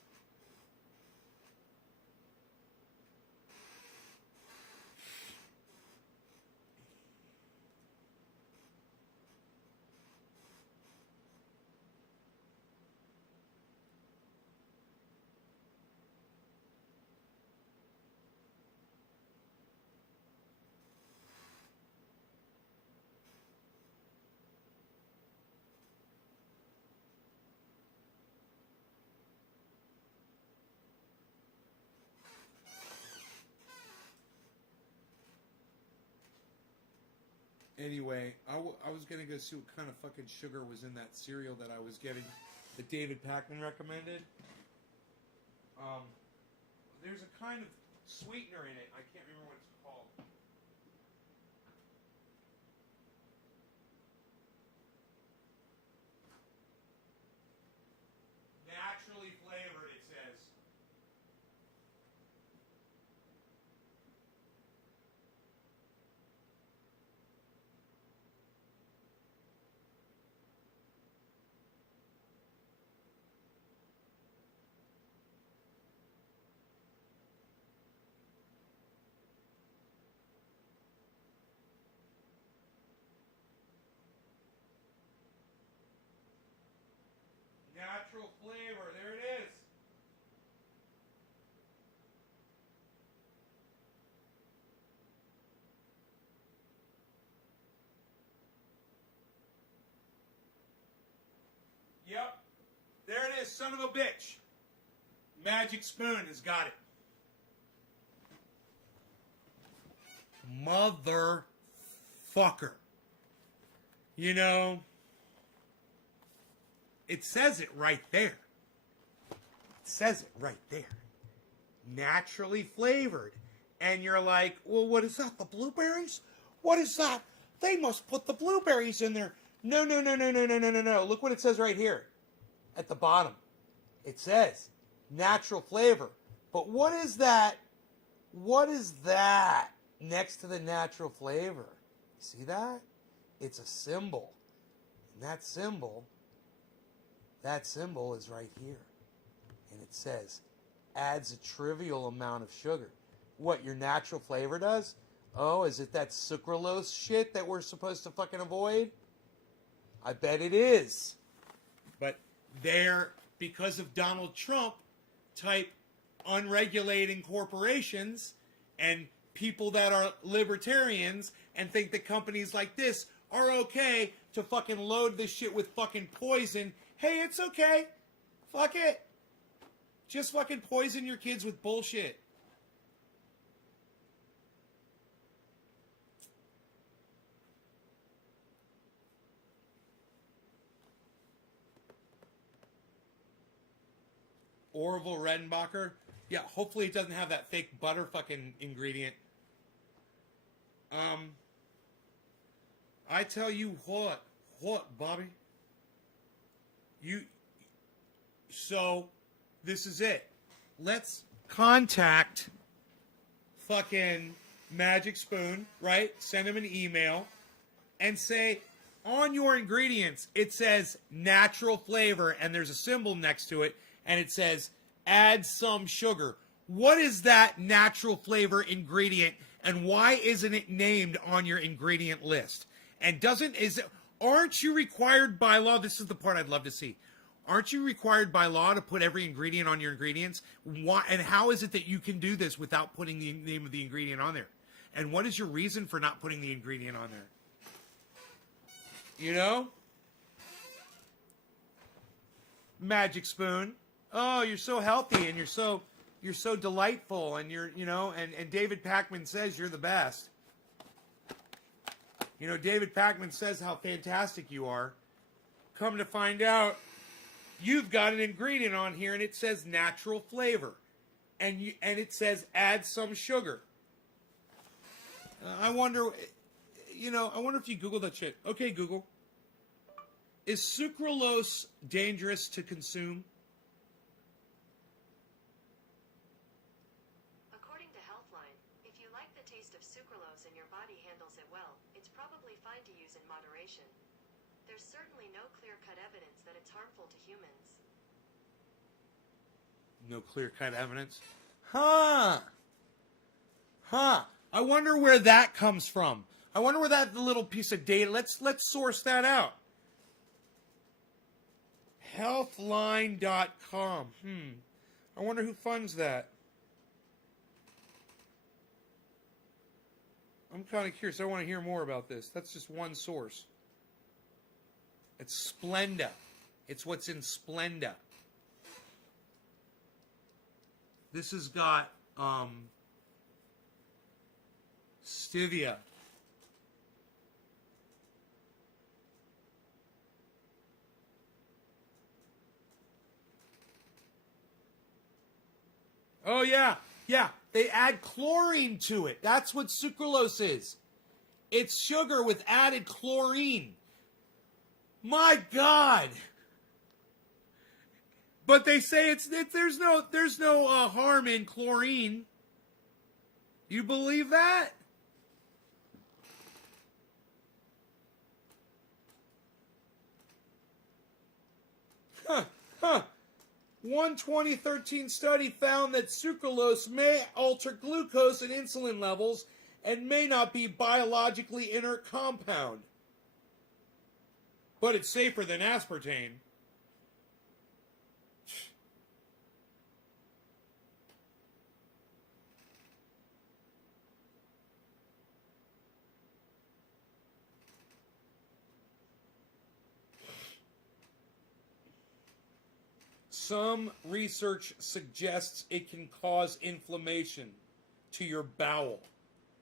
Anyway, I was going to go see what kind of fucking sugar was in that cereal that I was getting, that David Pakman recommended. There's a kind of sweetener in it. I can't remember what it's called. Naturally Natural flavor. There it is. Yep. There it is, son of a bitch. Magic Spoon has got it. Motherfucker. You know, it says it right there. It says it right there. Naturally flavored. And you're like, well, what is that? The blueberries? What is that? They must put the blueberries in there. No. Look what it says right here at the bottom. It says natural flavor. But what is that? What is that next to the natural flavor? See that? It's a symbol. And that symbol is right here. And it says, adds a trivial amount of sugar. What, your natural flavor does? Oh, is it that sucralose shit that we're supposed to fucking avoid? I bet it is. But they're, because of Donald Trump type unregulating corporations and people that are libertarians and think that companies like this are okay to fucking load this shit with fucking poison. Hey, it's okay. Fuck it. Just fucking poison your kids with bullshit. Orville Redenbacher. Yeah, hopefully it doesn't have that fake butter fucking ingredient. I tell you what, Bobby? So, this is it. Let's contact fucking Magic Spoon, right? Send them an email and say, on your ingredients, it says natural flavor and there's a symbol next to it and it says add some sugar. What is that natural flavor ingredient and why isn't it named on your ingredient list? And aren't you required by law? This is the part I'd love to see. Aren't you required by law to put every ingredient on your ingredients? Why, and how is it that you can do this without putting the name of the ingredient on there? And what is your reason for not putting the ingredient on there? You know? Magic Spoon. Oh, you're so healthy and you're so delightful and and David Pakman says you're the best. You know, David Pakman says how fantastic you are. Come to find out, you've got an ingredient on here and it says natural flavor. And it says add some sugar. I wonder if you Google that shit. Okay, Google. Is sucralose dangerous to consume? According to Healthline, if you like the taste of sucralose and your body handles it well, it's probably fine to use in moderation. There's certainly no clear-cut evidence that it's harmful to humans. No clear-cut evidence? Huh. I wonder where that comes from. I wonder where that little piece of data, let's source that out. Healthline.com. I wonder who funds that. I'm kind of curious. I want to hear more about this. That's just one source. It's Splenda. It's what's in Splenda. This has got stevia. Oh, yeah. They add chlorine to it. That's what sucralose is. It's sugar with added chlorine. My God. But they say there's no harm in chlorine. You believe that? One 2013 study found that sucralose may alter glucose and insulin levels and may not be biologically inert compound. But it's safer than aspartame. Some research suggests it can cause inflammation to your bowel.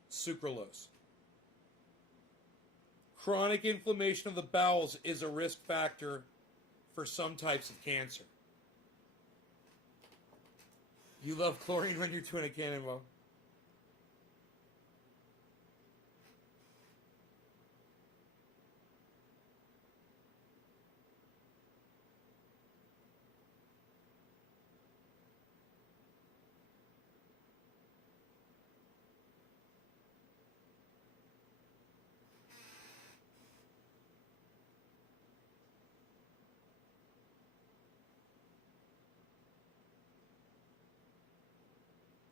Sucralose. Chronic inflammation of the bowels is a risk factor for some types of cancer. You love chlorine when you're doing a cannonball.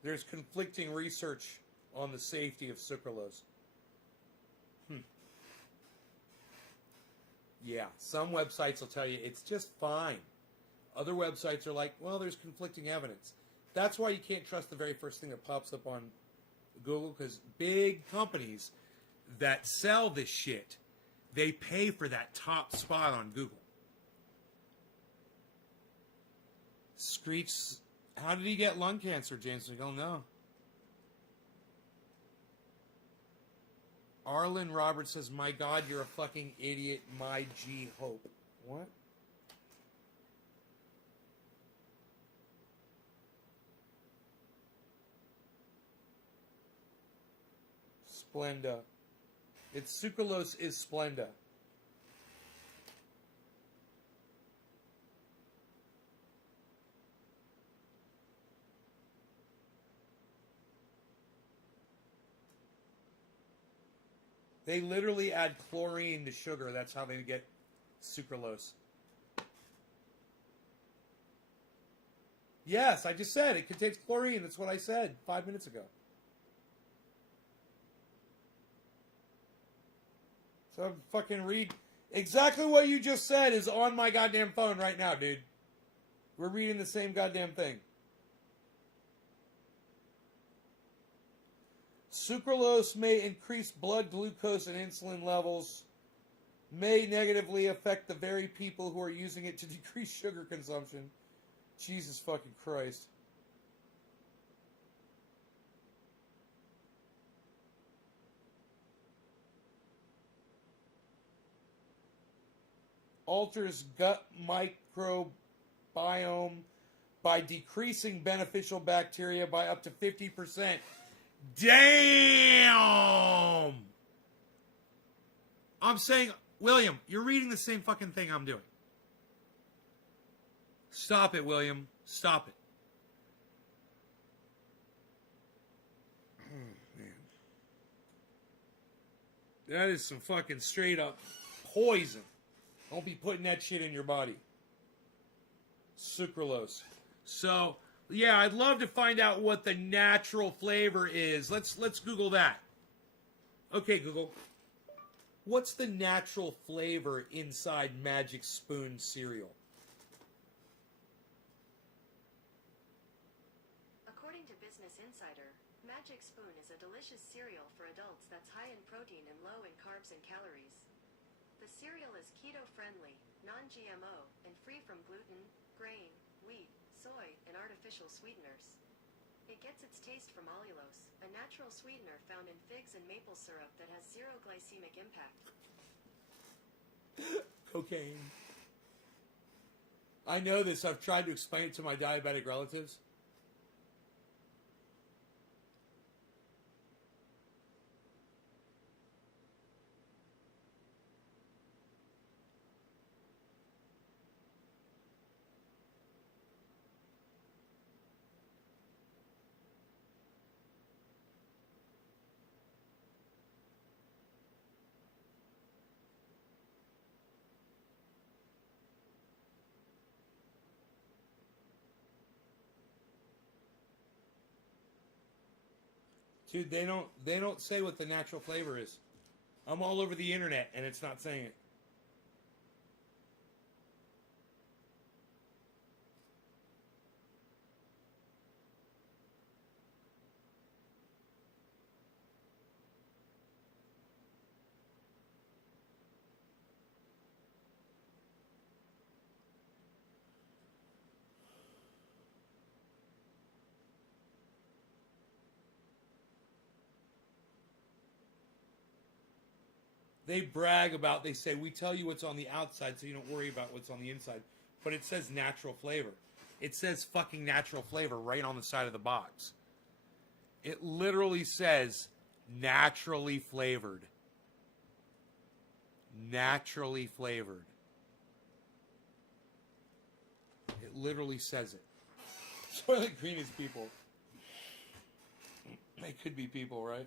There's conflicting research on the safety of sucralose. Yeah, some websites will tell you it's just fine. Other websites are like, well, there's conflicting evidence. That's why you can't trust the very first thing that pops up on Google, because big companies that sell this shit, they pay for that top spot on Google. Screech, how did he get lung cancer, James McGill? No. Arlen Roberts says, my God, you're a fucking idiot, my G Hope. What? Splenda. It's sucralose is Splenda. They literally add chlorine to sugar. That's how they get sucralose. Yes, I just said it contains chlorine. That's what I said 5 minutes ago. So fucking read exactly what you just said is on my goddamn phone right now, dude. We're reading the same goddamn thing. Sucralose may increase blood glucose and insulin levels, may negatively affect the very people who are using it to decrease sugar consumption. Jesus fucking Christ. Alters gut microbiome by decreasing beneficial bacteria by up to 50%. Damn! I'm saying, William, you're reading the same fucking thing I'm doing. Stop it, William. Stop it. Oh, man. That is some fucking straight up poison. Don't be putting that shit in your body. Sucralose. So, yeah, I'd love to find out what the natural flavor is. Let's Google that. Okay, Google. What's the natural flavor inside Magic Spoon cereal? According to Business Insider, Magic Spoon is a delicious cereal for adults that's high in protein and low in carbs and calories. The cereal is keto-friendly, non-GMO, and free from gluten, grain, wheat, soy, and artificial sweeteners. It gets its taste from allulose, a natural sweetener found in figs and maple syrup that has zero glycemic impact. Cocaine. I know this. I've tried to explain it to my diabetic relatives. Dude, they don't say what the natural flavor is. I'm all over the internet and it's not saying it. They brag about, they say, we tell you what's on the outside so you don't worry about what's on the inside. But it says natural flavor. It says fucking natural flavor right on the side of the box. It literally says naturally flavored. Naturally flavored. It literally says it. Soylent Green is people. They could be people, right?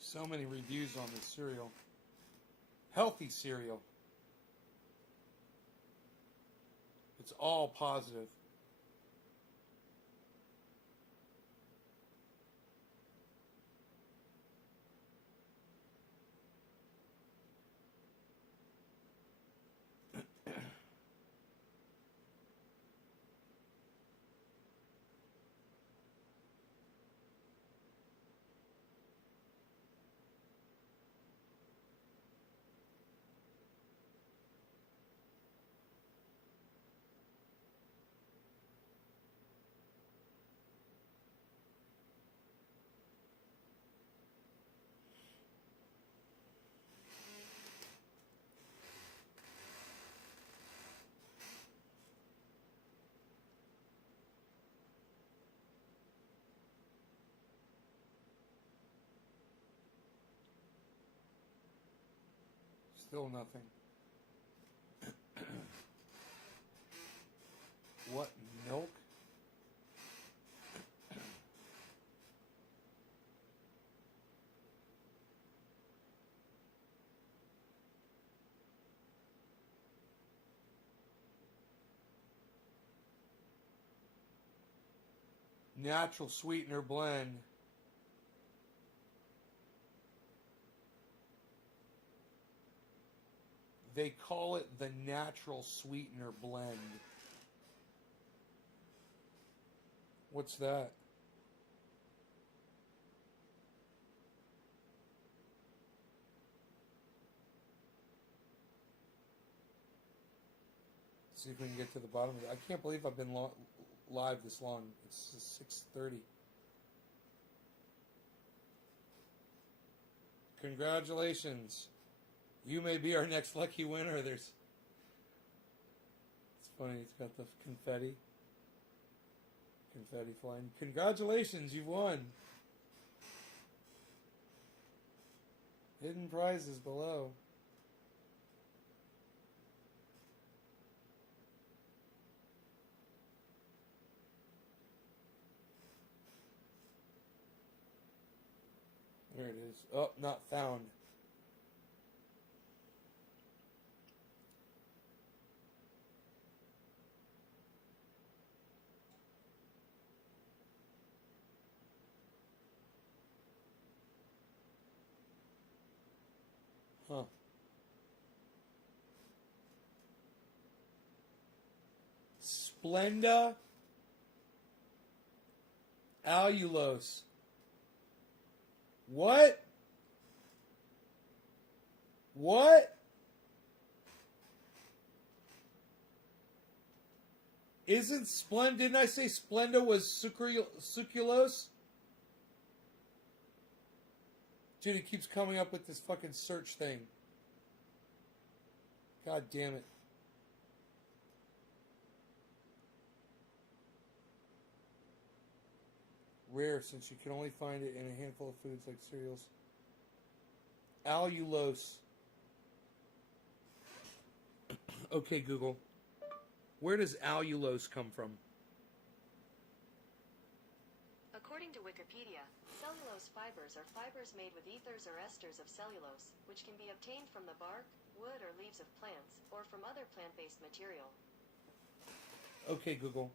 So many reviews on this cereal. Healthy cereal. It's all positive. Still nothing. What milk? Natural sweetener blend. They call it the natural sweetener blend. What's that? See if we can get to the bottom of it. I can't believe I've been live this long. It's 6:30. Congratulations. You may be our next lucky winner. It's funny, it's got the confetti flying. Congratulations, you've won. Hidden prizes below. There it is. Oh, not found. Huh. Splenda allulose. What? What? Isn't Splenda? Didn't I say Splenda was sucralose? Dude, it keeps coming up with this fucking search thing. God damn it. Rare, since you can only find it in a handful of foods like cereals. Allulose. Okay, Google. Where does allulose come from? According to Wikipedia, cellulose fibers are fibers made with ethers or esters of cellulose, which can be obtained from the bark, wood, or leaves of plants, or from other plant-based material. Okay, Google.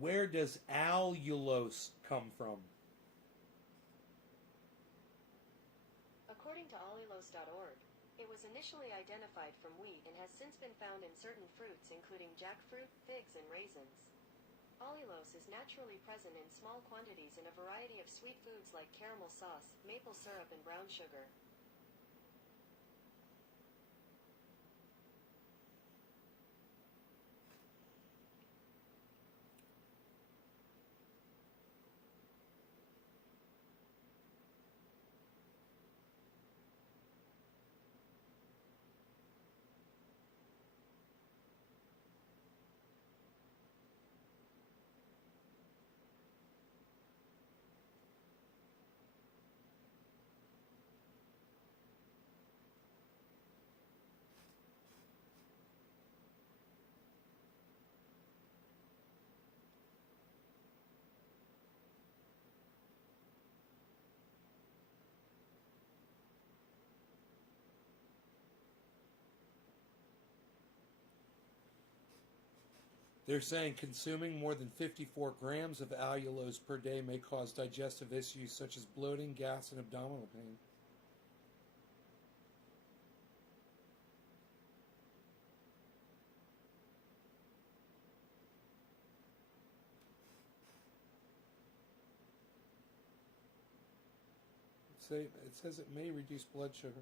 Where does allulose come from? According to allulose.org, it was was initially identified from wheat and has since been found in certain fruits including jackfruit, figs, and raisins. Allulose is naturally present in small quantities in a variety of sweet foods like caramel sauce, maple syrup, and brown sugar. They're saying consuming more than 54 grams of allulose per day may cause digestive issues such as bloating, gas, and abdominal pain. It says it may reduce blood sugar.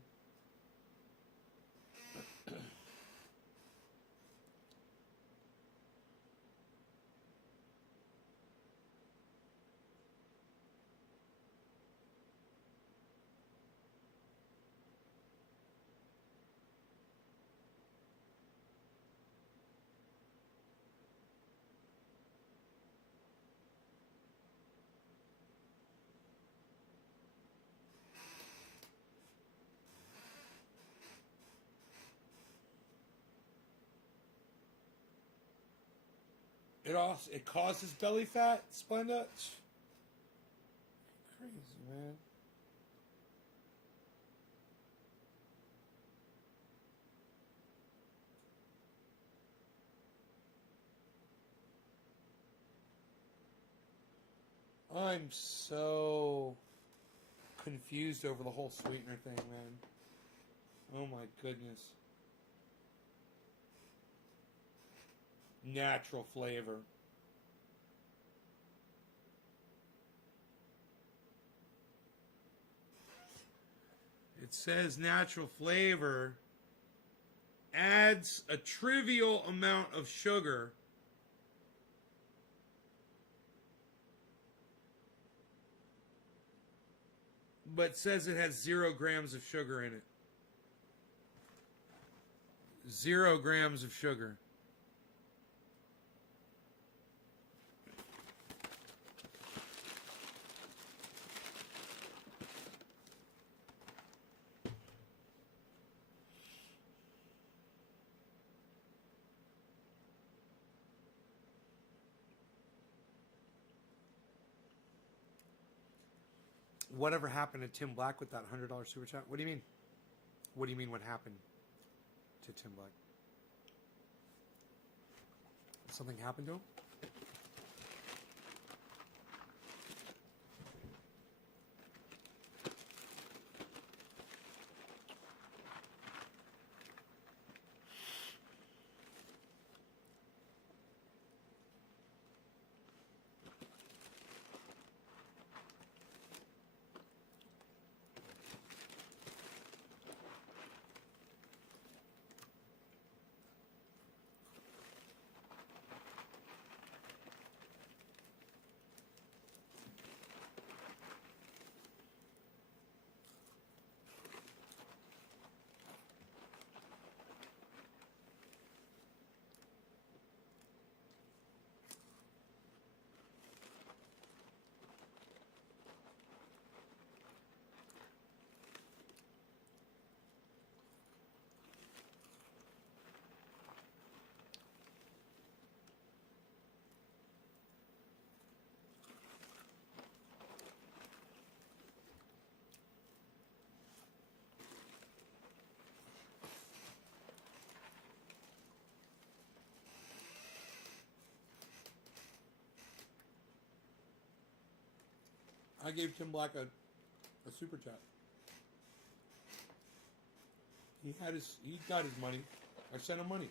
It causes belly fat, Splenda. Crazy, man. I'm so confused over the whole sweetener thing, man. Oh my goodness. Natural flavor. It says natural flavor adds a trivial amount of sugar but says it has 0 grams of sugar in it. 0 grams of sugar. Whatever happened to Tim Black with that $100 super chat? What do you mean? What do you mean what happened to Tim Black? Something happened to him? I gave Tim Black a super chat. He got his money. I sent him money.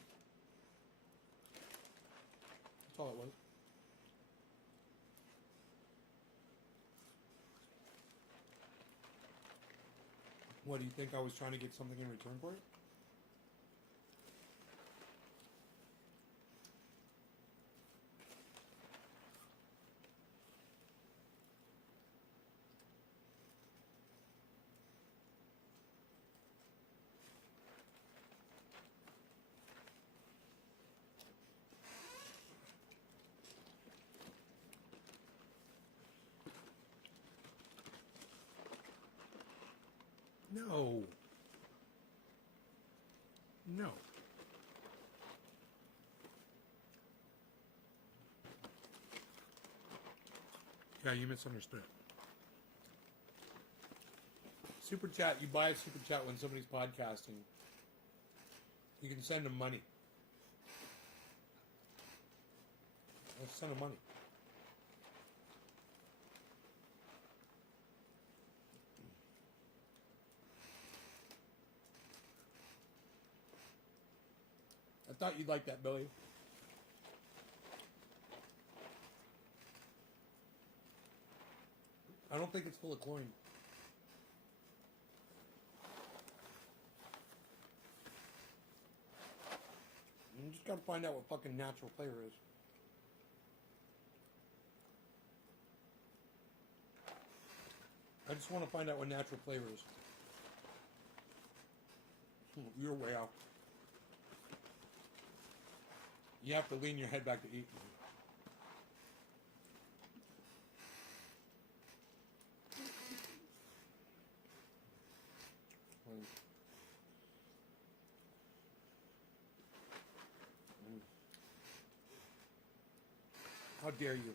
That's all it was. What, do you think I was trying to get something in return for it? No. No. Yeah, you misunderstood. Super chat, you buy a super chat when somebody's podcasting. You can send them money. Let's send them money. I thought you'd like that, Billy. I don't think it's full of chlorine. You just gotta find out what fucking natural flavor is. I just want to find out what natural flavor is. You're way off. You have to lean your head back to eat. How dare you?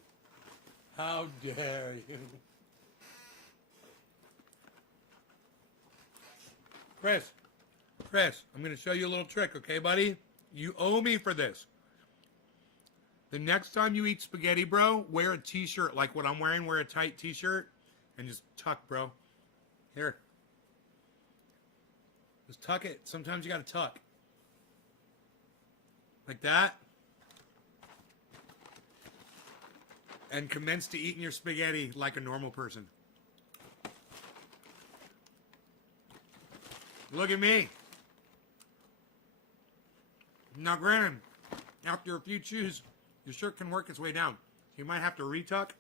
How dare you? Chris, I'm going to show you a little trick, okay, buddy? You owe me for this. The next time you eat spaghetti, bro, wear a t-shirt like what I'm wearing. Wear a tight t-shirt and just tuck, bro. Here. Just tuck it. Sometimes you got to tuck. Like that. And commence to eating your spaghetti like a normal person. Look at me. Now, granted, after a few chews, your shirt can work its way down. You might have to retuck.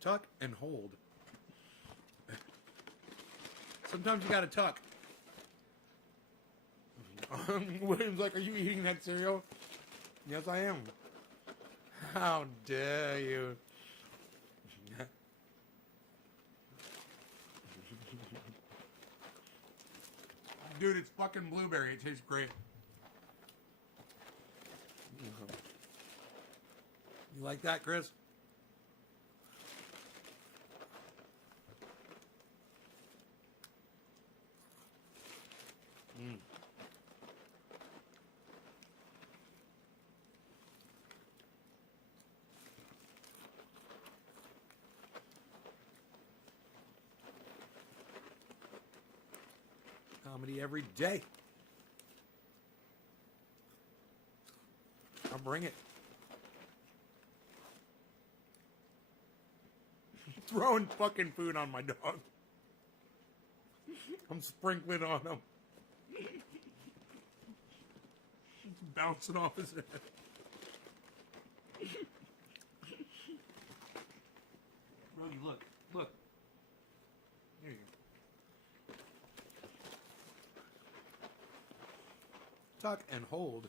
Tuck and hold. Sometimes you gotta tuck. William's like, are you eating that cereal? Yes, I am. How dare you? Dude, it's fucking blueberry. It tastes great. You like that, Chris? Comedy every day. I'll bring it. Throwing fucking food on my dog. I'm sprinkling on him. It's bouncing off his head. Brody, look. Look. There you go. Tuck and hold.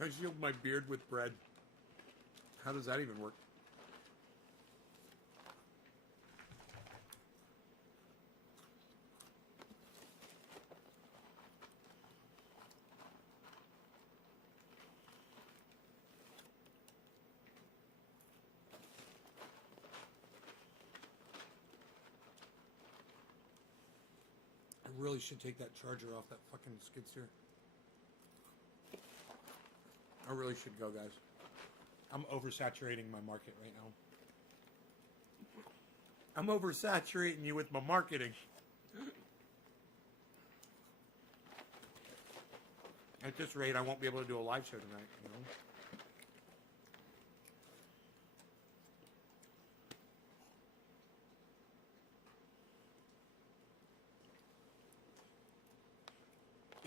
I shield my beard with bread. How does that even work? I really should take that charger off that fucking skid steer. I really should go, guys. I'm oversaturating my market right now. I'm oversaturating you with my marketing. At this rate, I won't be able to do a live show tonight, you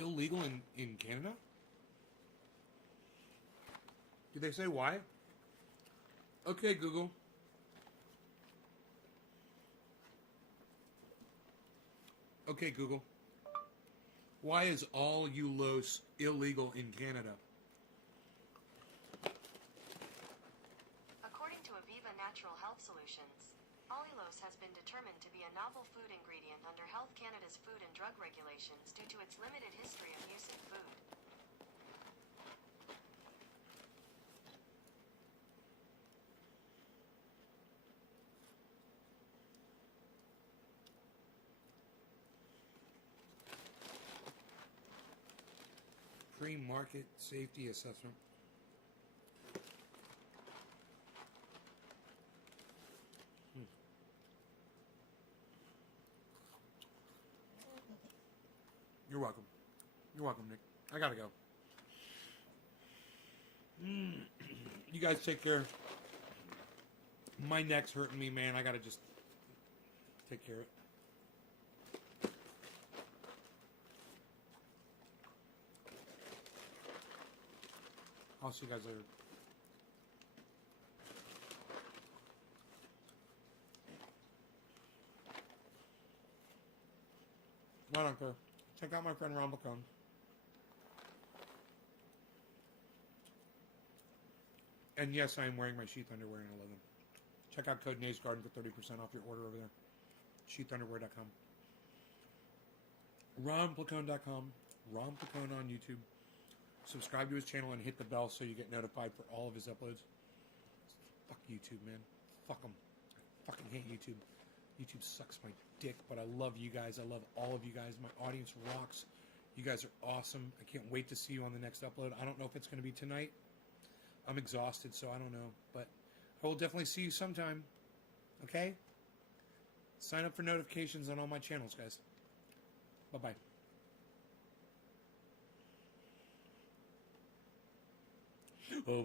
know? Illegal in Canada? Did they say why? Okay, Google. Okay, Google. Why is all Ulos illegal in Canada? According to Aviva Natural Health Solutions, allulose has been determined to be a novel food ingredient under Health Canada's food and drug regulations due to its limited history of use in food. Pre-market safety assessment. You're welcome. You're welcome, Nick. I gotta go. You guys take care. My neck's hurting me, man. I gotta just take care of it. I'll see you guys later. I don't care. Check out my friend Ron Bacone. And yes, I am wearing my sheath underwear in 11. Check out code NazeGarden for 30% off your order over there. Sheathunderwear.com. RonPlacone.com. Ron Placone on YouTube. Subscribe to his channel and hit the bell so you get notified for all of his uploads. Fuck YouTube, man. Fuck them. I fucking hate YouTube. YouTube sucks my dick, but I love you guys. I love all of you guys. My audience rocks. You guys are awesome. I can't wait to see you on the next upload. I don't know if it's going to be tonight. I'm exhausted, so I don't know. But I will definitely see you sometime. Okay? Sign up for notifications on all my channels, guys. Bye-bye. Oh,